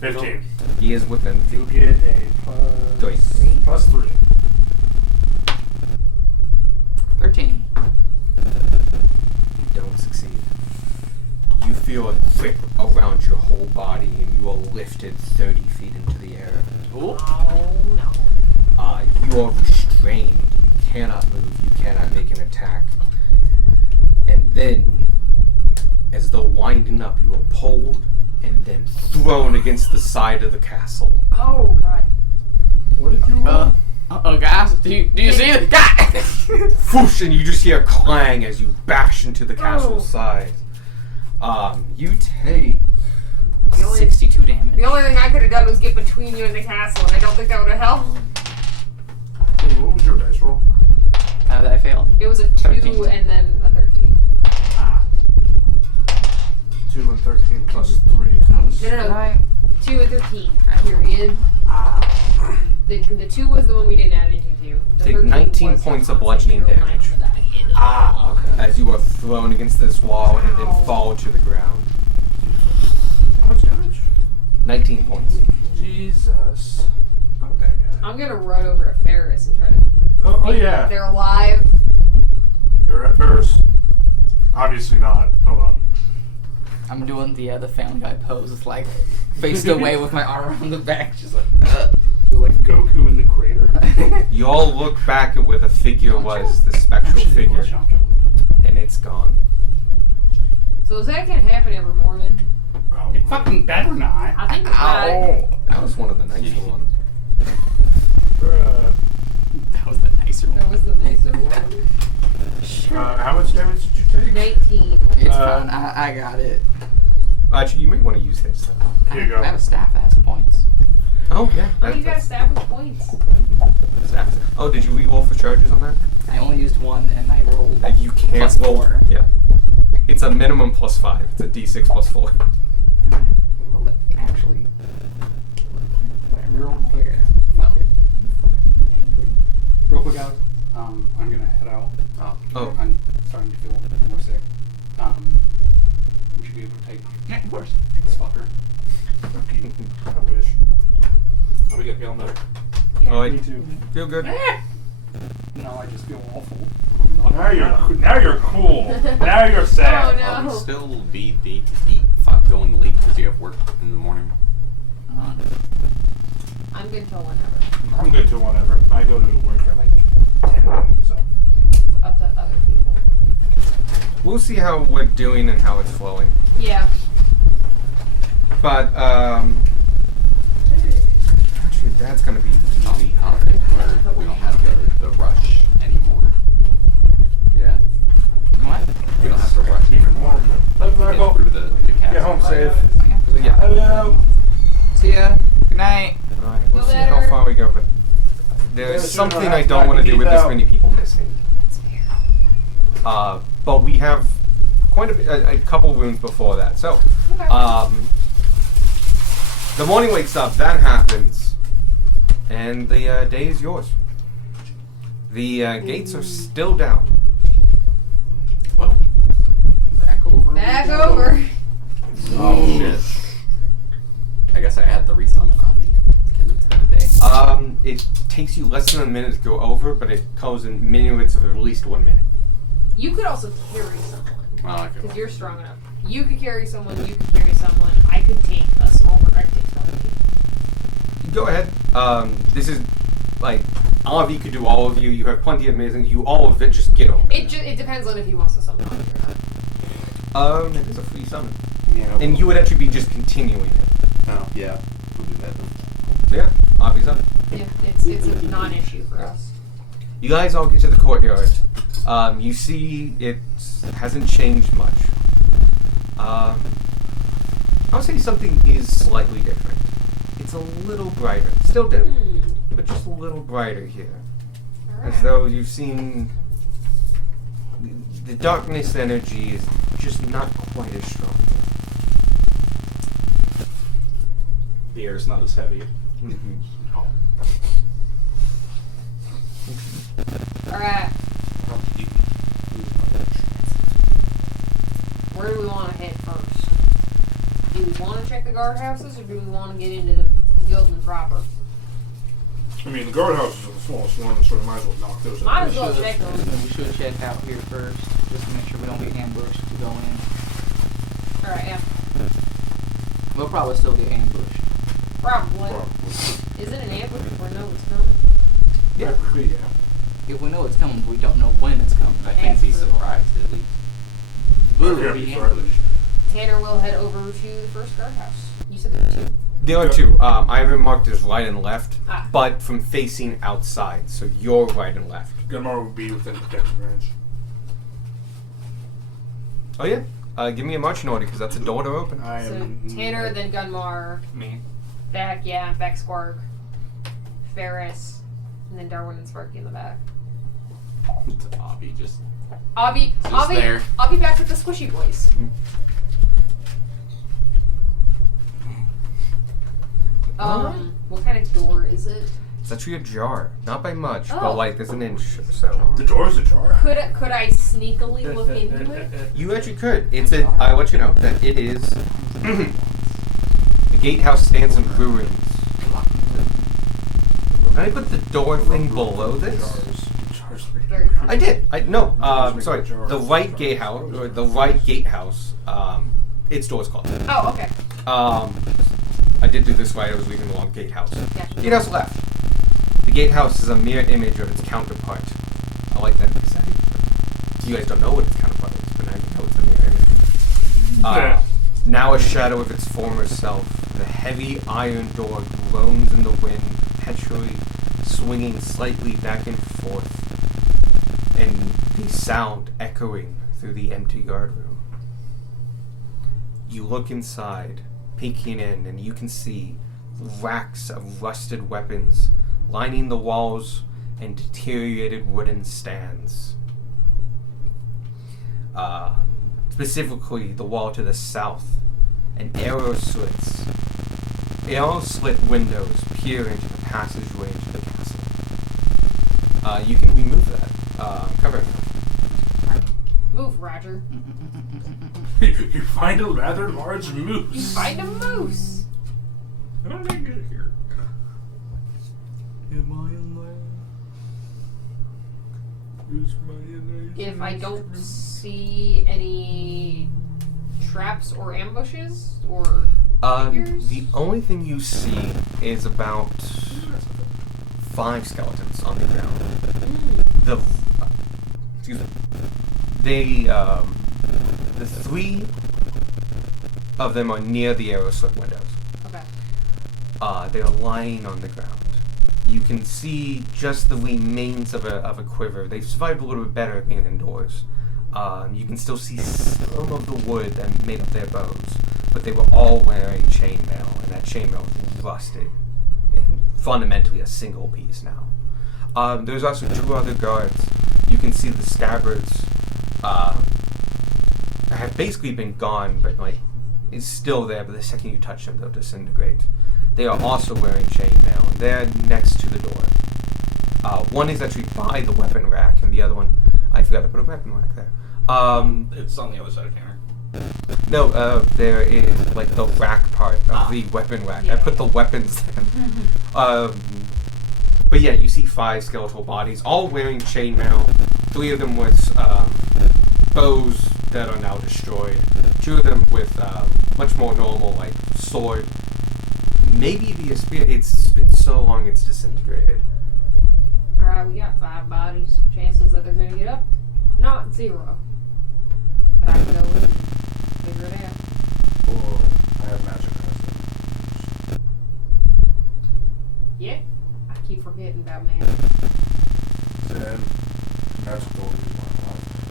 15. He is within You the get a three. plus 3. 13. You don't succeed. You feel a grip around your whole body and you are lifted 30 feet into the air. Oh no. You are restrained. You cannot move. You cannot make an attack. And then, as though winding up, you are pulled and then thrown against the side of the castle. Oh god. What did you roll? Guys, do you see it? God! Whoosh, and you just hear a clang as you bash into the castle's side. You take The only, 62 damage. the only thing I could have done was get between you and the castle, and I don't think that would have helped. Hey, what was your dice roll? That I failed. It was a 2 13. and then a 13. Ah. 2 and 13 plus 3 times. No. 2 and 13. Period. Ah. The 2 was the one we didn't add anything to. The Take 13 19 was the points of concentration bludgeoning roll damage. for that. Ah, okay. as you are thrown against this wall and then Ow. fall to the ground. How much damage? 19 points. Jesus. Fuck that guy. I'm gonna run over to Ferris and try to. Oh yeah. They're alive. You're at Paris? Obviously not. Hold on. I'm doing the Family Guy pose. It's like faced away with my arm around the back, just like. Just like Goku in the crater. You all look back at where the figure was, the spectral figure, and it's gone. So is that gonna happen every morning? Probably. It fucking better not. I think it's not. That was one of the nicer ones. Bruh. That was the nicer That one. was the nicer one. How much damage did you take? 19. It's fine. I got it. Actually, you might want to use his stuff. Here you go. I have a staff that has points. Oh, yeah. Oh, you got established points. Staff. Oh, did you re-roll for charges on that? I only used one, and I rolled. You can't Plus roll. 4. Yeah. It's a minimum plus 5. It's a d6 plus 4. Well, actually, real quick. Well, Angry. real quick, Alex. I'm gonna head out. Oh. I'm starting to feel more sick. Would you be able to take Yeah, of course. this fucker? I wish. Oh, we got feeling better. Oh, I too. feel good. No, I just feel awful. Now you're cool. Now you're sad. Oh, no. Will you still be going late because you have work in the morning? I'm good till whenever. I'm good to whatever. I go to work at like 10, so. It's up to other people. We'll see how we're doing and how it's flowing. Yeah. But, actually, that's gonna be easy. I don't think we don't have the rush anymore. Yeah. What? We don't have to rush anymore. Let's Get go. through the castle. Get home safe. Yeah. Hello. See ya. Good night. Alright, we'll Feel see how better? far we go, but there's Yeah, sure, something no, I don't want to do with this out. many people missing. But we have quite a couple rooms before that. So, Okay. the morning wakes up, that happens, and the day is yours. The gates are still down. Well, back over. Back we go. over. Oh shit. I guess I had to resummon Avi because it's been a day. It takes you less than a minute to go over, but it comes in minutes of at least 1 minute. You could also carry someone. Well, okay. Because you're strong enough. You could carry someone, you could carry someone. I could take a small I could take somebody. Go ahead. This is like Avi could do all of you. You have plenty of amazing. You all of it. Just get over. It depends on if he wants to summon on you or not. It is a free summon, Yeah. and you would actually be just continuing it. Oh yeah. We'll do that then. So yeah, Avi's up. Yeah, it's a non-issue for us. You guys all get to the courtyard. You see it hasn't changed much. I would say something is slightly different. It's a little brighter. Still dim, but just a little brighter here. As though you've seen the darkness energy is just not quite as strong. The air's not as heavy. Alright, where do we want to head first? Do we want to check the guardhouses or do we want to get into the building proper? I mean, the guardhouses are the smallest one, so we might as well knock those Might out. as well check them. We should check out here first, just to make sure we don't get ambushed to go in. Alright, yeah. We'll probably still get ambushed. Probably. Probably. Is it an ambush if we know it's coming? Yeah. Yeah. If we know it's coming, we don't know when it's coming. I think be surprised at least. Boo, Yeah, be sorry. ambushed. Tanner will head over to the first guardhouse. You said there were two. There are two. I have it marked as right and left, Ah. but from facing outside, so you're right and left. Gunmar would be within protected range. Oh yeah. Give me a marching order because that's a door to open. I So am. Tanner, then Gunmar, Me. back Squark, Ferris, and then Darwin and Sparky in the back. It's Avi just Avi there. back with the squishy boys. What kind of door is it? It's actually ajar, not by much, Oh. but like there's an inch or so. The door's ajar. Could I sneakily look into it? You actually could. It's a. I let you know that it is. The gatehouse stands in ruins. Charles. Did I put the door thing below this? Very fun. I did. No. Just Sorry. make a jar. The right gatehouse, or the right gatehouse. Its door's closed. Oh, okay. I did do this while I was leaving the long gatehouse. Gotcha. Gatehouse left. The gatehouse is a mirror image of its counterpart. I like that because you guys don't know what its counterpart is, but now you know it's a mirror image. Now a shadow of its former self, the heavy iron door groans in the wind, perpetually swinging slightly back and forth, and the sound echoing through the empty guard room. You look inside, peeking in, and you can see racks of rusted weapons lining the walls and deteriorated wooden stands. Specifically, the wall to the south, and arrow slit windows peer into the passageway to the castle. You can remove that. Cover it. Move, Roger. You find a rather large moose. You find a moose. How did I get here? If I don't see any traps or ambushes or figures? The only thing you see is about 5 skeletons on the ground. Excuse me. The 3 of them are near the arrow slit windows. Okay. They're lying on the ground. You can see just the remains of a quiver. They've survived a little bit better being indoors. You can still see some of the wood that made up their bows, but they were all wearing chainmail, and that chainmail is rusted and fundamentally a single piece now. There's also 2 other guards. You can see the scabbards have basically been gone, but like it's still there. But the second you touch them, they'll disintegrate. They are also wearing chainmail, and they're next to the door. One is actually by the weapon rack, and the other one, I forgot to put a weapon rack there. It's on the other side of counter. No, there is like the rack part of the weapon rack. I put the weapons there. But yeah, you see 5 skeletal bodies, all wearing chainmail. 3 of them with bows that are now destroyed. 2 of them with much more normal, like sword. Maybe the spear. It's been so long it's disintegrated. Alright, we got 5 bodies. Chances that they're gonna get up? Not 0. But I can go in and figure it out. Or I have magic cards. Yeah. I keep forgetting about man. Then magical.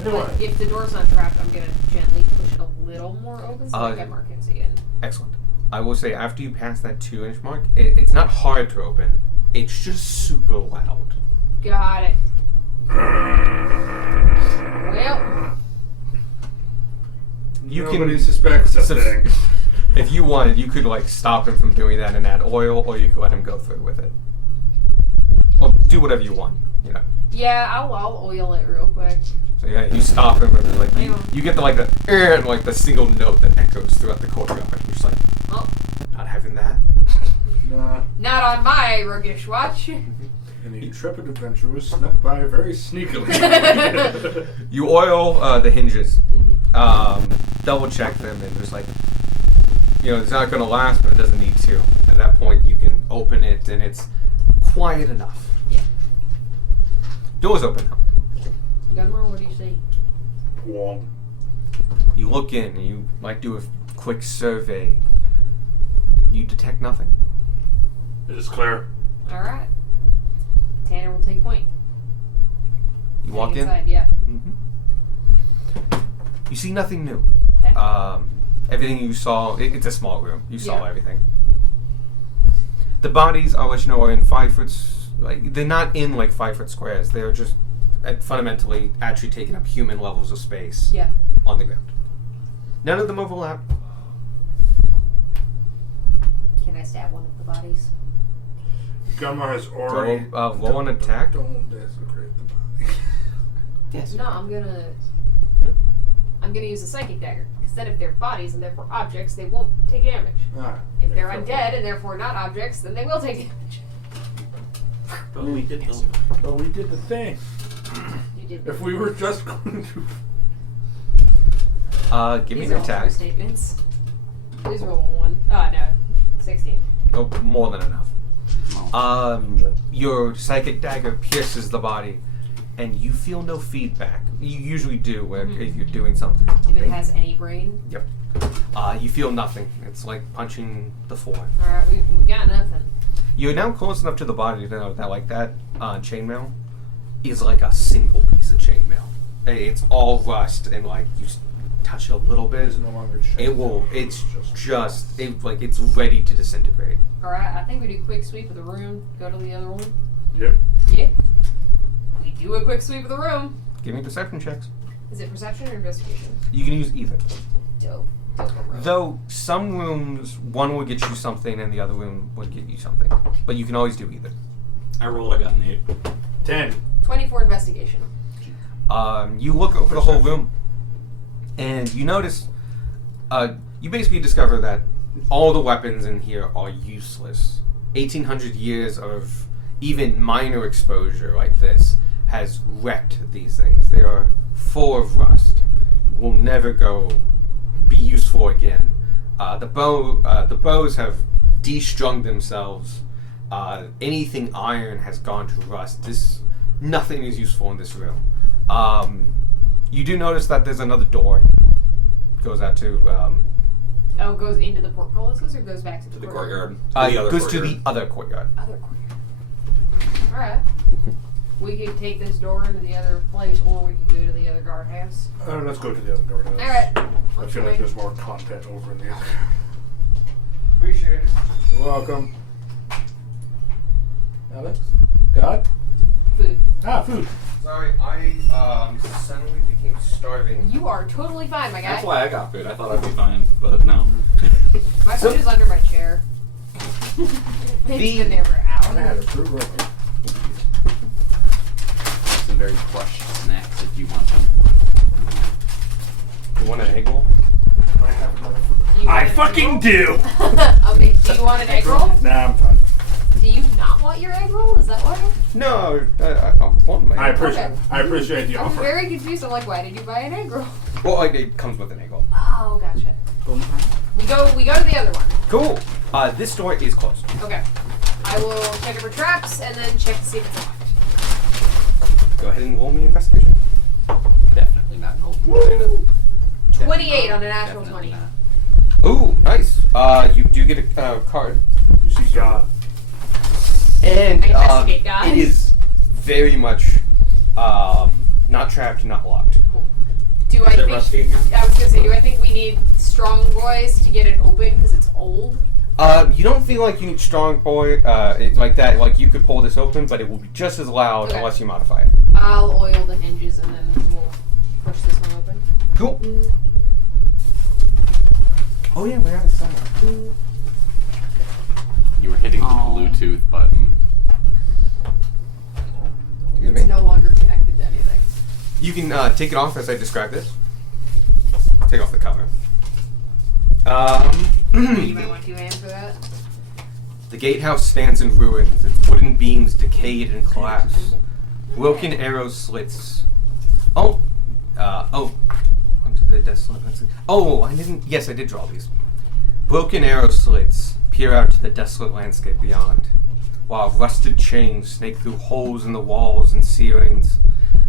But if the door's not trapped, I'm gonna gently push it a little more open so I get Mark can see in. Excellent. I will say, after you pass that 2-inch mark, it's not hard to open. It's just super loud. Got it. Well, Nobody suspects a thing. If you wanted, you could like stop him from doing that and add oil, or you could let him go through with it. Well, do whatever you want, you know. yeah, I'll oil it real quick. So yeah, you stop him, and like you get the like the and like the single note that echoes throughout the courtyard. You're just like, Oh, not having that. Nah. not on my roguish watch. And the intrepid adventurer snuck by very sneakily. You oil the hinges, double check them, and there's like, you know, it's not going to last, but it doesn't need to. At that point, you can open it, and it's quiet enough. Yeah. Doors open now. Gunmore, what do you see? Womp. You look in, and you might do a quick survey. You detect nothing. It is clear. Alright. Tanner will take point. You walk in. Inside, yeah. You see nothing new. Okay. Everything you saw, it's a small room. You saw Yeah. everything. The bodies, I'll let you know, are in 5 foot. Like they're not in like 5 foot squares. They're just fundamentally actually taking up human levels of space Yeah. on the ground. None of them overlap. Can I stab one of the bodies? Gunmar has already. Roll an attack. Don't desecrate the body. Yes. No, I'm gonna use a psychic dagger. Because then if they're bodies and therefore objects, they won't take damage. Ah, If they're fair undead and therefore not objects, then they will take damage. But we did the. But we did the thing. You did. If we were just going to. Give me These an are all true attack. statements. Please roll a 1. Oh, no. 16. Oh, more than enough. Your psychic dagger pierces the body, and you feel no feedback. You usually do if you're doing something. If it has any brain. Yep. You feel nothing. It's like punching the floor. Alright, we got nothing. You're now close enough to the body to know that like that chainmail is like a single piece of chainmail. It's all rust and like you touch it a little bit. It's no longer chainmail. It will. It's just like it's ready to disintegrate. Alright, I think we do a quick sweep of the room. Go to the other one. Yep. Yeah. We do a quick sweep of the room. Give me perception checks. Is it perception or investigation? You can use either. Dope. Dope room. Though some rooms, one will get you something and the other room will get you something. But you can always do either. I rolled. I got an 8. 10. 24 investigation. You look over the whole room, and you notice, you basically discover that all the weapons in here are useless. 1,800 years of even minor exposure like this has wrecked these things. They are full of rust. Will never be useful again. The bows have de-strung themselves. Anything iron has gone to rust. Nothing is useful in this room. You do notice that there's another door. Goes out to. Oh, it goes into the portcullises or goes back to the courtyard. It goes to the other courtyard. Other courtyard. Alright. We could take this door into the other place, or we could go to the other guardhouse. Let's go to the other door now. Alright. I feel like there's more content over in the other. Appreciate it. You're welcome. Alex? God? Food. Food. Sorry, I suddenly became starving. You are totally fine, my guy. That's why I got food. I thought I'd be fine, but no. My food is under my chair. It's been there for I had a hours. fruit roll. Some very crushed snacks if you want them. You want an egg roll? I have another fruit. Do you want I an egg fucking roll? do! Okay, do you want an egg roll? Nah, I'm fine. Do you not want your egg roll? Is that why? No, I want my. I appreciate. Okay. I appreciate the I'm offer. very confused. I'm like, why did you buy an egg roll? Well, like, it comes with an egg roll. Oh, gotcha. Golden time? We go to the other one. Cool. This door is closed. Okay. I will check it for traps and then check to see if it's locked. Go ahead and roll me investigation. Definitely not golden. 28 on a natural Definitely 20. not. Ooh, nice. You do get a card. You see God. And I investigate, guys. it is very much not trapped, not locked. Do I Is it think? rusty again? I was gonna say, do I think we need strong boys to get it open because it's old? You don't feel like you need strong boy like that. Like you could pull this open, but it will be just as loud Okay. unless you modify it. I'll oil the hinges and then we'll push this one open. Cool. Oh yeah, we're out of summer. You were hitting the Bluetooth button. Excuse It's me. no longer connected to anything. You can take it off as I describe this. Take off the cover. You might want 2 hands for that. The gatehouse stands in ruins, its wooden beams decayed and collapsed. Broken arrow slits. Onto the desolate landscape. Oh, I didn't. Yes, I did draw these. Broken arrow slits peer out to the desolate landscape beyond, while rusted chains snake through holes in the walls and ceilings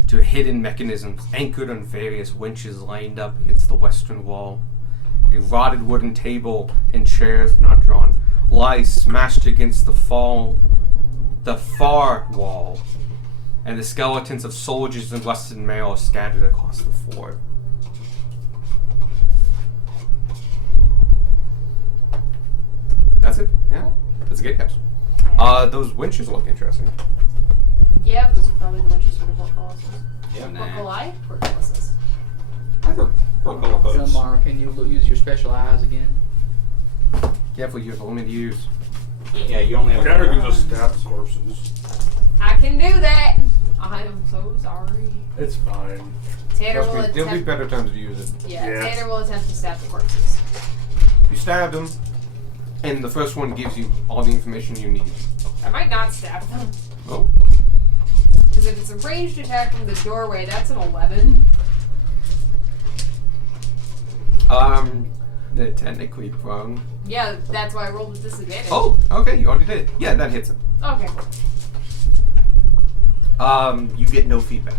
to hidden mechanisms anchored on various winches lined up against the western wall. A rotted wooden table and chairs, not drawn, lies smashed against the far wall, and the skeletons of soldiers and rusted mail are scattered across the floor. That's it. Yeah, that's a gatehouse. Those winches look interesting. Yeah, those are probably the winches for the portcullises. Yeah, Portculli? Portcullises. Zelmar, can you use your special eyes again? Careful, you have a limited use. Yeah, you only have. Tanner can just stab the corpses. I can do that. I am so sorry. It's fine. Tanner Trust will me, there'll be attempt. better times to use it. Yeah, Yeah. Tanner will attempt to stab the corpses. You stab them, and the first one gives you all the information you need. I might not stab them. Oh. Because if it's a ranged attack from the doorway, that's an 11. They're technically prone. Yeah, that's why I rolled with disadvantage. Oh, okay, you already did it. Yeah, that hits it. Okay. You get no feedback.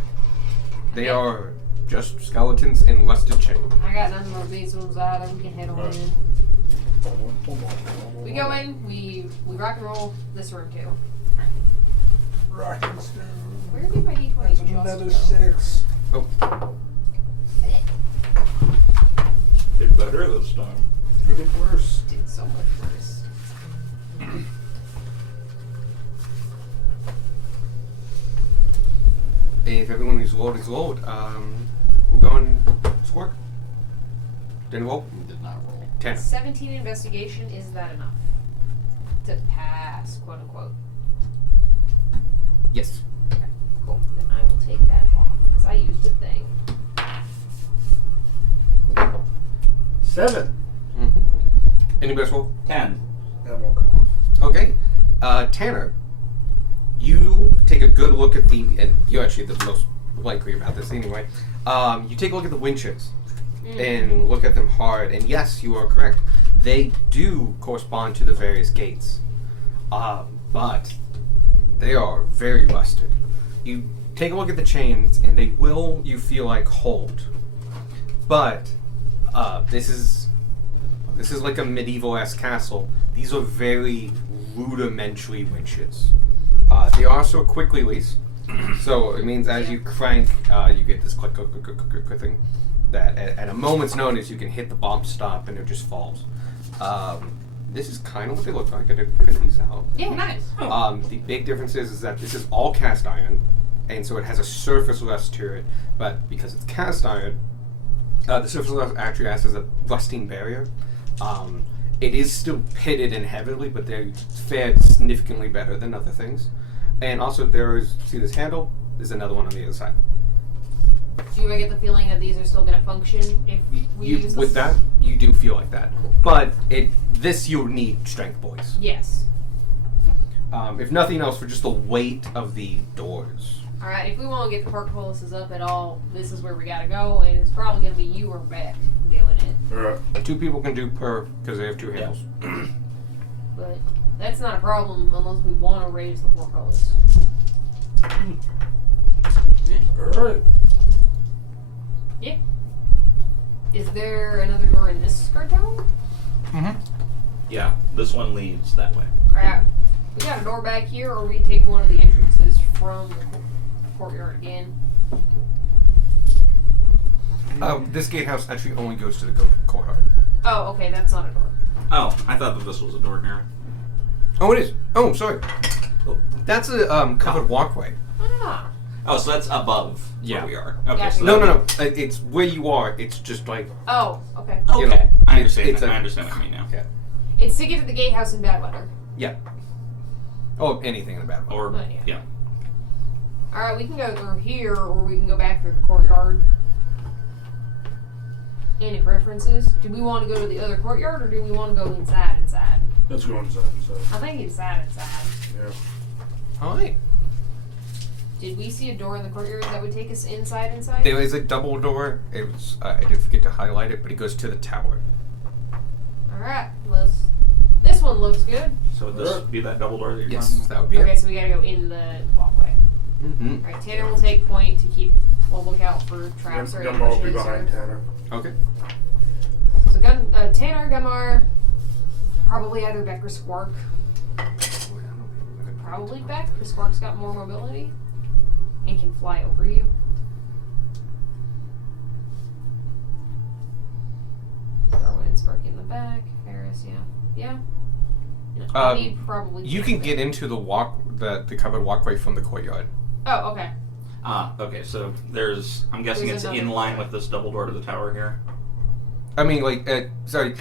They are just skeletons in rusted chain. I got none of these ones either. We can head on Right. in. We go in, we rock and roll this room too. Rocking stone. Where did my D20 That's just another go? 6. Oh. Did better this time. Or did worse. Did so much worse. If everyone is low, we'll go and score. Didn't roll? We did not roll. 10. 17 investigation, is that enough? To pass, quote unquote. Yes. Cool. Then I will take that off because I used a thing. 7. Mm-hmm. Anybody else roll? 10. That won't come off. Okay. Tanner, you take a good look at the, and you're actually the most likely about this anyway. You take a look at the winches and look at them hard, and yes, you are correct. They do correspond to the various gates, but they are very rusted. You take a look at the chains, and they will, you feel like, hold. But this is like a medieval-esque castle. These are very rudimentary winches. They are also quick release, so it means as you crank, you get this click, click, click, click, click, click thing. That at a moment's notice, you can hit the bomb stop and it just falls. This is kind of what they look like. I did print these out. Yeah, nice. The big difference is that this is all cast iron, and so it has a surface rust to it. But because it's cast iron, the surface rust actually acts as a rusting barrier. It is still pitted and heavily, but they fared significantly better than other things. And also, see this handle? There's another one on the other side. Do you ever get the feeling that these are still going to function if we use this? With that, you do feel like that. But this you'll need strength, boys. Yes. If nothing else, for just the weight of the doors. Alright, if we want to get the portcullises up at all, this is where we got to go, and it's probably going to be you or Beck doing it. Alright. 2 people can do per, because they have 2 handles. But that's not a problem unless we want to raise the portcullis. Alright. Yeah. Is there another door in this guard tower? Mm-hmm. Yeah, this one leads that way. Alright. We got a door back here, or we take one of the entrances from the courtyard again. This gatehouse actually only goes to the courtyard. Oh, okay, that's not a door. Oh, I thought that this was a door here. Oh, it is. Oh, sorry. That's a covered walkway. Ah. Oh, so that's above Yeah. where we are. Okay, Gotcha. so No, that- no, no. It's where you are. It's just like Oh, okay. Okay, You know, I understand. it's I understand what you mean now. yeah, It's to get to the gatehouse in bad weather. yeah. Oh, anything in the bad one. Or Oh, yeah. yeah. Alright, we can go through here, or we can go back through the courtyard. Any preferences? Do we want to go to the other courtyard, or do we want to go inside? Let's go inside. I think inside. Yeah. All right. Did we see a door in the courtyard that would take us inside? There is a double door. It was I did forget to highlight it, but it goes to the tower. Alright, this one looks good. So would this be that double door that you're Yes, talking about? that would be Okay, it. so we gotta go in the walkway. Mm-hmm. Alright, Tanner will take point to keep, we'll look out for traps or Gunmar will be ambushes. behind Tanner. Okay. So Tanner, Gunmar, probably either Beck or Squark. Probably Beck, because Squark's got more mobility and can fly over you. Darwin, Sparky in the back, Ferris, yeah. I need probably. You can get into the the covered walkway from the courtyard. Oh, okay. Okay, so I'm guessing There's it's in another line door. with this double door to the tower here. I mean, like, sorry.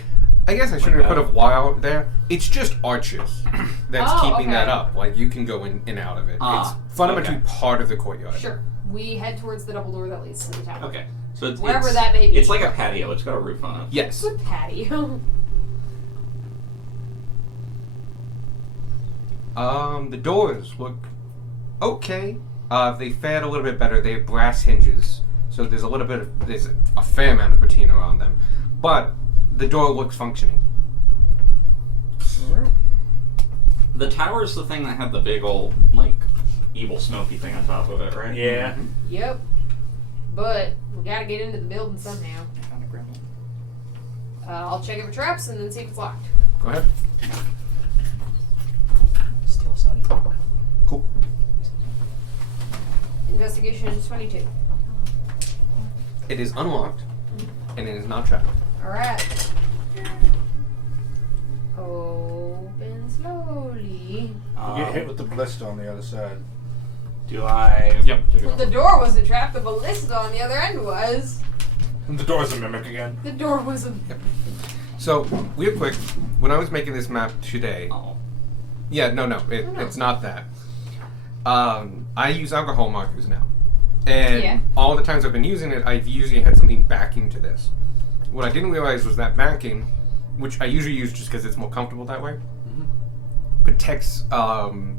I guess I shouldn't have put a wall there. It's just arches that's keeping that okay. up. Like, you can go in and out of it. It's fundamentally part of the courtyard. Sure. We head towards the double door that leads to the tower. Okay, so it's Wherever it's, that may be. It's like a patio. It's got a roof on it. Yes. It's a patio. The doors look okay. They fared a little bit better. They have brass hinges, so there's a fair amount of patina on them, but the door looks functioning. The tower's the thing that had the big old, like, evil smoky thing on top of it, right? Yeah. Yep. But we gotta get into the building somehow. I found a gremlin. I'll check it for traps and then see if it's locked. Go ahead. Steel study. Cool. Investigation is 22. It is unlocked, and it is not trapped. Alright. Open slowly. You get hit with the ballista on the other side. Do I... Yep. Well, the door wasn't trapped, the ballista on the other end was. And the door's a mimic again. The door wasn't. So, real quick, when I was making this map today, Oh. it's not that. I use alcohol markers now. And Yeah. all the times I've been using it, I've usually had something backing to this. What I didn't realize was that backing, which I usually use just because it's more comfortable that way, protects, and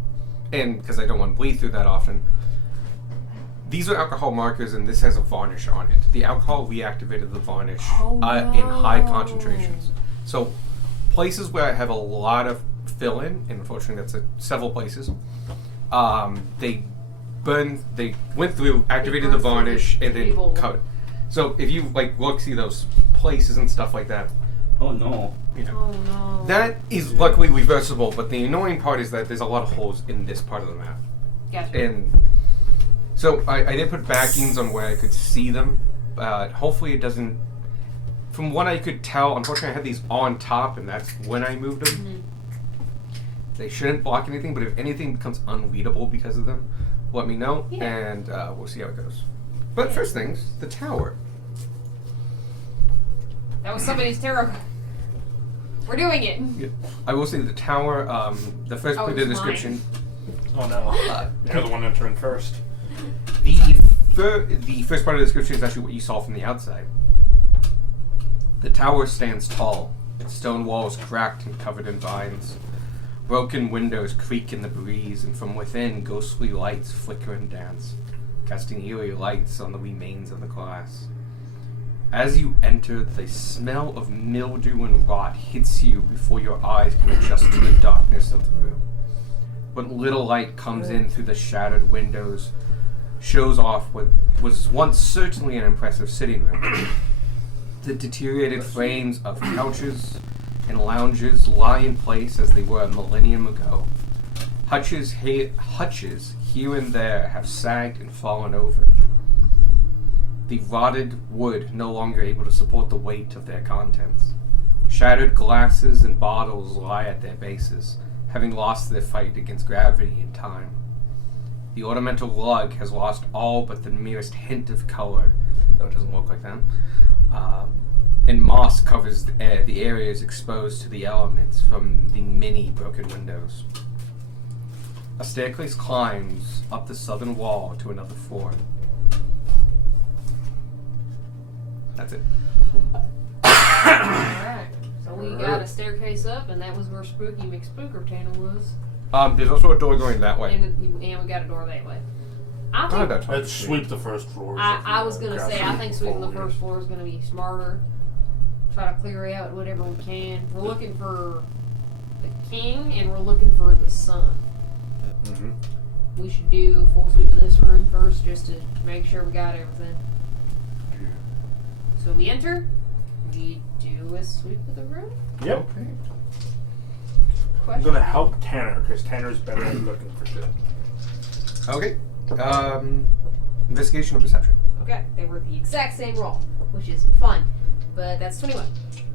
because I don't want to bleed through that often. These are alcohol markers, and this has a varnish on it. The alcohol reactivated the varnish in high concentrations. So, places where I have a lot of fill-in, and unfortunately that's several places, they went through, activated the varnish, and then Evil. cut it. So if you see those places and stuff like that, Oh, no. Oh no. that is luckily reversible. But the annoying part is that there's a lot of holes in this part of the map, Gotcha. and so I did put backings on where I could see them. Hopefully it doesn't. From what I could tell, unfortunately I had these on top, and that's when I moved them. Mm-hmm. They shouldn't block anything, but if anything becomes unreadable because of them, let me know, Yeah. and we'll see how it goes. But first things, the tower. That was somebody's tarot. We're doing it. I will say the tower, the first Oh, bit of the it's mine. description, Oh no. You're the one that turned first. the first part of the description is actually what you saw from the outside. The tower stands tall, its stone walls cracked and covered in vines. Broken windows creak in the breeze, and from within, ghostly lights flicker and dance, casting eerie lights on the remains of the glass. As you enter, the smell of mildew and rot hits you before your eyes can adjust to the darkness of the room. What little light comes in through the shattered windows shows off what was once certainly an impressive sitting room. The deteriorated frames of couches and lounges lie in place as they were a millennium ago. Hutches here and there have sagged and fallen over. The rotted wood no longer able to support the weight of their contents. Shattered glasses and bottles lie at their bases, having lost their fight against gravity and time. The ornamental rug has lost all but the merest hint of color, though it doesn't look like that. And moss covers the areas exposed to the elements from the many broken windows. A staircase climbs up the southern wall to another floor. That's it. Alright. So we got a staircase up, and that was where Spooky McSpookertown was. There's also a door going that way. And we got a door that way. I Oh, think, that's fine. Let's sweep the first floor. I was gonna say, I think sweeping the first floor is gonna be smarter. Try to clear out whatever we can. We're looking for the king, and we're looking for the sun. Mm-hmm. We should do a full sweep of this room first, just to make sure we got everything. So we enter. We do a sweep of the room. Yep. Okay. I'm Question. gonna help Tanner because Tanner's better at looking for shit. Okay. Investigation or perception? Okay, they were the exact same roll, which is fun, but that's 21.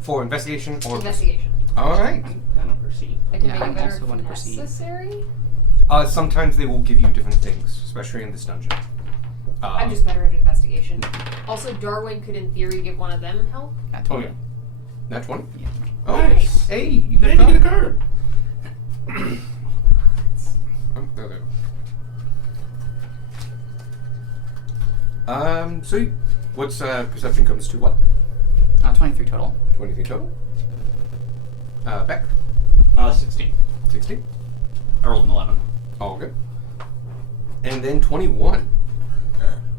For investigation or Investigation. Alright. Kind of perceive. I can Yeah, make I'm it better also one to if perceive. necessary. Sometimes they will give you different things, especially in this dungeon. I'm just better at investigation. Also, Darwin could, in theory, give one of them help. Not Oh, 20. yeah. That's one? Yeah. Oh, Nice. hey, you Hey, got you it. get a card. Oh, there they go. So what's perception comes to what? 23 total. 23 total. Beck? 16. 16. I rolled an 11. All good. And then 21.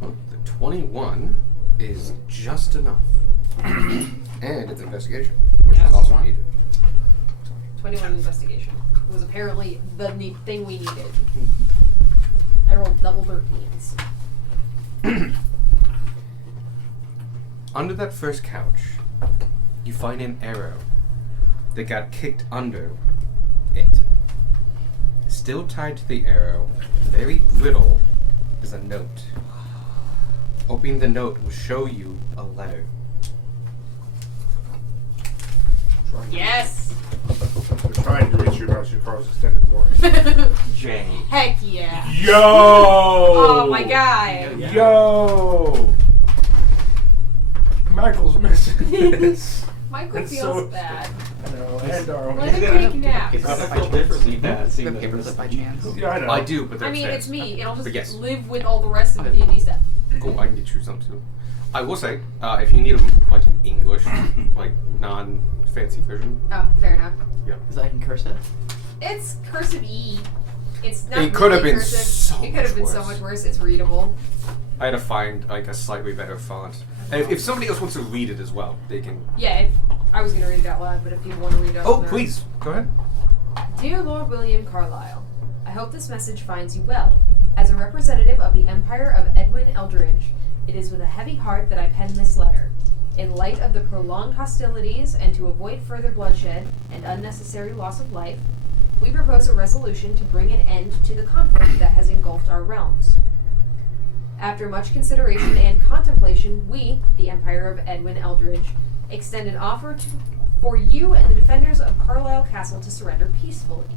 Well, the 21 is just enough. And it's investigation, which Yes. is also needed. 21 investigation. It was apparently the thing we needed. I rolled double 13s. Under that first couch, you find an arrow that got kicked under it. Still tied to the arrow, very brittle, is a note. Opening the note will show you a letter. Yes! We're trying to reach you about your car's extended warranty. Jay. Heck yeah. Yo! Oh my god. Yo! Michael's missing this. Michael It's feels so bad. I know, and Darwin. Let him take naps. Paper I clip by feel differently chance. bad You seeing have that paper this- clip by chance. Yeah, I know. I do, but they're I mean, upstairs. it's me. It'll But just yes. live with all the rest of the D&D stuff. Cool, I can get you some too. I will say, if you need a, like an English, like non-fancy version, Oh, fair enough. Is that in cursive? It's cursive E. It's not It could have really been cursive. so It could have been much so worse. much worse. It's readable. I had to find like a slightly better font. And if somebody else wants to read it as well, they can. Yeah, I was going to read it out loud, but if people want to read it out Oh, loud. please go ahead. Dear Lord William Carlyle, I hope this message finds you well. As a representative of the Empire of Edwin Eldridge, it is with a heavy heart that I pen this letter. In light of the prolonged hostilities and to avoid further bloodshed and unnecessary loss of life, we propose a resolution to bring an end to the conflict that has engulfed our realms. After much consideration and contemplation, we, the Empire of Edwin Eldridge, extend an offer for you and the defenders of Carlisle Castle to surrender peacefully.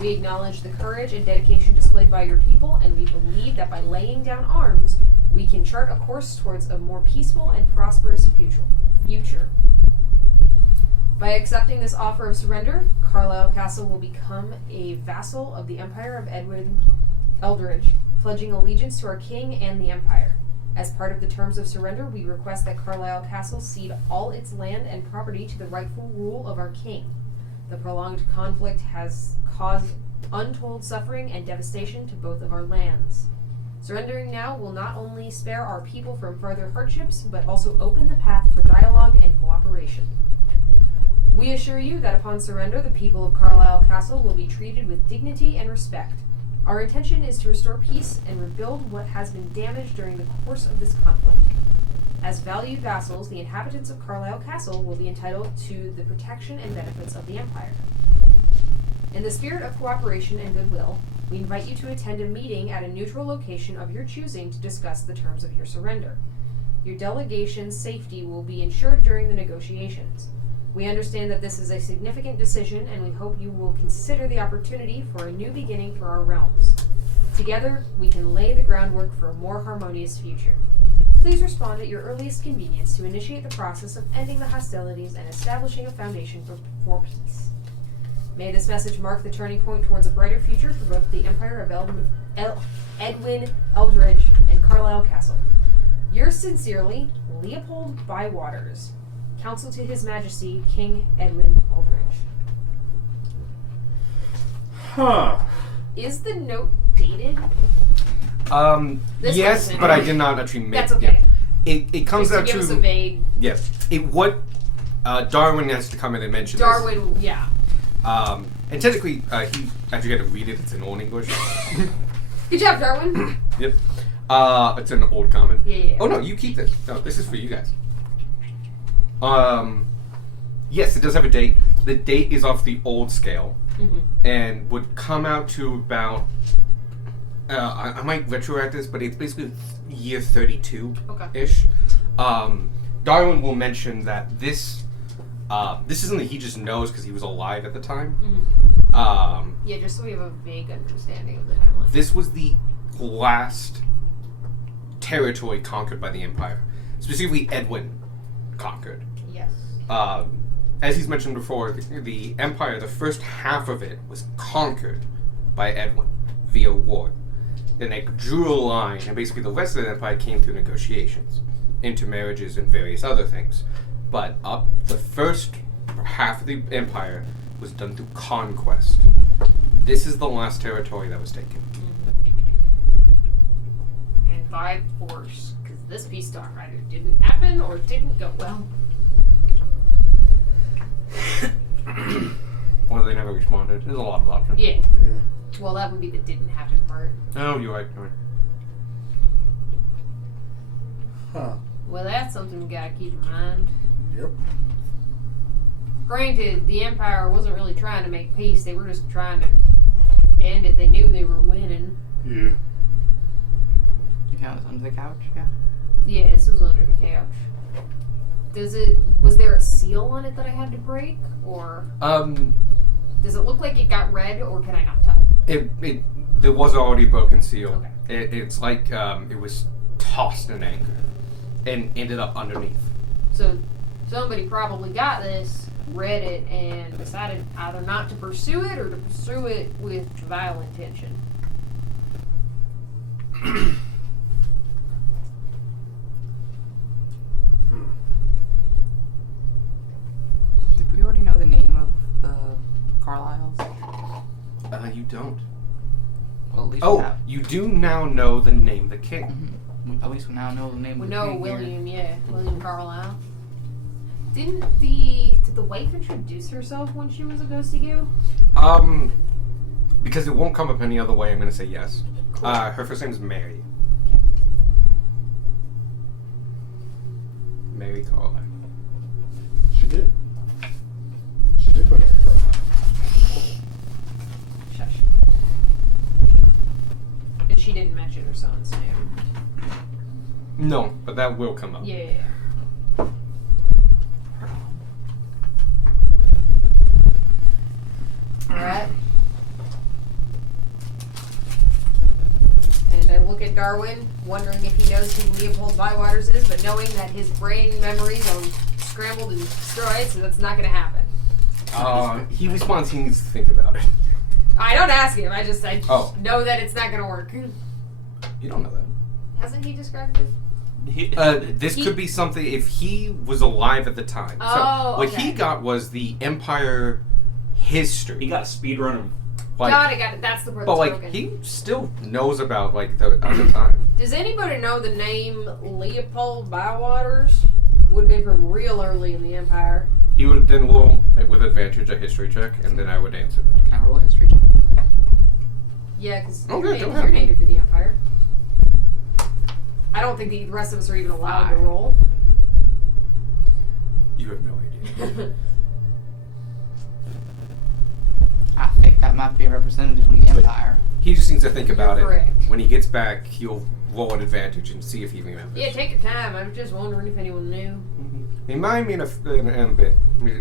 We acknowledge the courage and dedication displayed by your people, and we believe that by laying down arms, we can chart a course towards a more peaceful and prosperous future. By accepting this offer of surrender, Carlisle Castle will become a vassal of the Empire of Edwin Eldridge, pledging allegiance to our king and the Empire. As part of the terms of surrender, we request that Carlisle Castle cede all its land and property to the rightful rule of our king. The prolonged conflict has caused untold suffering and devastation to both of our lands. Surrendering now will not only spare our people from further hardships, but also open the path for dialogue and cooperation. We assure you that upon surrender, the people of Carlisle Castle will be treated with dignity and respect. Our intention is to restore peace and rebuild what has been damaged during the course of this conflict. As valued vassals, the inhabitants of Carlisle Castle will be entitled to the protection and benefits of the Empire. In the spirit of cooperation and goodwill, we invite you to attend a meeting at a neutral location of your choosing to discuss the terms of your surrender. Your delegation's safety will be ensured during the negotiations. We understand that this is a significant decision, and we hope you will consider the opportunity for a new beginning for our realms. Together, we can lay the groundwork for a more harmonious future. Please respond at your earliest convenience to initiate the process of ending the hostilities and establishing a foundation for peace. May this message mark the turning point towards a brighter future for both the Empire of Edwin Eldridge and Carlisle Castle. Yours sincerely, Leopold Bywaters. Counsel to His Majesty, King Edwin Eldridge. Huh. Is the note dated? This Yes, one is but I in. did not actually make. That's okay. Yeah. It comes Just to out give us a to vague. yes. Darwin has to come in and mention Darwin, yeah. this. And technically, he actually had to read it. It's in Old English. Good job, Darwin. Yep. It's an old common. Yeah. Oh no, you keep this. No, this is for you guys. Yes, it does have a date. The date is off the old scale Mm-hmm. and would come out to about. I might retroact this, but it's basically year 32 ish. Darwin will mention that this isn't that he just knows because he was alive at the time. Mm-hmm. Yeah, just so we have a vague understanding of the timeline. This was the last territory conquered by the Empire. Specifically, Edwin conquered. Yes. As he's mentioned before, the Empire, the first half of it was conquered by Edwin via war. Then they drew a line, and basically the rest of the Empire came through negotiations, intermarriages, and various other things. But the first half of the Empire was done through conquest. This is the last territory that was taken. by force, because this peace talk either didn't happen or didn't go well. Or they never responded. There's a lot of options. Yeah. Yeah. Well, that would be the didn't happen part. Oh, you're right. You're right. Huh. Well, that's something we gotta keep in mind. Yep. Granted, the Empire wasn't really trying to make peace, they were just trying to end it. They knew they were winning. Yeah. You found this under the couch? Yeah. Yeah, this was under the couch. Was there a seal on it that I had to break? Or does it look like it got read, or can I not tell? There was already a broken seal. Okay. It's like it was tossed in anger and ended up underneath. So somebody probably got this, read it, and decided either not to pursue it or to pursue it with vile intention. Did we already know the name of the Carlyles? You don't. Well, at least we Oh, have. you do now know the name of the king. At least we now know the name We of the know king here. William, yeah, William Carlisle. Did the wife introduce herself when she was a ghosty goo? Because it won't come up any other way, I'm going to say yes. Her first name is Mary. Okay. Mary Carlisle. She did. She did put her. Shush. And she didn't mention her son's name. No, but that will come up. Yeah. Alright. And I look at Darwin, wondering if he knows who Leopold Bywaters is, but knowing that his brain memories are scrambled and destroyed, so that's not gonna happen. He responds he needs to think about it. I don't ask him, I just Oh. know that it's not gonna work. You don't know that. Hasn't he described it? This could be something if he was alive at the time. Oh, so what okay. he got was the Empire history. He got a speed run of. Like, got it. That's the part but that's like broken. he still knows about like the other time. Does anybody know the name Leopold Bywaters? Would have been from real early in the Empire. He would then roll with advantage a history check, and then I would answer that. Can I roll a history check? Yeah, because Oh, good, go you're ahead. native to the Empire. I don't think the rest of us are even allowed to roll. You have no idea. I think that might be a representative from the Empire. He just needs to think about You're it. correct. When he gets back, he'll roll an advantage and see if he remembers. Yeah, take your time. I was just wondering if anyone knew. Remind me in a bit.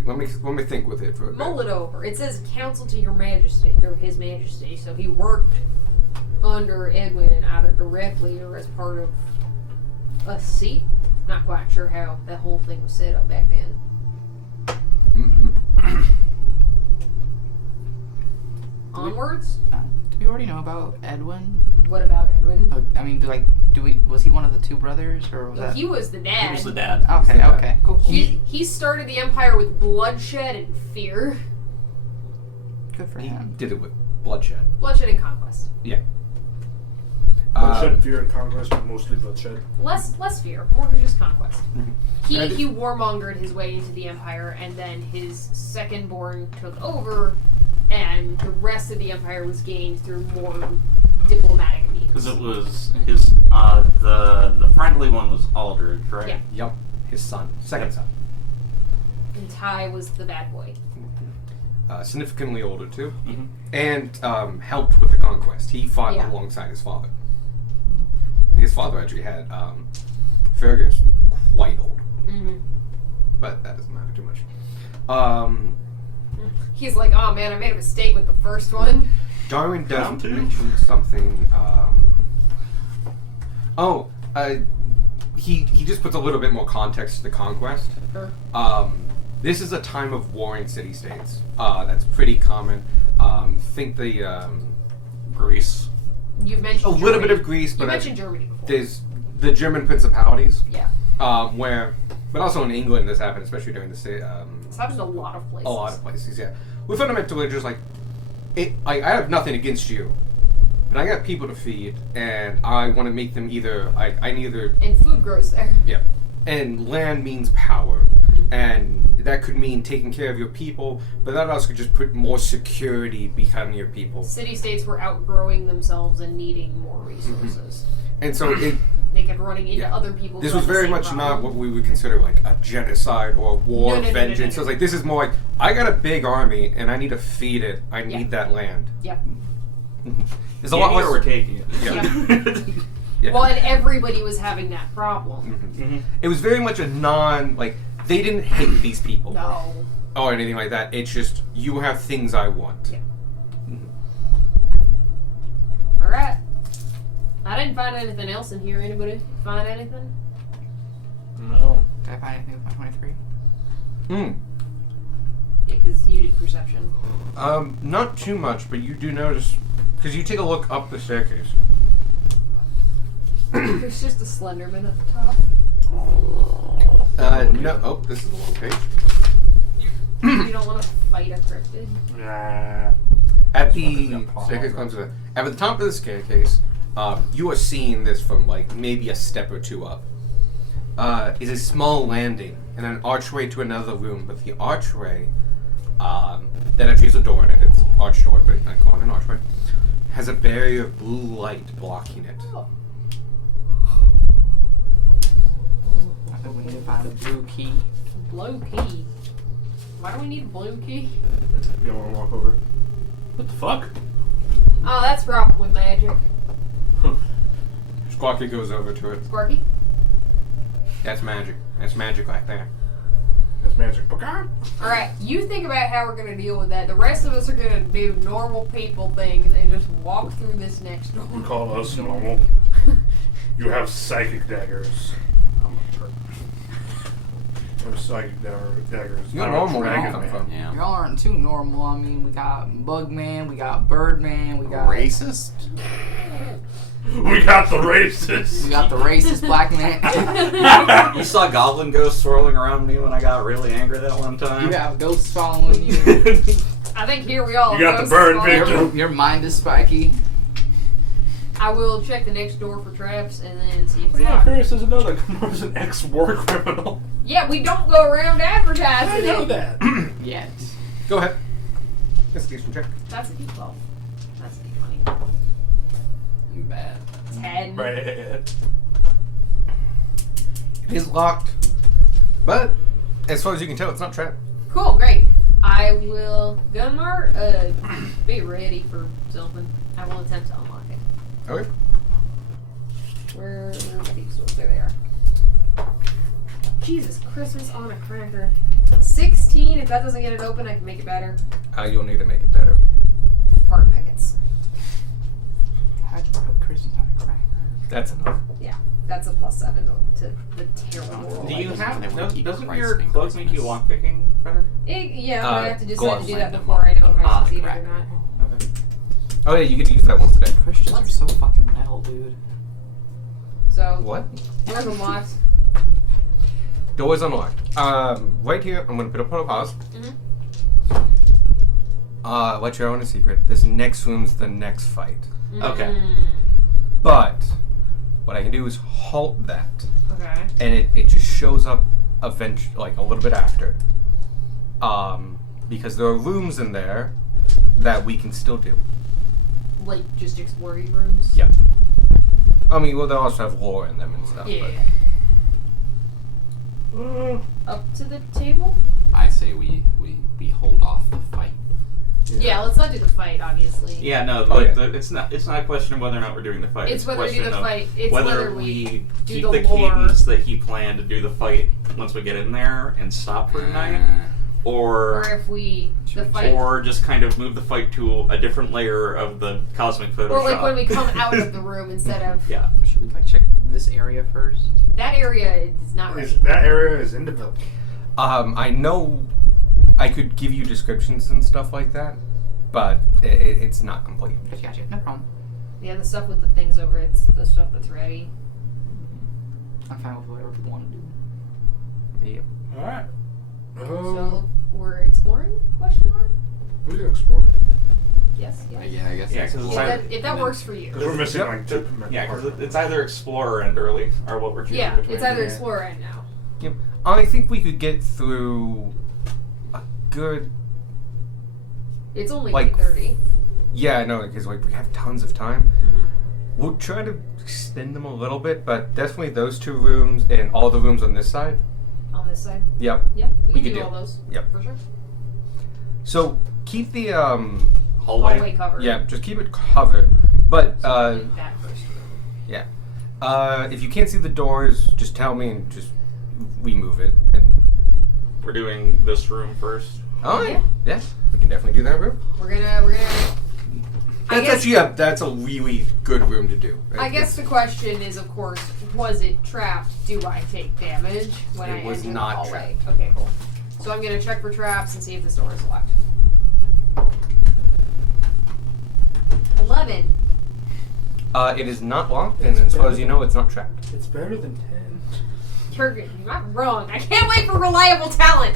Let me think with it for a bit. Mull it over. It says counsel to your majesty, or his majesty, so he worked under Edwin either directly or as part of a seat. Not quite sure how that whole thing was set up back then. Onwards? Do we already know about Edwin? What about Edwin? Oh, I mean, was he one of the two brothers, or was that? He was the dad. He was the dad. Okay, the dad. okay, cool. He started the Empire with bloodshed and fear. Good for He him. did it with bloodshed. Bloodshed and conquest. Yeah. Bloodshed, fear, and conquest, but mostly bloodshed. Less fear, more just conquest. And- He warmongered his way into the Empire, and then his second-born took over, and the rest of the Empire was gained through more diplomatic means. Because it was his. The friendly one was Aldridge, right? Yeah. Yup. His son. Second son. And Ty was the bad boy. Significantly older too. Mhm. And helped with the conquest. He fought Yeah. alongside his father. His father actually had Fergus quite old. Mm-hmm. But that doesn't matter too much. He's like, oh man, I made a mistake with the first one. Darwin does Round two. mention something. He just puts a little bit more context to the conquest. Sure. This is a time of warring city-states. That's pretty common. Think the Greece. You've mentioned a little Germany. bit of Greece, You but mentioned Germany before. there's the German principalities. Yeah. But also in England this happened, especially during the It's happened a lot of places. a lot of places. Yeah, we fundamentally just like it. I have nothing against you. but I got people to feed, and I want to make them either. I either And food grows there. yeah, and land means power, and that could mean taking care of your people, but that also could just put more security behind your people. City-states were outgrowing themselves and needing more resources. And so They kept running into Yeah. other people. this who was had the very same much problem. not what we would consider like a genocide or a war No, of vengeance. no. So it's like this is more like I got a big army and I need to feed it. I need that land. Yep. There's a lot Giving it or we're less. taking it. Yep. Yeah. Well, and everybody was having that problem. Mhm. It was very much a like they didn't hate these people No. or anything like that. It's just you have things I want. Yeah. All right. I didn't find anything else in here. Anybody find anything? No. Did I find anything with my 23? Mm. Yeah, because you did perception. Not too much, but you do notice because you take a look up the staircase. There's just a Slenderman at the top. No. Oh, this is the wrong page. You don't want to fight a cryptid. Nah. At This one the has got palm staircase on comes with at the top of the staircase, you are seeing this from like maybe a step or two up. Is a small landing and an archway to another room, but the archway that actually is a door in it. It's arch door, but I call it an archway. Has a barrier of blue light blocking it. I think we need to find a blue key. Blue key. Why do we need a blue key? You don't want to walk over? What the fuck? Oh, that's probably magic. Squawky goes over to it. Squarky? That's magic. That's magic right there. That's magic. Pecan? Alright, you think about how we're gonna deal with that. The rest of us are gonna do normal people things and just walk through this next door. You call us normal. You have psychic daggers. I'm a turtle. You have psychic daggers. You're I'm a normal. Where you dragon come man. from? Yeah. Y'all aren't too normal. I mean, we got Bugman, we got Birdman, we got Racist? We got the racists. we got the racist black man. You saw Goblin Ghost swirling around me when I got really angry that one time. You have ghosts following you. I think here we all You got the ghosts burn fall. victim. Your mind is spiky. I will check the next door for traps and then see if it's Yeah, locked. Ferris is another. Kamara's an ex-war criminal. Yeah, we don't go around I advertising know it. that. Yet. Go ahead. Investigation check. That's a D12. That's a D20. Bad. 10. Bad. It is locked, but as far as you can tell, it's not trapped. Cool, great. I will, Gunmar, be ready for something. I will attempt to unlock it. Okay. Where are the thieves' tools? There they are. Jesus, Christmas on a cracker. 16. If that doesn't get it open, I can make it better. You'll need to make it better. Fart maggots. How'd you put Christmas on a cracker? That's enough. Yeah, that's a +7 to the terrible roll. Do you Like, have? they would Doesn't keep your Christ clothes make you Christmas. lockpicking better? Yeah, I have to decide gloves to do that light them before I know if I Ah, succeeded or cracker. not. Okay. Oh yeah, you get to use that once a day. Christians are so fucking metal, dude. So, What? door's unlocked. Door is unlocked. Right here, I'm gonna put up on a pause. Let you know in a secret. This next room's the next fight. Okay. But what I can do is halt that, Okay. and it just shows up eventually, like a little bit after. Because there are rooms in there that we can still do. Like, just exploring rooms? Yeah. I mean, well, they also have lore in them and stuff. Yeah. But Up to the table? I say we hold off the fight. Yeah, let's not do the fight, obviously. Yeah, no. Oh, yeah. It's not a question of whether or not we're doing the fight. It's a whether we do question the of fight. It's whether whether we do keep the the lore. cadence that he planned to do the fight once we get in there and stop for tonight, Or or if we, the fight. or just kind of move the fight to a different layer of the cosmic Photoshop. Or like when we come out of the room instead of. Yeah. Should we like check this area first? That area is not ready. That area is in development. I know I could give you descriptions and stuff like that, but it's not complete. Gotcha. No problem. Yeah, the stuff with the things over it's the stuff that's ready. I'm fine with whatever you want to do. Yep. Alright. So we're exploring? Question mark? We can explore. Yes. Yeah. Yeah, I guess. Yeah, that's 'cause cool. it's Yeah, either- if that works for you. Because we're missing Yep. like 2 Yeah, because parts. it's either Explorer and Early are what we're choosing Yeah, between. it's either Yeah. Explorer and now. Yep. I think we could get through a good. It's only Like- 8:30. Yeah, I know, because like we have tons of time. Mhm. We'll try to extend them a little bit, but definitely those 2 rooms and all the rooms on this side. On this side. Yep. Yeah, we We can could do do. all those. Yep. For sure. So keep the Hallway. Hallway covered. yeah, just keep it covered. But Like that first room. yeah, if you can't see the doors, just tell me and just we move it. And We're doing this room first. oh yeah, we can definitely do that room. We're gonna. I That's guess- actually that's a really good room to do. I guess the question is, of course, was it trapped? Do I take damage when It I was enter the not hallway? Okay, cool. So I'm gonna check for traps and see if this door is locked. 11. It is not locked, and as far as you know, it's not trapped. It's better than 10. You're not wrong. I can't wait for reliable talent.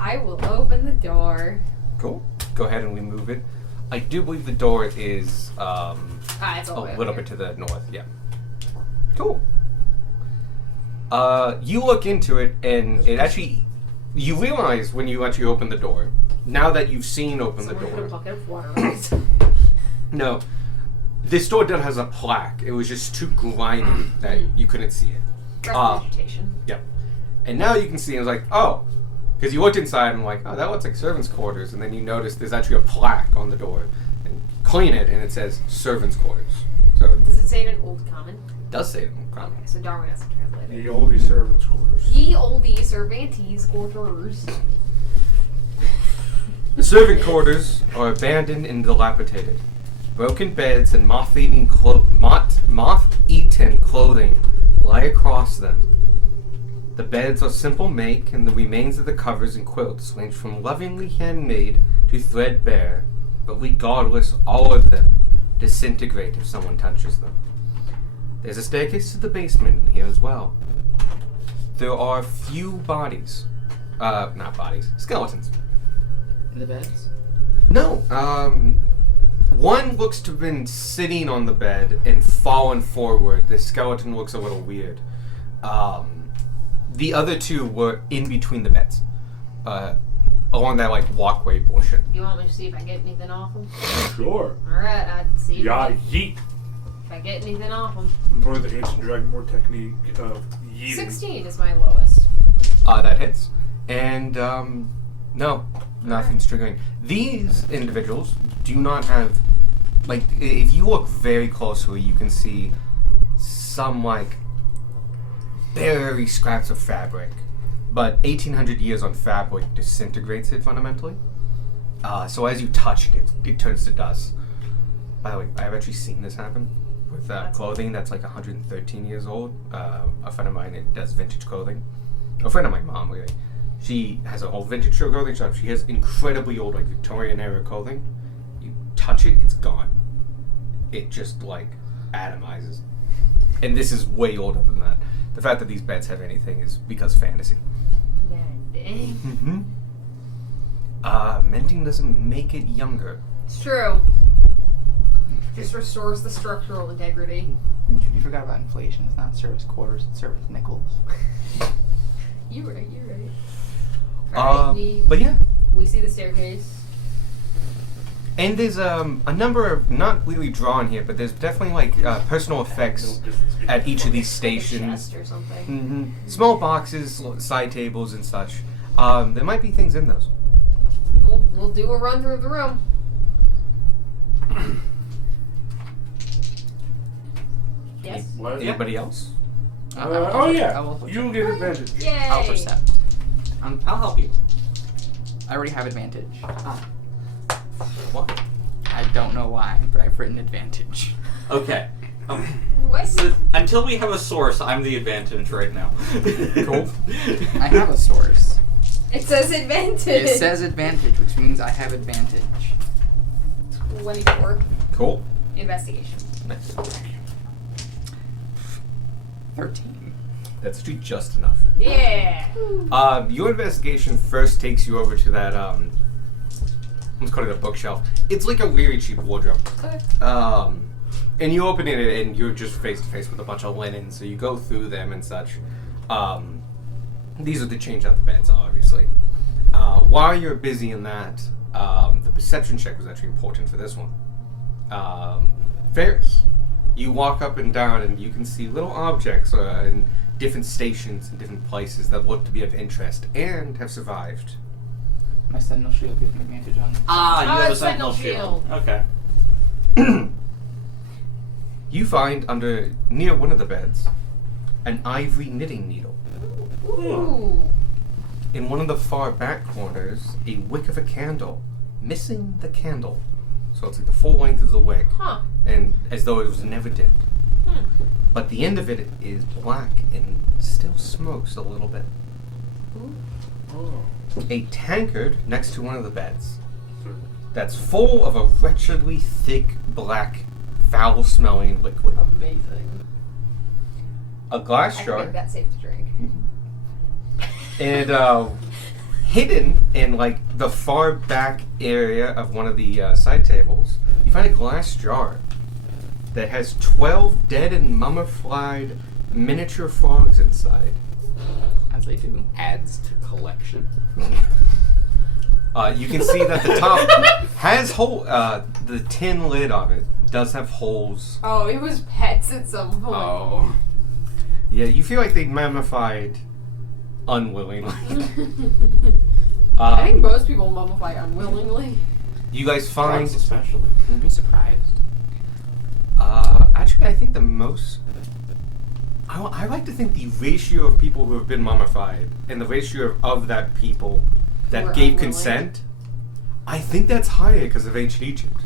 I will open the door. Cool. Go ahead and we move it. I do believe the door is It's all a the way little over bit to here. the north. Yeah. Cool. You look into it, and it actually, you realize when you actually open the door. Now that you've seen open the Someone put a door, bucket of water on it. no, this door has a plaque. It was just too grimy that you couldn't see it. That's vegetation. Yep. And now you can see. It was like, oh, because you looked inside and like, oh, that looks like servants' quarters, and then you notice there's actually a plaque on the door, and clean it, and it says servants' quarters. So it Does it say it in Old Common? does say it in common. Okay, so Darwin has to translate it. The oldie servants' quarters. Ye oldie Cervantes quarters. The servant quarters are abandoned and dilapidated. Broken beds and moth-eaten clothing lie across them. The beds are simple make, and the remains of the covers and quilts range from lovingly handmade to threadbare, but regardless, all of them disintegrate if someone touches them. There's a staircase to the basement in here as well. There are few bodies. Not bodies. Skeletons. In the beds? No. One looks to have been sitting on the bed and fallen forward. The skeleton looks a little weird. The other 2 were in between the beds. Along that, like, walkway portion. Do you want me to see if I get anything off them? Sure. Alright, I'd see Yeah, if yeet. I get anything off them. Employ the ancient dragonborn technique of yeeting. 16 is my lowest. That hits. And, no. Nothing's triggering. These individuals do not have... Like, if you look very closely, you can see some, like, very scraps of fabric. But 1,800 years on fabric disintegrates it fundamentally. So as you touch it, it turns to dust. By the way, I've actually seen this happen with clothing that's like 113 years old. A friend of mine that does vintage clothing. A friend of my mom, really. She has an old vintage clothing shop. She has incredibly old, like Victorian era clothing. You touch it, it's gone. It just like atomizes. And this is way older than that. The fact that these beds have anything is because fantasy. Dang. Menting doesn't make it younger. It's true. Just restores the structural integrity. You forgot about inflation. It's not service quarters, it's service nickels. You're right. Alright, But yeah. we see the staircase. And there's a number of, not really drawn here, but there's definitely like personal effects at each of these Like a stations. chest or something. Mm-hmm. Small boxes, side tables, and such. There might be things in those. We'll do a run through of the room. Yes. What? Anybody else? Oh yeah, I will- you get advantage. Yay! I'll percept. I'll help you. I already have advantage. What? I don't know why, but I've written advantage. Okay. What? So, until we have a source, I'm the advantage right now. Cool. I have a source. It says advantage. It says advantage, which means I have advantage. 24. Cool. Investigation. Nice. 13. That's actually just enough. Yeah. Your investigation first takes you over to that let's call it a bookshelf. It's like a really cheap wardrobe. Okay. And you open it and you're just face to face with a bunch of linen, so you go through them and such. These are to change out the beds, obviously. While you're busy in that, the perception check was actually important for this one. Ferris, you walk up and down and you can see little objects in different stations and different places that look to be of interest and have survived. My Sentinel Shield gives me advantage on them. Ah, you have a it's sentinel Sentinel shield. Okay. You find near one of the beds an ivory knitting needle. Ooh. In one of the far back corners, a wick of a candle, missing the candle. So it's like the full length of the wick, Huh. and as though it was never lit. Hmm. But the end of it is black and still smokes a little bit. Oh. A tankard next to one of the beds that's full of a wretchedly thick, black, foul-smelling liquid. Amazing. A glass I jar. can make that safe to drink. And hidden in like the far back area of one of the side tables, you find a glass jar that has 12 dead and mummified miniature frogs inside. As they do. Adds to collection. You can see that the top has hole. The tin lid of it does have holes. Oh, it was pets at some point. Oh. Yeah, you feel like they mummified unwillingly. I think most people mummify unwillingly. You guys find. Frogs especially. I'd be surprised. Actually, I think the most. I like to think the ratio of people who have been mummified and the ratio of that people that were gave unwilling. consent, I think that's higher because of ancient Egypt.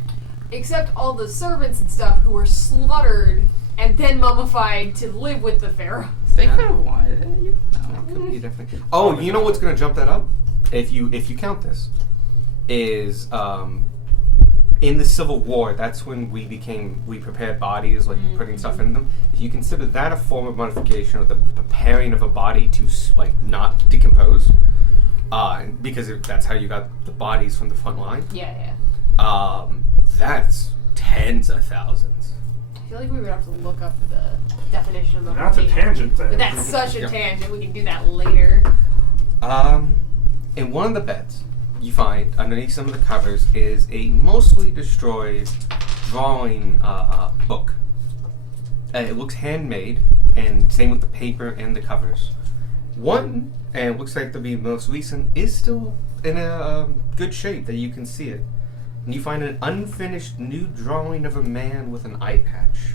Except all the servants and stuff who were slaughtered and then mummified to live with the pharaoh. They Yeah. could have wanted it. You That could be definitely. Oh, you know what's going to jump that up? If you count this, is in the Civil War. That's when we prepared bodies, like putting stuff in them. If you consider that a form of modification of the preparing of a body to like not decompose, because that's how you got the bodies from the front line. Yeah. That's tens of thousands. I feel like we would have to look up the definition of the That's a tangent thing. But that's such a Yeah. tangent. We can do that later. In one of the beds, you find underneath some of the covers is a mostly destroyed drawing book. It looks handmade, and same with the paper and the covers. One, and it looks like to be most recent, is still in a good shape that you can see it. And you find an unfinished nude drawing of a man with an eye patch.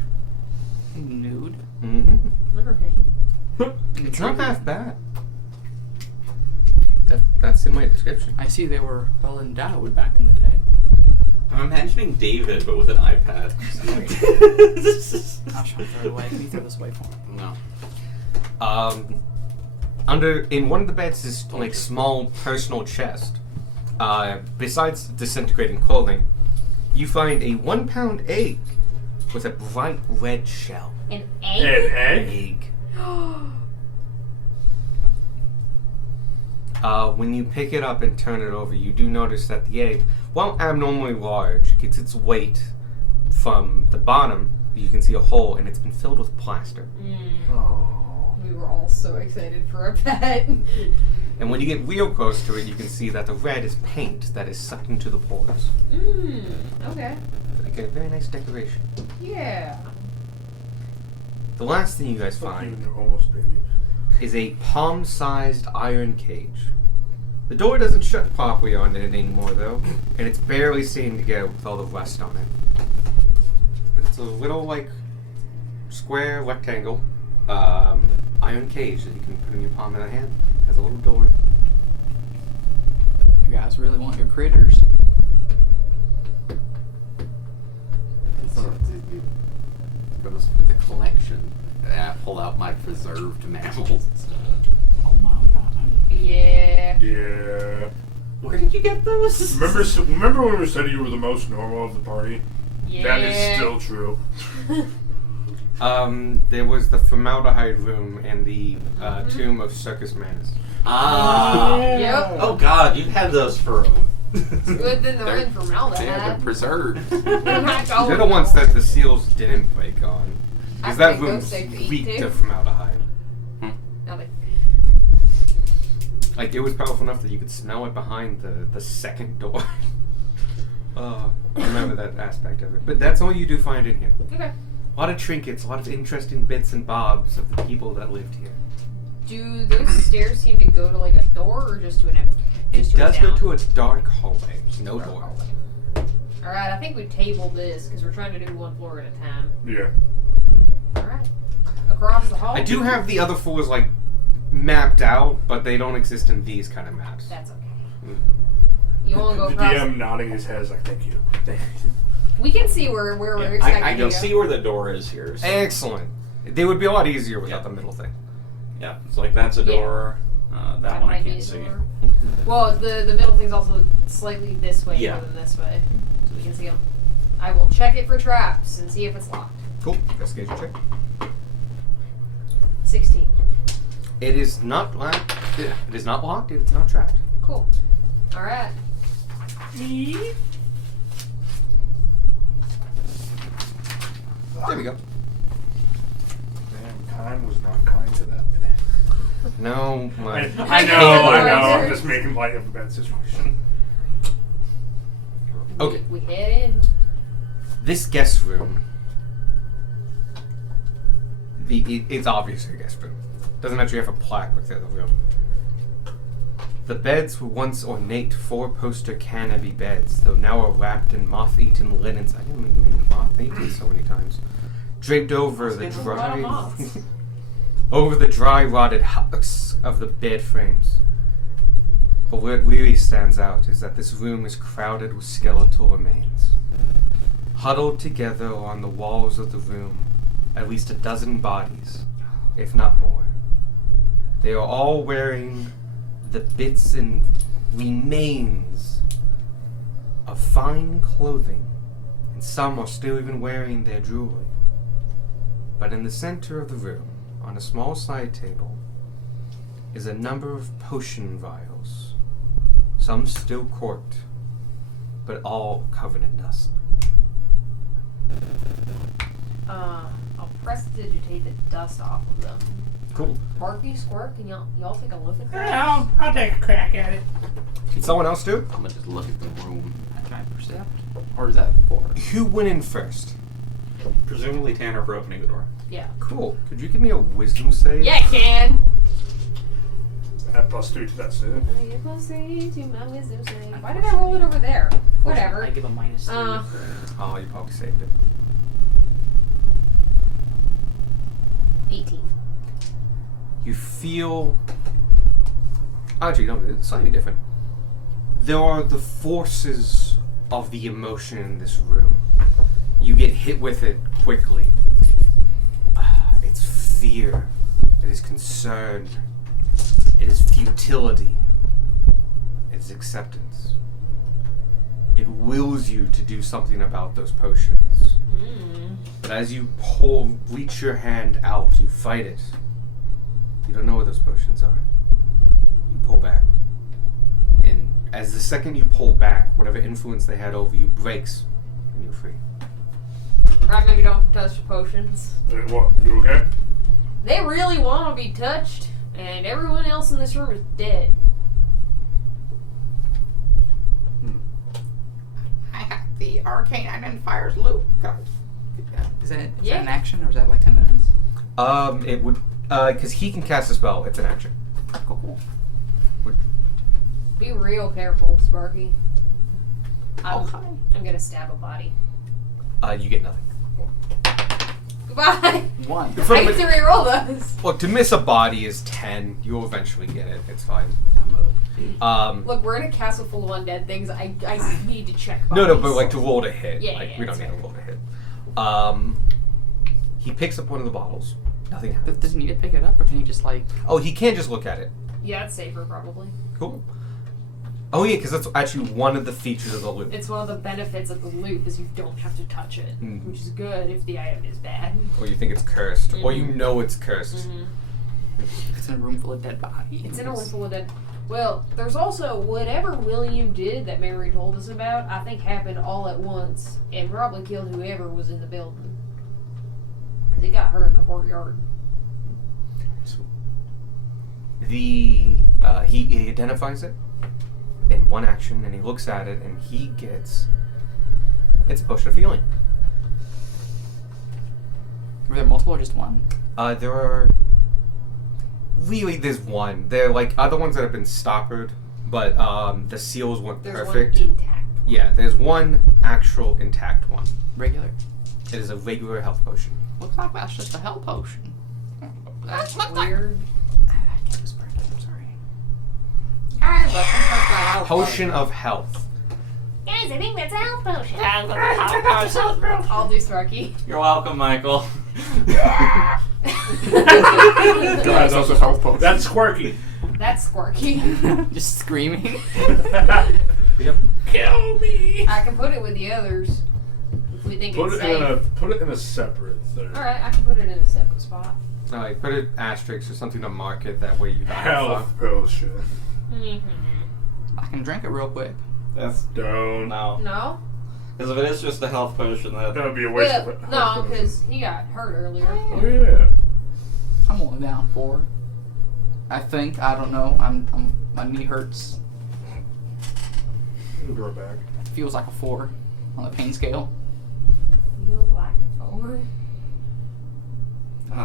Nude. Mm-hmm. Alright. It's not half bad. That's in my description. I see they were well endowed back in the day. I'm imagining David, but with an iPad. I'll try to throw it away. Can you throw this away for me? No. In one of the beds is like small personal chest. Besides disintegrating clothing, you find a 1 pound egg with a bright red shell. An An egg? egg? When you pick it up and turn it over, you do notice that the egg, while abnormally large, gets its weight from the bottom. You can see a hole, and it's been filled with plaster. Oh. We were all so excited for a pet. And when you get real close to it, you can see that the red is paint that is sucked into the pores. Okay. Like a very nice decoration. Yeah. The last thing you guys Fuck find you, you're almost baby. is a palm-sized iron cage. The door doesn't shut properly on it anymore, though, and it's barely staying together with all the rust on it. But it's a little, like, square rectangle iron cage that you can put in your palm of the hand. Has a little door. You guys really want your critters. For the collection. I pull out my preserved mammals. Oh my god. Yeah. Yeah. Where did you get those? Remember when we said you were the most normal of the party? Yeah. That is still true. There was the formaldehyde room and the tomb of Circus Manus. Ah. Yep. Oh god, you've had those for Good thing they're in formaldehyde. Yeah, they're preserved. They're not going They're the ones nowhere. that the seals didn't break on. I Because that think room those safe to eat, reeked too. of formaldehyde. Nothing. Like, it was powerful enough that you could smell it behind the second door. I remember that aspect of it. But that's all you do find in here. Okay. A lot of trinkets, a lot of interesting bits and bobs of the people that lived here. Do those stairs seem to go to like a door or just to an empty? It does go to a dark hallway. No Dark door. hallway. Alright, I think we tabled this because we're trying to do one floor at a time. Yeah. Alright. Across the hall. I do have the other floors, like, mapped out, but they don't exist in these kind of maps. That's okay. Mhm. You want to go The across? DM nodding his head is like, thank you. We can see where we're Yeah, expecting I to can go. see where the door is here. So. Excellent. They would be a lot easier without Yeah. the middle thing. Yeah, it's like that's a Yeah. door. That one I might be can't a see. door. Well, the middle thing's also slightly this way Yeah. more than this way, so we can see them. I will check it for traps and see if it's locked. Cool. Investigation check. 16. It is not locked. It is not locked. It is not trapped. Cool. All right. There we go. Damn, time was not kind to that. No, I my. know, I I know. know. I'm just making light of a bad situation. Okay. We head in. This guest room. It's obviously a guest room. Doesn't actually have a plaque with the other room. The beds were once ornate four-poster canopy beds, though now are wrapped in moth-eaten linens. I didn't even mean moth-eaten so many times. Draped over the getting a lot of dry, moths. over the dry, rotted husks of the bed frames. But what really stands out is that this room is crowded with skeletal remains. Huddled together on the walls of the room, at least a dozen bodies, if not more. They are all wearing the bits and remains of fine clothing, and some are still even wearing their jewelry. But in the center of the room, on a small side table, is a number of potion vials, some still corked, but all covered in dust. I'll prestidigitate the dust off of them. Cool. Sparky, Squirt, can y'all take a look at that? Yeah, I'll take a crack at it. Can someone else do? I'm gonna just look at the room. Can I percept? Or is that 4? Who went in first? Presumably Tanner for opening the door. Yeah. Cool. Could you give me a wisdom save? Yeah, I can. Add +2 to that save. I get +3 to my wisdom save. Why did I roll it over there? Whatever. I give a -3. Oh, you probably saved it. 18. You feel. Actually, no, it's slightly different. There are the forces of the emotion in this room. You get hit with it quickly. It's fear. It is concern. It is futility. It is acceptance. It wills you to do something about those potions. But as you reach your hand out, you fight it. You don't know where those potions are. You pull back. And as the second you pull back, whatever influence they had over you breaks, and you're free. Right, maybe don't touch potions. What? You okay? They really want to be touched, and everyone else in this room is dead. I have the arcane identifiers loop. Is that Yeah. an action or is that like 10 minutes? It would, because he can cast a spell, it's an action. Cool. Be real careful, Sparky. I'm Okay. gonna stab a body. You get nothing. Goodbye. 1. I get to reroll those. Look, to miss a body is 10. You'll eventually get it. It's fine. Look, we're in a castle full of undead things. I need to check No, bodies. but like to roll to hit. Yeah, like yeah, we don't that's need to fair. roll to hit. He picks up one of the bottles. Nothing happens. Does he need to pick it up or can he just like. Oh, he can't just look at it. Yeah, it's safer probably. Cool. Oh yeah, because that's actually one of the features of the loop. It's one of the benefits of the loop is you don't have to touch it, Mm. which is good if the item is bad. Or you think it's cursed, or you Mhm. know it's cursed. Mm-hmm. It's in a room full of dead bodies. It's in a room full of dead. Well, there's also whatever William did that Mary told us about, I think happened all at once and probably killed whoever was in the building. Because he got her in the courtyard. He identifies it in one action, and he looks at it, and he gets... It's a potion of healing. Were there multiple or just one? There are... Really, there's one. There are, like, other ones that have been stoppered, but the seals weren't There's perfect. one intact. Yeah, there's one actual intact one. Regular. It is a regular health potion. Looks like that's just a health potion. That's Looks like- weird. I can't whisper it, I'm sorry. Potion of health. Guys, I think that's a health potion. I'll do Sparky. You're welcome, Michael. Guys, also health potion. That's Squirky. That's Squarky. Just screaming. Yep. Kill me. I can put it with the others if we think Put it's it safe. in a separate thing. Alright, I can put it in a separate spot. Alright, put it asterisk or something to mark it. That way you have Health potion. I can drink it real quick. That's Don't. no. No? Because if it is just a health potion, that That would be a waste Well, of it. no, because he got hurt earlier. Oh yeah. I'm only down 4. I think. I don't know. My knee hurts. We'll grow back. Feels like a 4 on the pain scale. Feels like forward.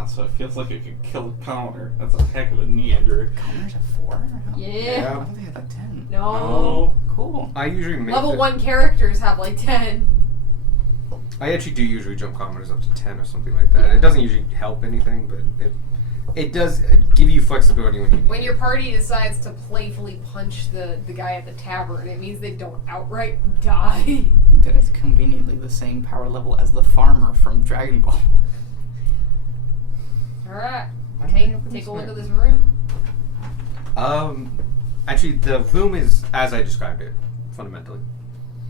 so it feels like it could kill a counter. That's a heck of a knee injury. Connor's a 4? Yeah. I thought they had like 10. No. Oh, Cool. I usually make Level the- 1 characters have like 10. I actually do usually jump commoners up to 10 or something like that. Yeah. It doesn't usually help anything, but it does give you flexibility when you need When it. your party decides to playfully punch the guy at the tavern, it means they don't outright die. That is conveniently the same power level as the farmer from Dragon Ball. Alright. Why did I Take open a this look map? at this room. Actually, the room is as I described it, fundamentally.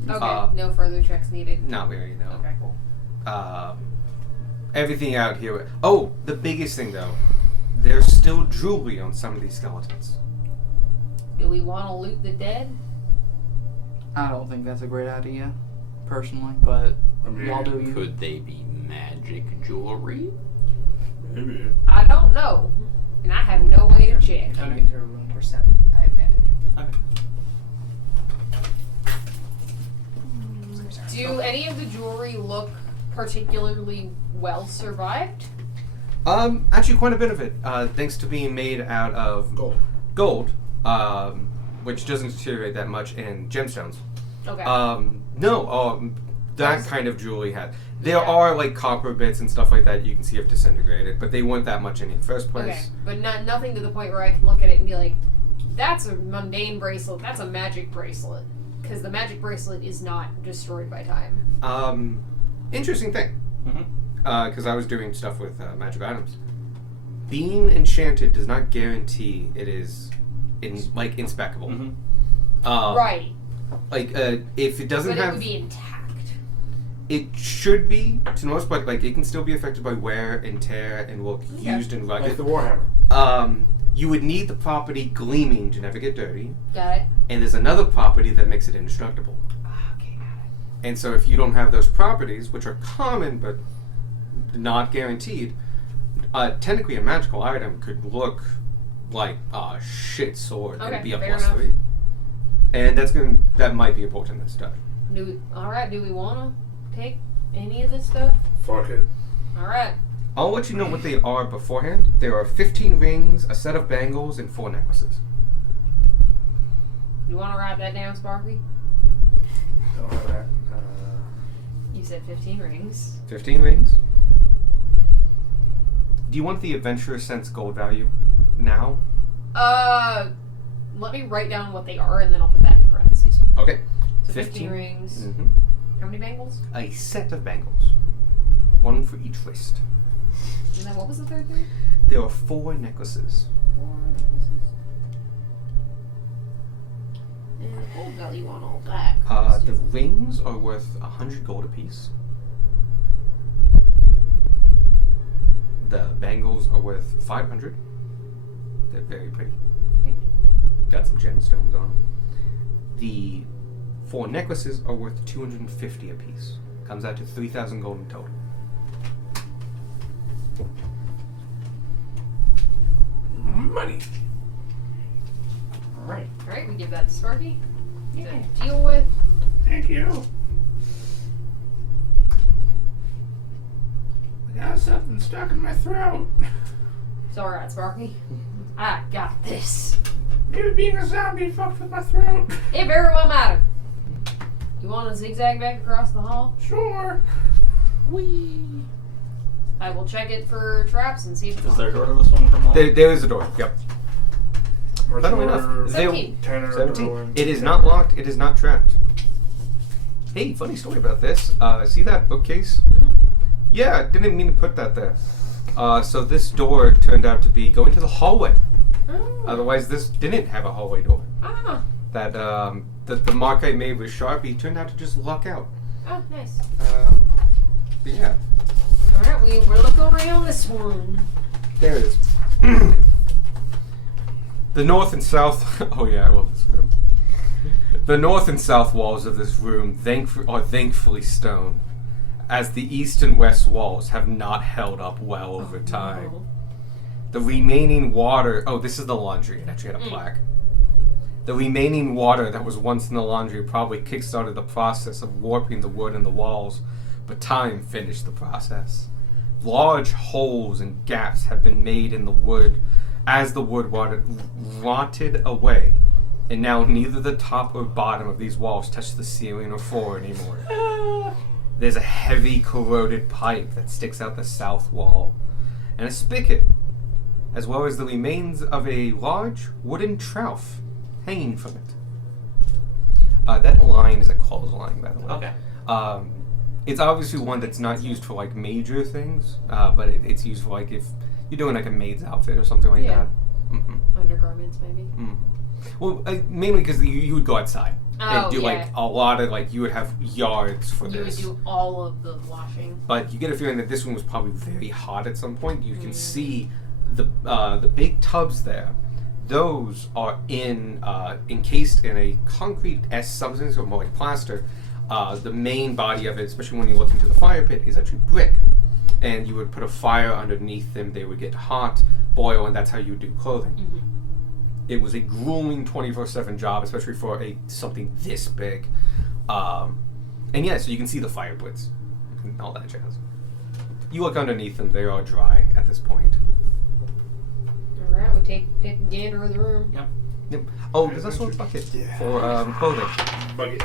Okay, no further checks needed. Not really, no. Okay, cool. Everything out here. Oh, the biggest thing though, there's still jewelry on some of these skeletons. Do we want to loot the dead? I don't think that's a great idea, personally, but I mean, y'all do you. Could they be magic jewelry? Maybe. I don't know. And I have no way to check. Can we enter a room for 7? I have advantage. okay. Do any of the jewelry look particularly well survived? Actually, quite a bit of it, thanks to being made out of gold, which doesn't deteriorate that much, and gemstones. Okay. That kind of jewelry had. There are like copper bits and stuff like that you can see have disintegrated, but they weren't that much in the first place. Okay, but nothing to the point where I can look at it and be like, that's a mundane bracelet, that's a magic bracelet. Because the magic bracelet is not destroyed by time. Interesting thing. Mhm. Because I was doing stuff with magic items. Being enchanted does not guarantee it is inspecable. Mhm. Right. Like if it doesn't But it have, would be intact. it should be to most, but like it can still be affected by wear and tear and look used and Like rugged. the Warhammer. You would need the property gleaming to never get dirty, Got it? and there's another property that makes it indestructible. Okay, got it. And so if you don't have those properties, which are common but not guaranteed, technically a magical item could look like a shit sword Okay, and be a fair plus enough. 3. And that might be important this time. Alright, do we want to take any of this stuff? Fuck it. Alright. I'll let you know what they are beforehand. There are 15 rings, a set of bangles, and 4 necklaces. You want to write that down, Sparky? Don't have that. You said 15 rings. 15 rings. Do you want the adventurous sense gold value now? Let me write down what they are and then I'll put that in parentheses. Okay. So 15 rings. Mm-hmm. How many bangles? A set of bangles. 1 for each wrist. And then what was the third thing? There are 4 necklaces. 4 necklaces. And gold value on all that. The rings are worth 100 gold apiece. The bangles are worth 500. They're very pretty. Okay. got some gemstones on them. The 4 necklaces are worth 250 apiece. Comes out to 3,000 gold in total. Money. Alright, we give that to Sparky. To deal with. Thank you. I got something stuck in my throat. It's alright, Sparky. I got this. Maybe being a zombie fucked with my throat. It very well matter. You want to zigzag back across the hall? Sure. Whee! I will check it for traps and see if it's Is there a door to this one from all? There is a door. Yep. Funnily enough, Door, they- 17. 10 or 17. It is not locked. It is not trapped. Hey, funny story about this. See that bookcase? Mhm. Yeah, didn't mean to put that there. So this door turned out to be going to the hallway. Oh. Otherwise, this didn't have a hallway door. Ah. That the mark I made with Sharpie turned out to just lock out. Oh, nice. But yeah, Alright, we're looking around this one. there it is. The north and south. Oh yeah, I love this room. The north and south walls of this room are thankfully stone, as the east and west walls have not held up well over time. No. The remaining water. Oh, this is the laundry. It actually had a plaque. The remaining water that was once in the laundry probably kickstarted the process of warping the wood in the walls, but time finished the process. Large holes and gaps have been made in the wood as the wood rotted away, and now neither the top or bottom of these walls touch the ceiling or floor anymore. There's a heavy corroded pipe that sticks out the south wall, and a spigot, as well as the remains of a large wooden trough hanging from it. That line is a clothesline, by the way. Okay. It's obviously one that's not used for like major things, but it's used for like if you're doing like a maid's outfit or something like Yeah. that. Mm-hmm. Undergarments, maybe. Well, mainly because you would go outside and Oh, do like yeah. a lot of like you would have yards for You would this. do all of the washing. But you get a feeling that this one was probably very hot at some point. You can see the big tubs there. Those are encased in a concrete-esque substance, or more like plaster. The main body of it, especially when you look into the fire pit, is actually brick. And you would put a fire underneath them. They would get hot, boil, and that's how you would do clothing. Mm-hmm. It was a grueling 24/7 job, especially for something this big. And yeah, so you can see the fire pits and all that jazz. You look underneath them; they are dry at this point. Alright, we take a gander of the room. Yep. Oh, there's also a bucket for clothing. Bucket.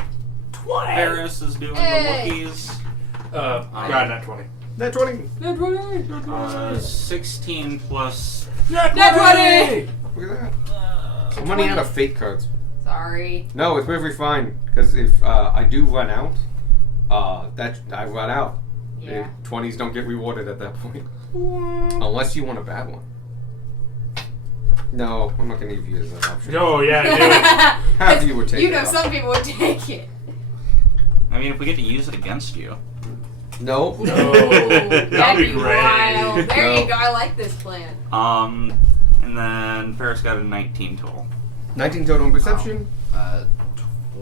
20! Ferris is doing Hey! the Wookiees. God, not 20. Net 20. 16 plus. Net 20! Look at that. I'm running out of fate cards. Sorry. No, it's perfectly fine because if I do run out, I run out. Yeah. 20s don't get rewarded at that point, unless you want a bad one. No, I'm not going to give you that option. Oh, yeah, do it. Half of you would take You it know, off. some people would take it. I mean, if we get to use it against you. No. No. That'd That'd be be great. wild. There No. you go. I like this plan. And then Ferris got a 19 total. 19 total in perception.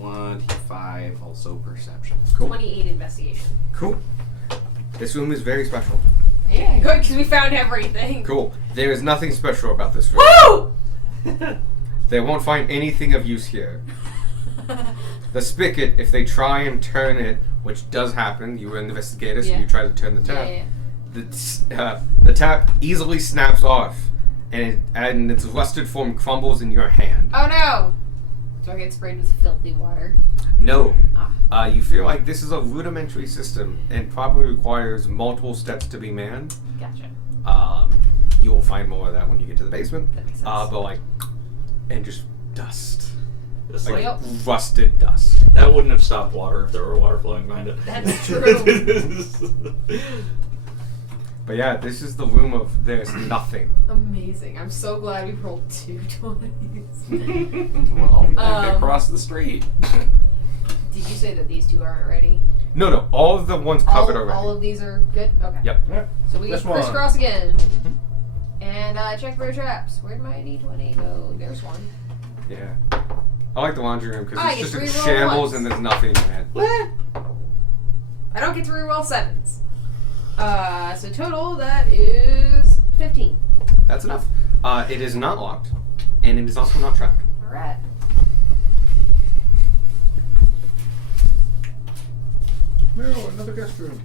25 also perception. Cool. 28 investigation. Cool. This room is very special. Yeah, good, because we found everything. Cool. There is nothing special about this room. Woo! They won't find anything of use here. The spigot, if they try and turn it, which does happen, you were an investigator, so Yeah. you try to turn the tap. Yeah. The tap easily snaps off, and its rusted form crumbles in your hand. Oh no! Do I get sprayed with filthy water? No. Ah. You feel like this is a rudimentary system and probably requires multiple steps to be manned. Gotcha. You will find more of that when you get to the basement. That makes sense. But like, and just dust. Just Like Yep. rusted dust. that wouldn't have stopped water if there were water flowing behind it. That's true. But yeah, this is the room of there's nothing. Amazing. I'm so glad we rolled 2 20s. Well, back Um, across the street. Did you say that these two aren't ready? No, all of the ones covered already. All of these are good? Okay. Yep. So we This one. crisscross again. And check for traps. Where'd my D20 go? There's one. Yeah. I like the laundry room because I it's get just in 3 roll shambles ones. and there's nothing in it. I don't get to reroll 7s. So total, that is 15. That's enough. It is not locked, and it is also not trapped. Alright. No, another guest room.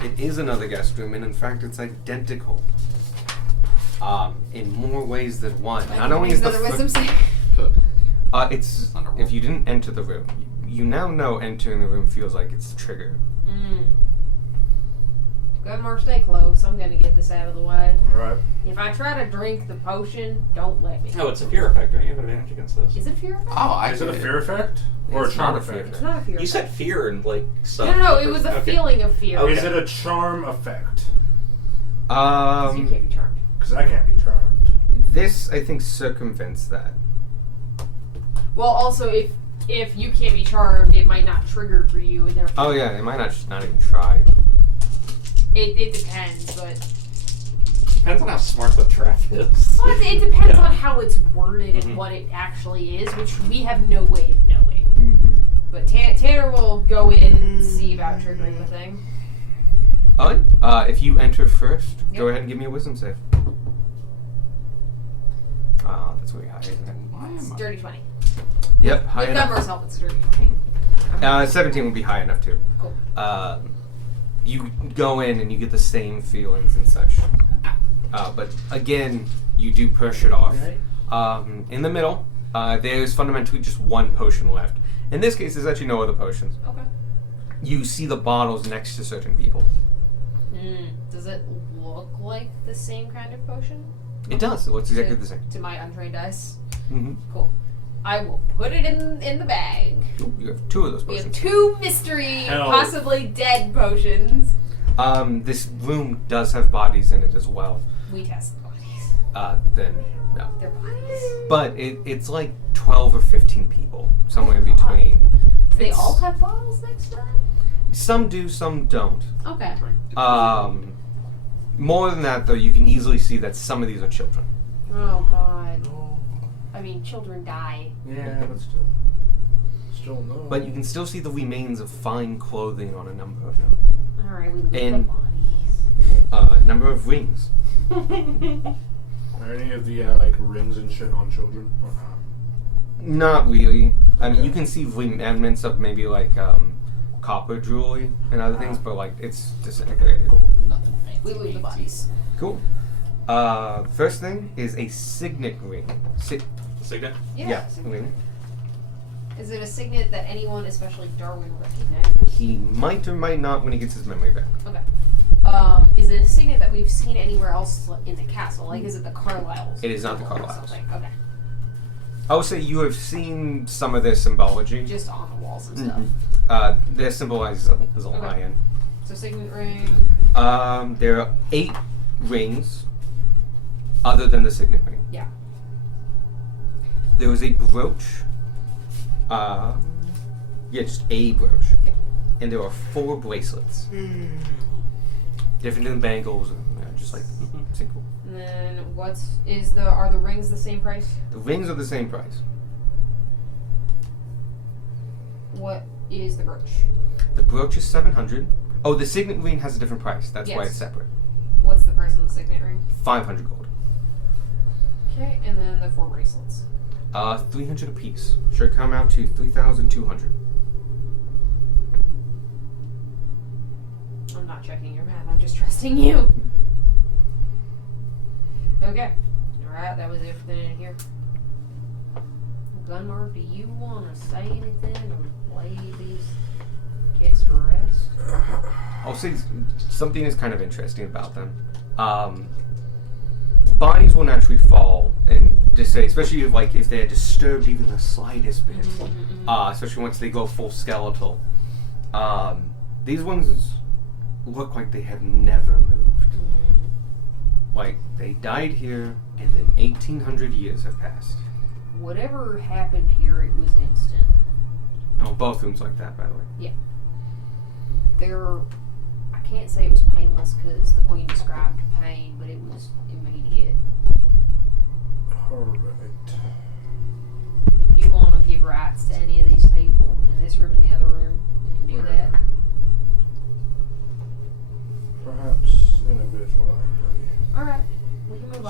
It is another guest room, and in fact, it's identical. In more ways than one. Not only is the another wisdom fir- save. it's if you didn't enter the room, you now know entering the room feels like it's the trigger. Good, Mark, stay close. I'm gonna get this out of the way. Alright. If I try to drink the potion, don't let me. Oh, it's a fear effect. Don't you have an advantage against this? Is it fear effect? Oh, I Is it a did. fear effect? Or It's a charm not a fear effect? It's not a fear You said effect. fear and like stuff. No, it was a Okay. feeling of fear. Okay. Is it a charm effect? 'Cause you can't be charmed. Because I can't be charmed. This, I think, circumvents that. Well, also, if you can't be charmed, it might not trigger for you, and therefore... Oh yeah, they might not even try. It depends, but... Depends on how smart the trap is. Well, it depends Yeah. on how it's worded and Mhm. what it actually is, which we have no way of knowing. Mm-hmm. But Tanner will go in and see about triggering the thing. Alright. If you enter first, go Yep. ahead and give me a wisdom save. That's way higher than Why It's am I? dirty 20. Yep, high With enough. numbers help, it's a dirty 20. 17 would be high enough too. Cool. You go in and you get the same feelings and such. But again, you do push it off. In the middle, there's fundamentally just one potion left. In this case, there's actually no other potions. Okay. You see the bottles next to certain people. Does it look like the same kind of potion? It does. It looks exactly the same. To my untrained eyes? Mm-hmm. Cool. I will put it in the bag. You have 2 of those We have potions. 2 mystery, Hell. possibly dead potions. This room does have bodies in it as well. We test the bodies. Then no. They're bodies. But it's like 12 or 15 people, somewhere in between. Do they It's- all have bottles next to them? Some do, some don't. Okay. More than that, though, you can easily see that some of these are children. Oh, God. I mean, children die. Yeah, but still. Still no. But you can still see the remains of fine clothing on a number of them. Alright, we leave And- the bodies. Number of rings. Are any of the like rings and shit on children or not? Not really. I mean, Okay. you can see remnants of maybe like copper jewelry and other things, but like it's disintegrated. Nothing fancy. We leave the bodies. Cool. First thing is a signet ring. Signet? Yeah, ring. Is it a signet that anyone, especially Darwin, recognizes? He might or might not when he gets his memory back. Okay. Is it a signet that we've seen anywhere else in the castle? Like, is it the Carlyles? It is not the or Carlyles. something? Okay. I would say you have seen some of their symbology. Just on the walls and stuff. They're symbolized as a Okay. lion. So signet ring. There are 8 rings other than the signet ring. Yeah. There was a brooch. Just a brooch. Yeah. And there are 4 bracelets. Different than bangles, and just like simple. And then are the rings the same price? The rings are the same price. What is the brooch? The brooch is 700. Oh, the signet ring has a different price. That's why Yes. it's separate. What's the price on the signet ring? 500 gold. Okay, and then the 4 bracelets. 300 apiece. Should come out to 3,200. I'm not checking your math, I'm just trusting you. Okay. Alright, that was everything in here. Gunmar, do you want to say anything or lay these kids to rest? I'll say something is kind of interesting about them. Bodies will naturally fall, and just say, especially if they're disturbed even the slightest bit, especially once they go full skeletal. These ones look like they have never moved. Like they died here, and then 1,800 years have passed. Whatever happened here, it was instant. Oh, both rooms like that, by the way. I can't say it was painless because the queen described pain, but it was immediate. Alright. You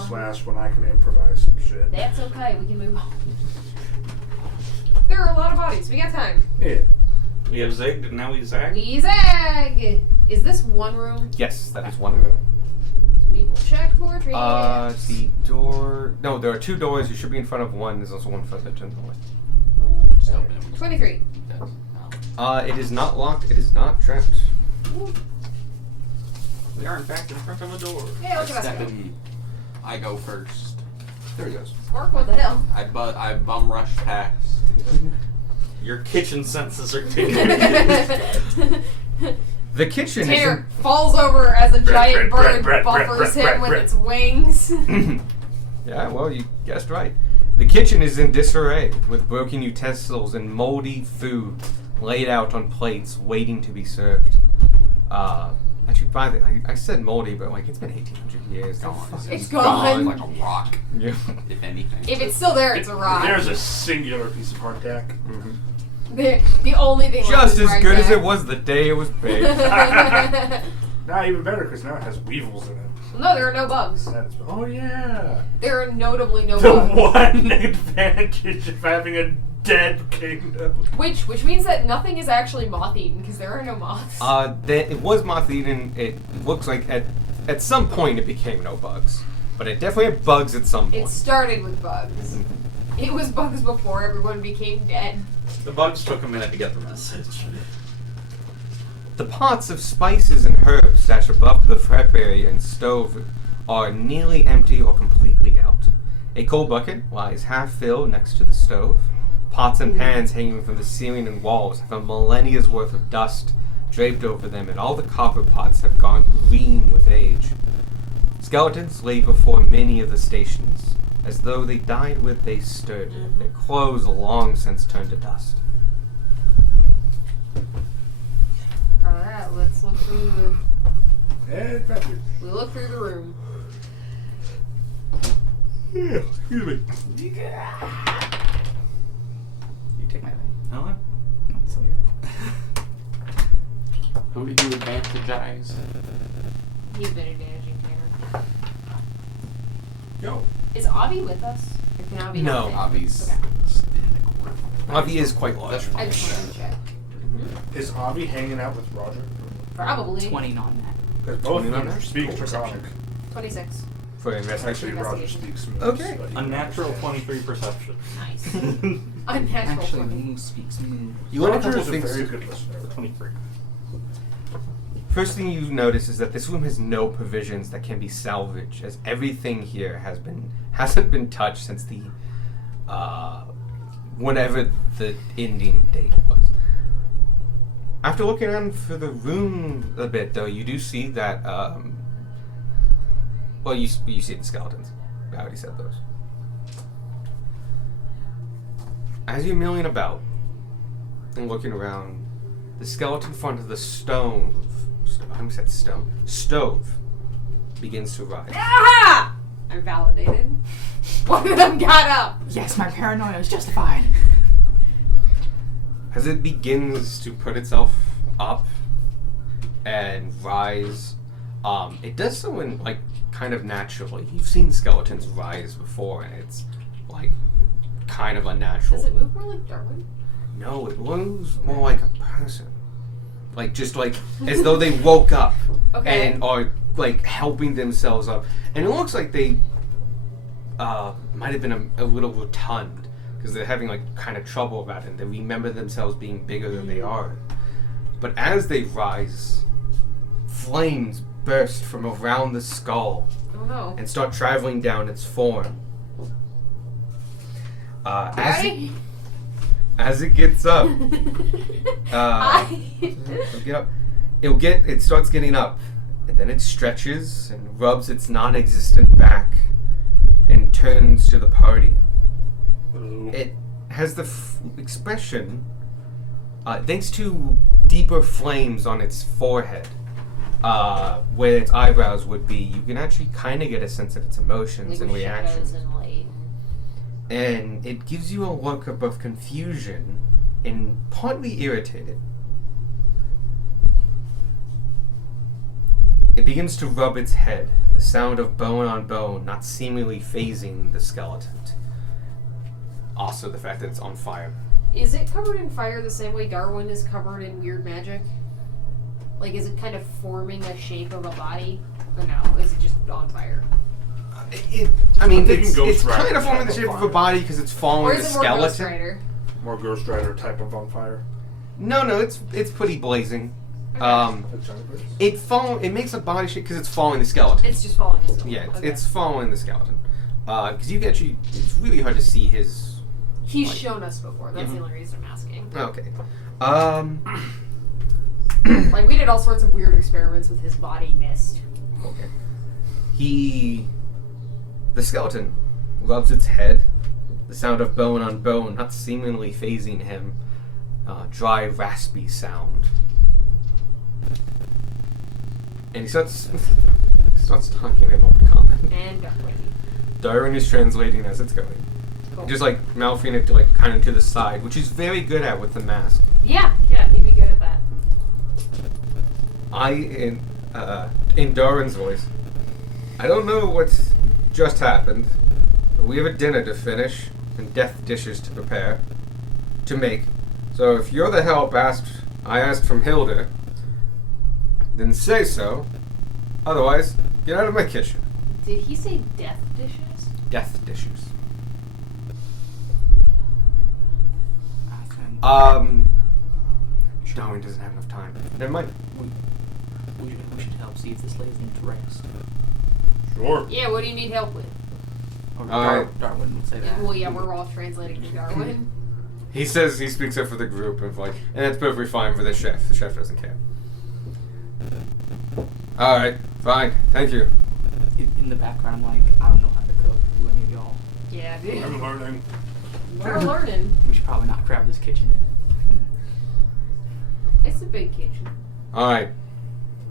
slash when I can improvise some shit. That's okay. We can move on. There are a lot of bodies. We got time. Yeah. We have zigged, and now we zag. We zag. Is this one room? Yes, that is one room. So we will check portrait. The door. No, there are 2 doors. You should be in front of one. There's also one further to the north. Just open it. 23. It is not locked. It is not trapped. We are in fact in front of a door. Hey, I look at step us. in. I go first. There he goes. Spark, what the hell? I bum rush past. Your kitchen senses are tingling. The kitchen Tanner falls over as a giant bird bread, buffers bread, him with bread. its wings. isn't. Yeah, well, you guessed right. The kitchen is in disarray, with broken utensils and moldy food laid out on plates, waiting to be served. Actually, I said moldy, but like it's been 1,800 years. It's gone. Like a rock, Yeah. if anything. If it's still there, it's a rock. There's a singular piece of hardtack. The only thing left Just is as right good as there. it was the day it was baked. Nah, even better because now it has weevils in it. No, there are no bugs. That's, oh yeah. There are notably no The bugs. one advantage of having a dead kingdom. Which means that nothing is actually moth-eaten because there are no moths. It was moth-eaten. It looks like at some point it became no bugs, but it definitely had bugs at some point. It started with bugs. It was bugs before everyone became dead. The bugs took a minute to get the message. The pots of spices and herbs stashed above the prep area and stove are nearly empty or completely out. A coal bucket lies half filled next to the stove. Pots and pans hanging from the ceiling and walls have a millennia's worth of dust draped over them, and all the copper pots have gone green with age. Skeletons lay before many of the stations, as though they died where they stood, their clothes long since turned to dust. Alright, let's look through Adventure. we look through the room. Yeah, excuse me. You take my thing. Helen? No, it's still here. Who did you advantagize? He's been advantaging Tanner. Yo. Is Avi with us? Or can Avi No. not fit? Avi's Okay. in the corner. Avi is quite large. I just wanted to check. Is Avi hanging out with Roger? Probably. 20 non-net. Because both of them 29? speak Draconic. 26. For investigation. Actually, Roger Investigation. speaks smooth. Okay. but he Unnatural understands. 23 perception. Nice. Unnatural. Actually, for me. Moo speaks Moo. You learn a Roger couple is a things. very good listener. 23. First thing you notice is that this room has no provisions that can be salvaged, as everything here hasn't been touched since the whenever the ending date was. After looking around for the room a bit, though, you do see that. Well, you see the skeletons. I already said those. As you're milling about and looking around, the skeleton front of the stove begins to rise. Ah! I'm validated. One of them got up. Yes, my paranoia is justified. As it begins to put itself up and rise, it does so in like kind of naturally. You've seen skeletons rise before, and it's like kind of unnatural. Does it move more like Darwin? No, it moves more like a person. Like, just like, as though they woke up Okay. and are, like, helping themselves up. And it looks like they might have been a little rotund, because they're having, like, kind of trouble about it. And they remember themselves being bigger than they are. But as they rise, flames burst from around the skull Oh no. and start traveling down its form. As it gets up, it starts getting up, and then it stretches and rubs its non-existent back and turns to the party. It has the expression, thanks to deeper flames on its forehead, where its eyebrows would be. You can actually kind of get a sense of its emotions and reactions. And it gives you a look of both confusion and partly irritated. It begins to rub its head The sound of bone on bone, not seemingly phasing the skeleton. Also, the fact that it's on fire. Is it covered in fire the same way Darwin is covered in weird magic? Like, is it kind of forming a shape of a body? Or no? Is it just on fire? I'm thinking It's Ghost Rider kind of forming the type shape of of a fire. body because it's Or following is the it more Ghost skeleton. Rider? More Ghost Rider type of on fire. No, it's pretty blazing. It makes a body shape because it's following the skeleton. It's just following the skeleton. Yeah, Okay. it's following the skeleton. Because you actually, it's really hard to see his. He's like- shown us before. That's Mhm. the only reason I'm asking. Okay. Like, we did all sorts of weird experiments with his body mist. Okay. The skeleton rubs its head. The sound of bone on bone, not seemingly phasing him. Dry, raspy sound. And he starts talking in old common. And Darwin. Darwin is translating as it's going. Cool. Just like mouthing it to like kind of to the side, which he's very good at with the mask. Yeah, he'd be good at that. In Darwin's voice, I don't know what's just happened, but we have a dinner to finish and death dishes to prepare, to make. So if you're the help I asked from Hilda, then say so. Otherwise, get out of my kitchen. Did he say death dishes? Death dishes. Darwin doesn't have enough time. Never mind. We should help see if this lays needs rest. Sure. Yeah, what do you need help with? Or Alright. Darwin would say that. Well, yeah, we're all translating to Darwin. He says he speaks up for the group of like, and that's perfectly fine for the chef. The chef doesn't care. All right, fine, thank you. In the background, I'm like, I don't know how to cook. Do any of y'all? Yeah, dude. I'm learning. We're learning. We should probably not grab this kitchen. It's a big kitchen. All right,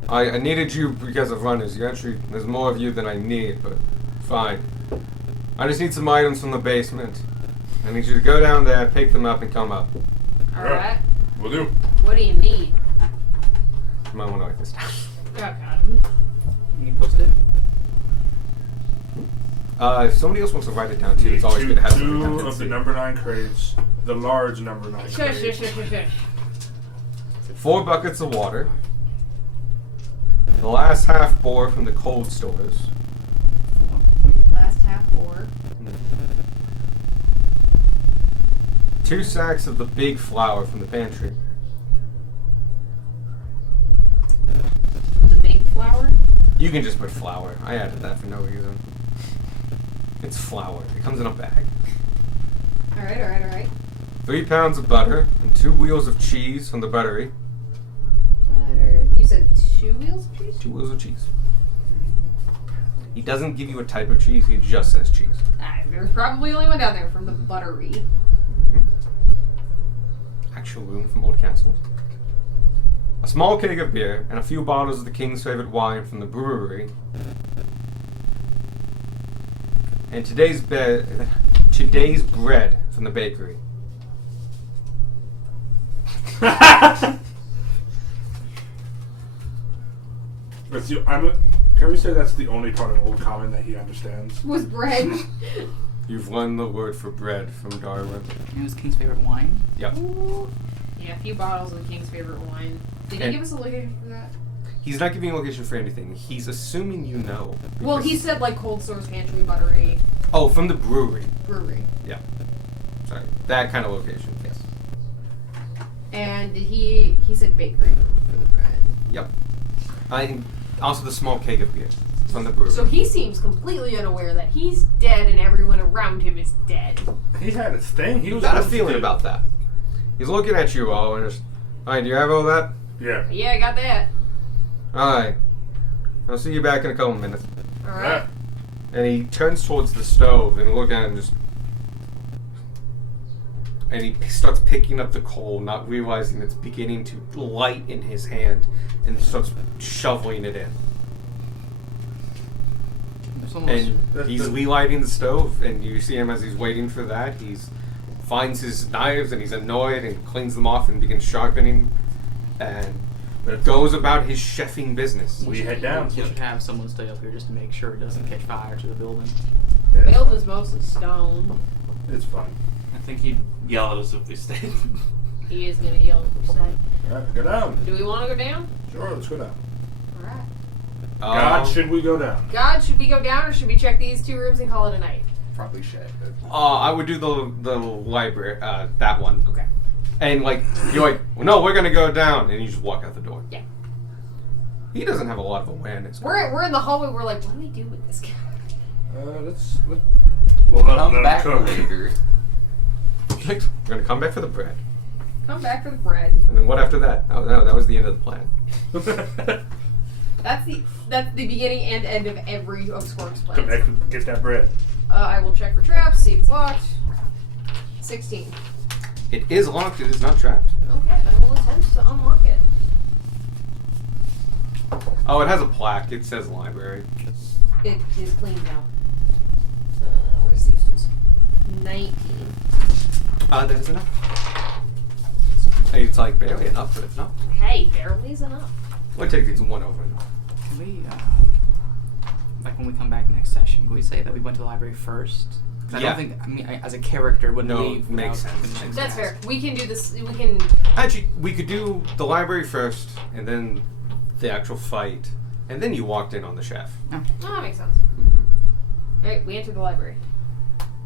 I needed you because of runners. You actually, there's more of you than I need, but fine. I just need some items from the basement. I need you to go down there, pick them up, and come up. Alright. Will do. What do you need? You might want to write this down. Oh, God. Can you post it? If somebody else wants to write it down too, it's always good to have somebody two down of the to number 9 crates. The large number 9 Shush, crates. shush, shush, shush, shush. 4 buckets of water. The last half bore from the cold stores. Last half or 2 sacks of the big flour from the pantry. the big flour. You can just put flour. I added that for no reason. It's flour. It comes in a bag. Alright. 3 pounds of butter and 2 wheels of cheese from the buttery. Butter. You said 2 wheels of cheese? 2 wheels of cheese. He doesn't give you a type of cheese, he just says cheese. There's probably only one down there from the buttery. Actual room from Old Castle. A small keg of beer and a few bottles of the king's favorite wine from the brewery. And today's bread from the bakery. Can we say that's the only part of Old Common that he understands? Was bread. You've learned the word for bread from Darwin. It was King's favorite wine. Yep. Yeah, a few bottles of the king's favorite wine. Did he And- give us a location for that? He's not giving you a location for anything. He's assuming you know. Well, he because- said like cold stores, pantry, buttery, Oh, from the brewery. brewery. Yeah. Sorry. That kind of location, yes. And did he said bakery for the bread. Yep. Also the small keg of beer from the brewery. So he seems completely unaware that he's dead and everyone around him is dead. He had his thing. He was got a supposed to feeling do- about that. He's looking at you all and just, alright, do you have all that? Yeah. Yeah, I got that. Alright. I'll see you back in a couple minutes. Alright. Yeah. And he turns towards the stove and look at it and just... And he starts picking up the coal, not realizing it's beginning to light in his hand, and starts shoveling it in. There's almost And he's relighting the stove, and you see him as he's waiting for that. He finds his knives, and he's annoyed, and cleans them off and begins sharpening. And goes about his chefing business. We head down. We should have someone stay up here just to make sure it doesn't catch fire to the building. Yeah, Build is mostly stone. it's fine. I think he'd yell at us if we stayed. He is gonna yell at the side. Alright, go down. Do we want to go down? Sure, let's go down. Alright. God, should we go down? God, should we go down or should we check these 2 rooms and call it a night? Probably should. I would do the library, that one. Okay. And like, you're like, well, no, we're gonna go down, and you just walk out the door. Yeah. He doesn't have a lot of awareness. We're in the hallway. We're like, what do we do with this guy? Let's We'll let come him back cook. later. We're gonna come back for the bread. Come back for the bread. And then what after that? Oh no, that was the end of the plan. That's the beginning and end of every of Squirk's plan. Come back and get that bread. I will check for traps. See if it's locked. 16. It is locked. It is not trapped. Okay, I will attempt to unlock it. Oh, it has a plaque. It says library. It is clean now. Where's these tools? 19. That is enough. It's like barely enough, but it's not. Hey, barely is enough. We'll take these one over. Can we, like when we come back next session, can we say that we went to the library first? 'Cause I Yeah. don't think, I mean, as a character, wouldn't No, leave makes without sense. finishing That's the fair. task. We can do this. We can. Actually, we could do the library first, and then the actual fight, and then you walked in on the chef. Oh, that makes sense. Alright, we enter the library.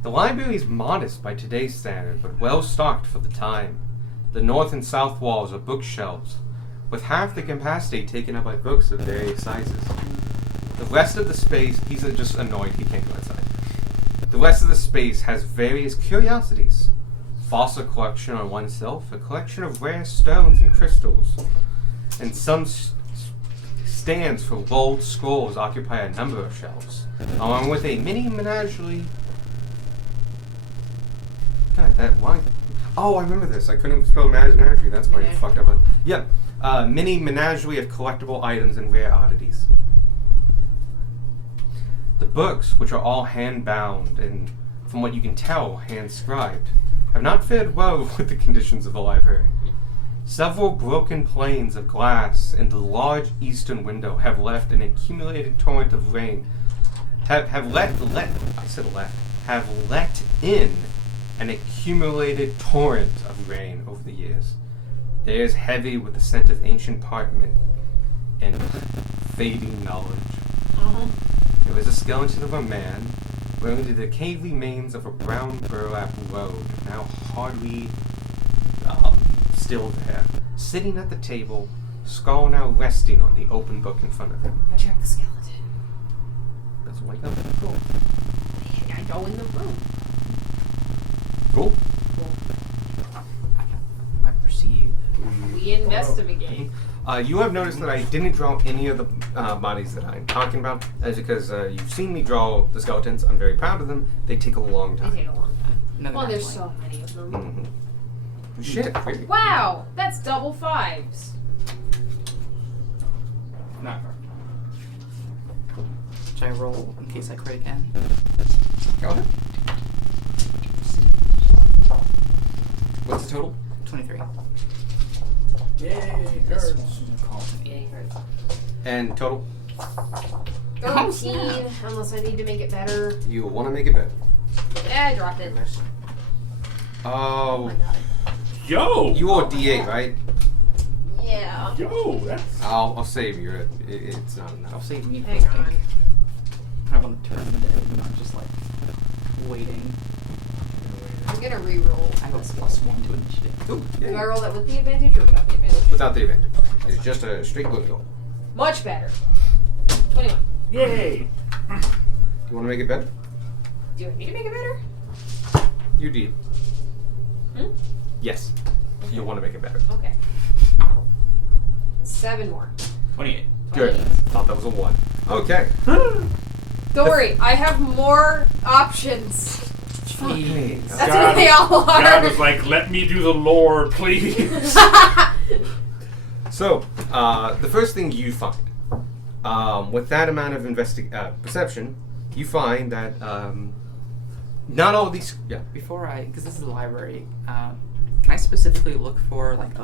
The library is modest by today's standard, but well stocked for the time. The north and south walls are bookshelves, with half the capacity taken up by books of various sizes. The rest of the space, he's just annoyed he can't go outside. The rest of the space has various curiosities. Fossil collection on one shelf, a collection of rare stones and crystals, and some stands for rolled scrolls occupy a number of shelves, along with a mini menagerie. God, why? Oh, I remember this. I couldn't spell menagerie. That's why you fucked up. Yeah, mini menagerie of collectible items and rare oddities. The books, which are all hand-bound and, from what you can tell, hand-scribed, have not fared well with the conditions of the library. Several broken panes of glass in the large eastern window have left an accumulated torrent of rain. Have let in an accumulated torrent of rain over the years. The air is heavy with the scent of ancient parchment and fading knowledge. There was a skeleton of a man wearing the decayed remains of a brown burlap robe, now hardly still there, sitting at the table, skull now resting on the open book in front of him. I check the skeleton. Let's wake up. Cool. I go in the room. Cool. I perceive. We investigate. You have noticed that I didn't draw any of the bodies that I'm talking about. That's because you've seen me draw the skeletons. I'm very proud of them. They take a long They time. take a long time. Another Well, there's nightlight. so many of them. Mm-hmm. Shit, really. Wow, that's double 5s. Not Should I roll in case I crit again? Go ahead. What's the total? 23. Yay, This cards. one called to me. And total? 13, unless I need to make it better. You want to make it better. Yeah, I dropped it. Oh, my god. Yo! you owe a D8, right? Yeah. Yo, that's... I'll save you. It's not I'll enough. save me Hang for on. I want to turn the day, not just like waiting. I'm gonna re-roll. I have a +1 to initiative. Ooh, Do I yeah. roll that with the advantage or without the advantage? Without the event. It's just a straight blue roll. Much better. 21. Yay! You want to make it better? Do I need to make it better? You did. Hmm? Yes. You want to make it better. Okay. 7 more. 28. Good. 28. Thought that was a 1. Okay. Don't worry, I have more options. Okay. That's what they all are. God was like, let me do the lore, please. So, the first thing you find, with that amount of perception, you find that not all of these. Yeah. Before because this is a library, can I specifically look for like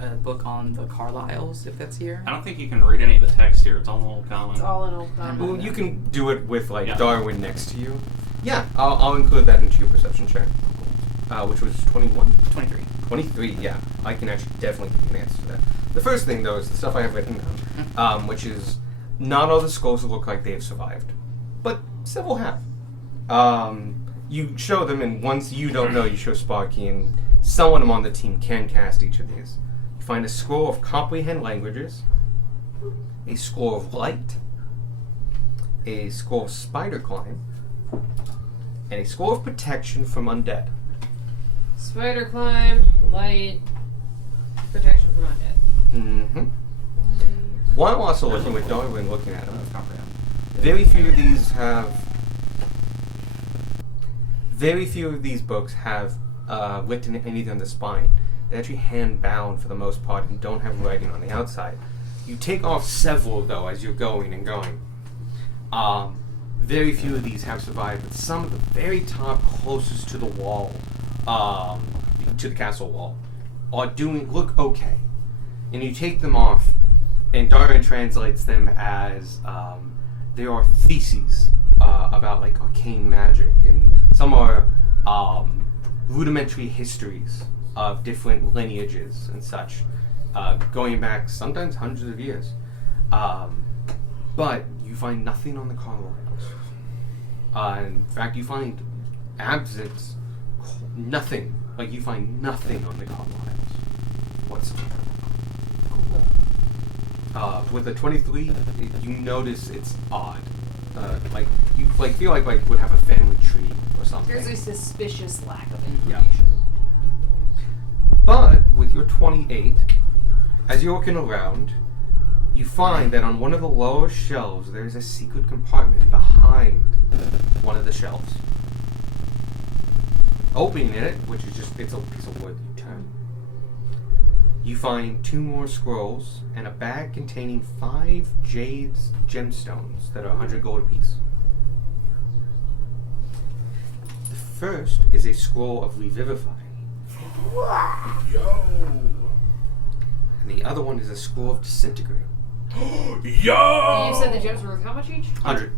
a book on the Carlyles, if that's here. I don't think you can read any of the text here. It's all in Old Common. It's all in Old Common. Well, you can do it with like Yeah. Darwin next to you. Yeah, I'll include that into your perception check, which was 21. 23. 23, yeah. I can actually definitely give you an answer to that. The first thing, though, is the stuff I have written down, which is not all the scrolls look like they've survived, but several have. You show them, and once you don't know, you show Sparky, and someone on the team can cast each of these. You find a scroll of comprehend languages, a scroll of light, a scroll of spider climb, and a scroll of protection from undead. Spider climb, light, protection from undead. Mm-hmm. While also looking with Darwin looking at them, very few of these books have written anything on the spine. They're actually hand bound for the most part and don't have writing on the outside. You take off several though as you're going and going. Very few of these have survived, but some at the very top closest to the wall, to the castle wall, look okay. And you take them off, and Darwin translates them as there are theses about like arcane magic, and some are rudimentary histories of different lineages and such, going back sometimes hundreds of years. But you find nothing on the Carlyles. In fact, you find absence, nothing. Like, you find nothing on the Carlyles whatsoever. With the 23, you notice it's odd. You feel like would have a family tree or something. There's a suspicious lack of Yeah. information. But with your 28, as you're looking around, you find that on one of the lower shelves there's a secret compartment behind one of the shelves. Opening it, which is just, it's a piece of wood you turn, you find 2 more scrolls and a bag containing 5 jade gemstones that are 100 gold apiece. The first is a scroll of revivify. Yo! And the other one is a scroll of disintegrate. Yo! You said the gems were worth how much each? 100.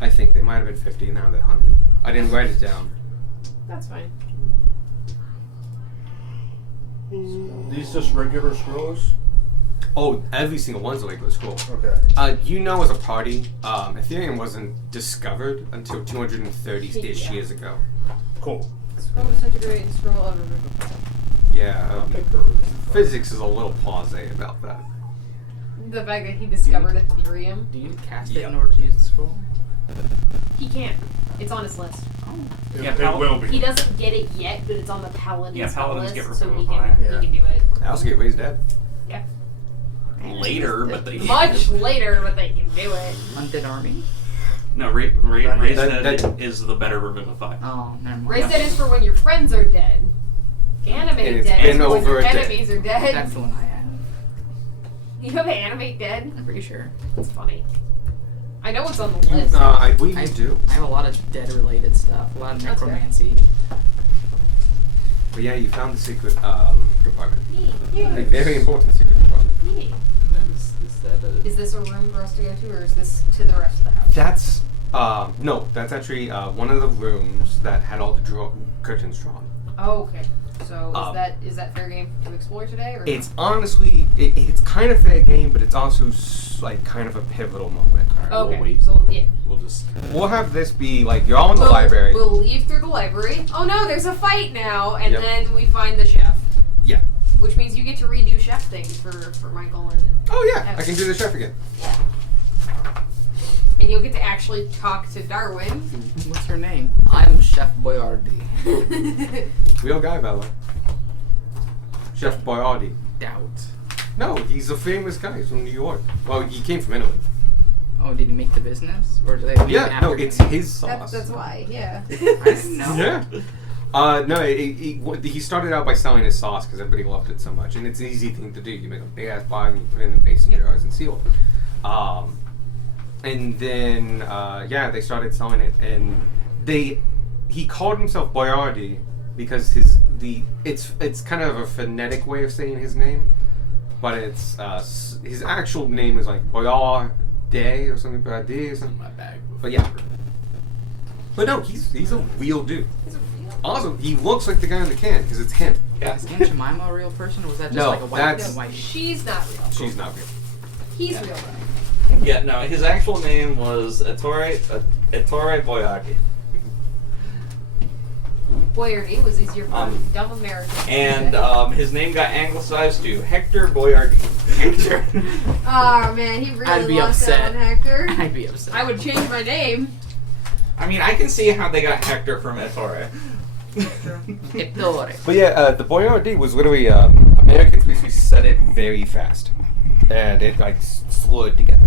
I think they might have been 50, now they're 100. I didn't write it down. That's fine. These just regular scrolls? Oh, every single one's a regular scroll. Okay. As a party, Ethereum wasn't discovered until 230-ish Yeah. years ago. Cool. Scroll disintegrate and scroll of Yeah, physics is a little blasé about that. the fact that he discovered Ethereum. Do you cast Yeah. it in order to use the scroll? He can't. It's on his list. It will be. He doesn't get it yet, but it's on the paladin's Yeah, paladins list, get so he Revivify. can Yeah. he can do it. I also get raised dead. Yeah. Later, but they Much later, but they can do it. Undead army? No, Raised That- Dead that- is the better Revivify. Oh, never mind. Raised Dead is for when your friends are dead. Animate And it's Dead is been for when over your a day. enemies are dead. That's the one I had. You have Animate Dead? I'm pretty sure. It's funny. I know it's on the list. I believe you do. I have a lot of dead-related stuff. A lot of That's fair. necromancy. But yeah, you found the secret compartment. Yeah. A very important secret compartment. Yeah. And then is that a... Is this a room for us to go to, or is this to the rest of the house? That's, no, that's actually one of the rooms that had all the curtains drawn. Oh, okay. So is Um, that fair game to explore today, or It's honestly, it's kind of fair game, but it's also like kind not of a pivotal moment. Alright, okay? we'll wait. So yeah. We'll just... We'll have this be like you're all in the library. We'll leave through the library. Oh no, there's a fight now, and Yep. then we find the chef. Yeah. Which means you get to redo chef things for Michael and Oh yeah, I can do the chef again. and you'll get to actually talk to Darwin. What's her name? I'm Chef Boyardee. Real guy, by the way. Chef Boyardee. Doubt. No, he's a famous guy. He's from New York. Well, he came from Italy. Oh, did he make the business? Or did they make it Yeah, after no, he it's made it? his sauce. That's why, yeah. I didn't know. Yeah. No, he started out by selling his sauce because everybody loved it so much, and it's an easy thing to do. You make a big ass bottle, and you put it in mason jars and seal it. And then they started selling it, and he called himself Boyardee because it's kind of a phonetic way of saying his name, but it's his actual name is like Boyar Day or something, Boyardee or something. My bag. But yeah. But no, he's a real dude. He's a real. Awesome. He looks like the guy in the can because it's him. Is Aunt Jemima a real person, or was that just No, like a white that's- white? She's not real. She's not real. He's real though. Yeah, no, his actual name was Ettore Boyardi. Boyardee was easier for dumb Americans. to And say. his name got anglicized to Hector Boyardi. Hector. Oh man, he I'd really be lost upset. that one, Hector. I'd be upset. I would change my name. I mean, I can see how they got Hector from Ettore. Ettore. But yeah, the Boyardee was literally Americans basically said it very fast, and it like slurred together.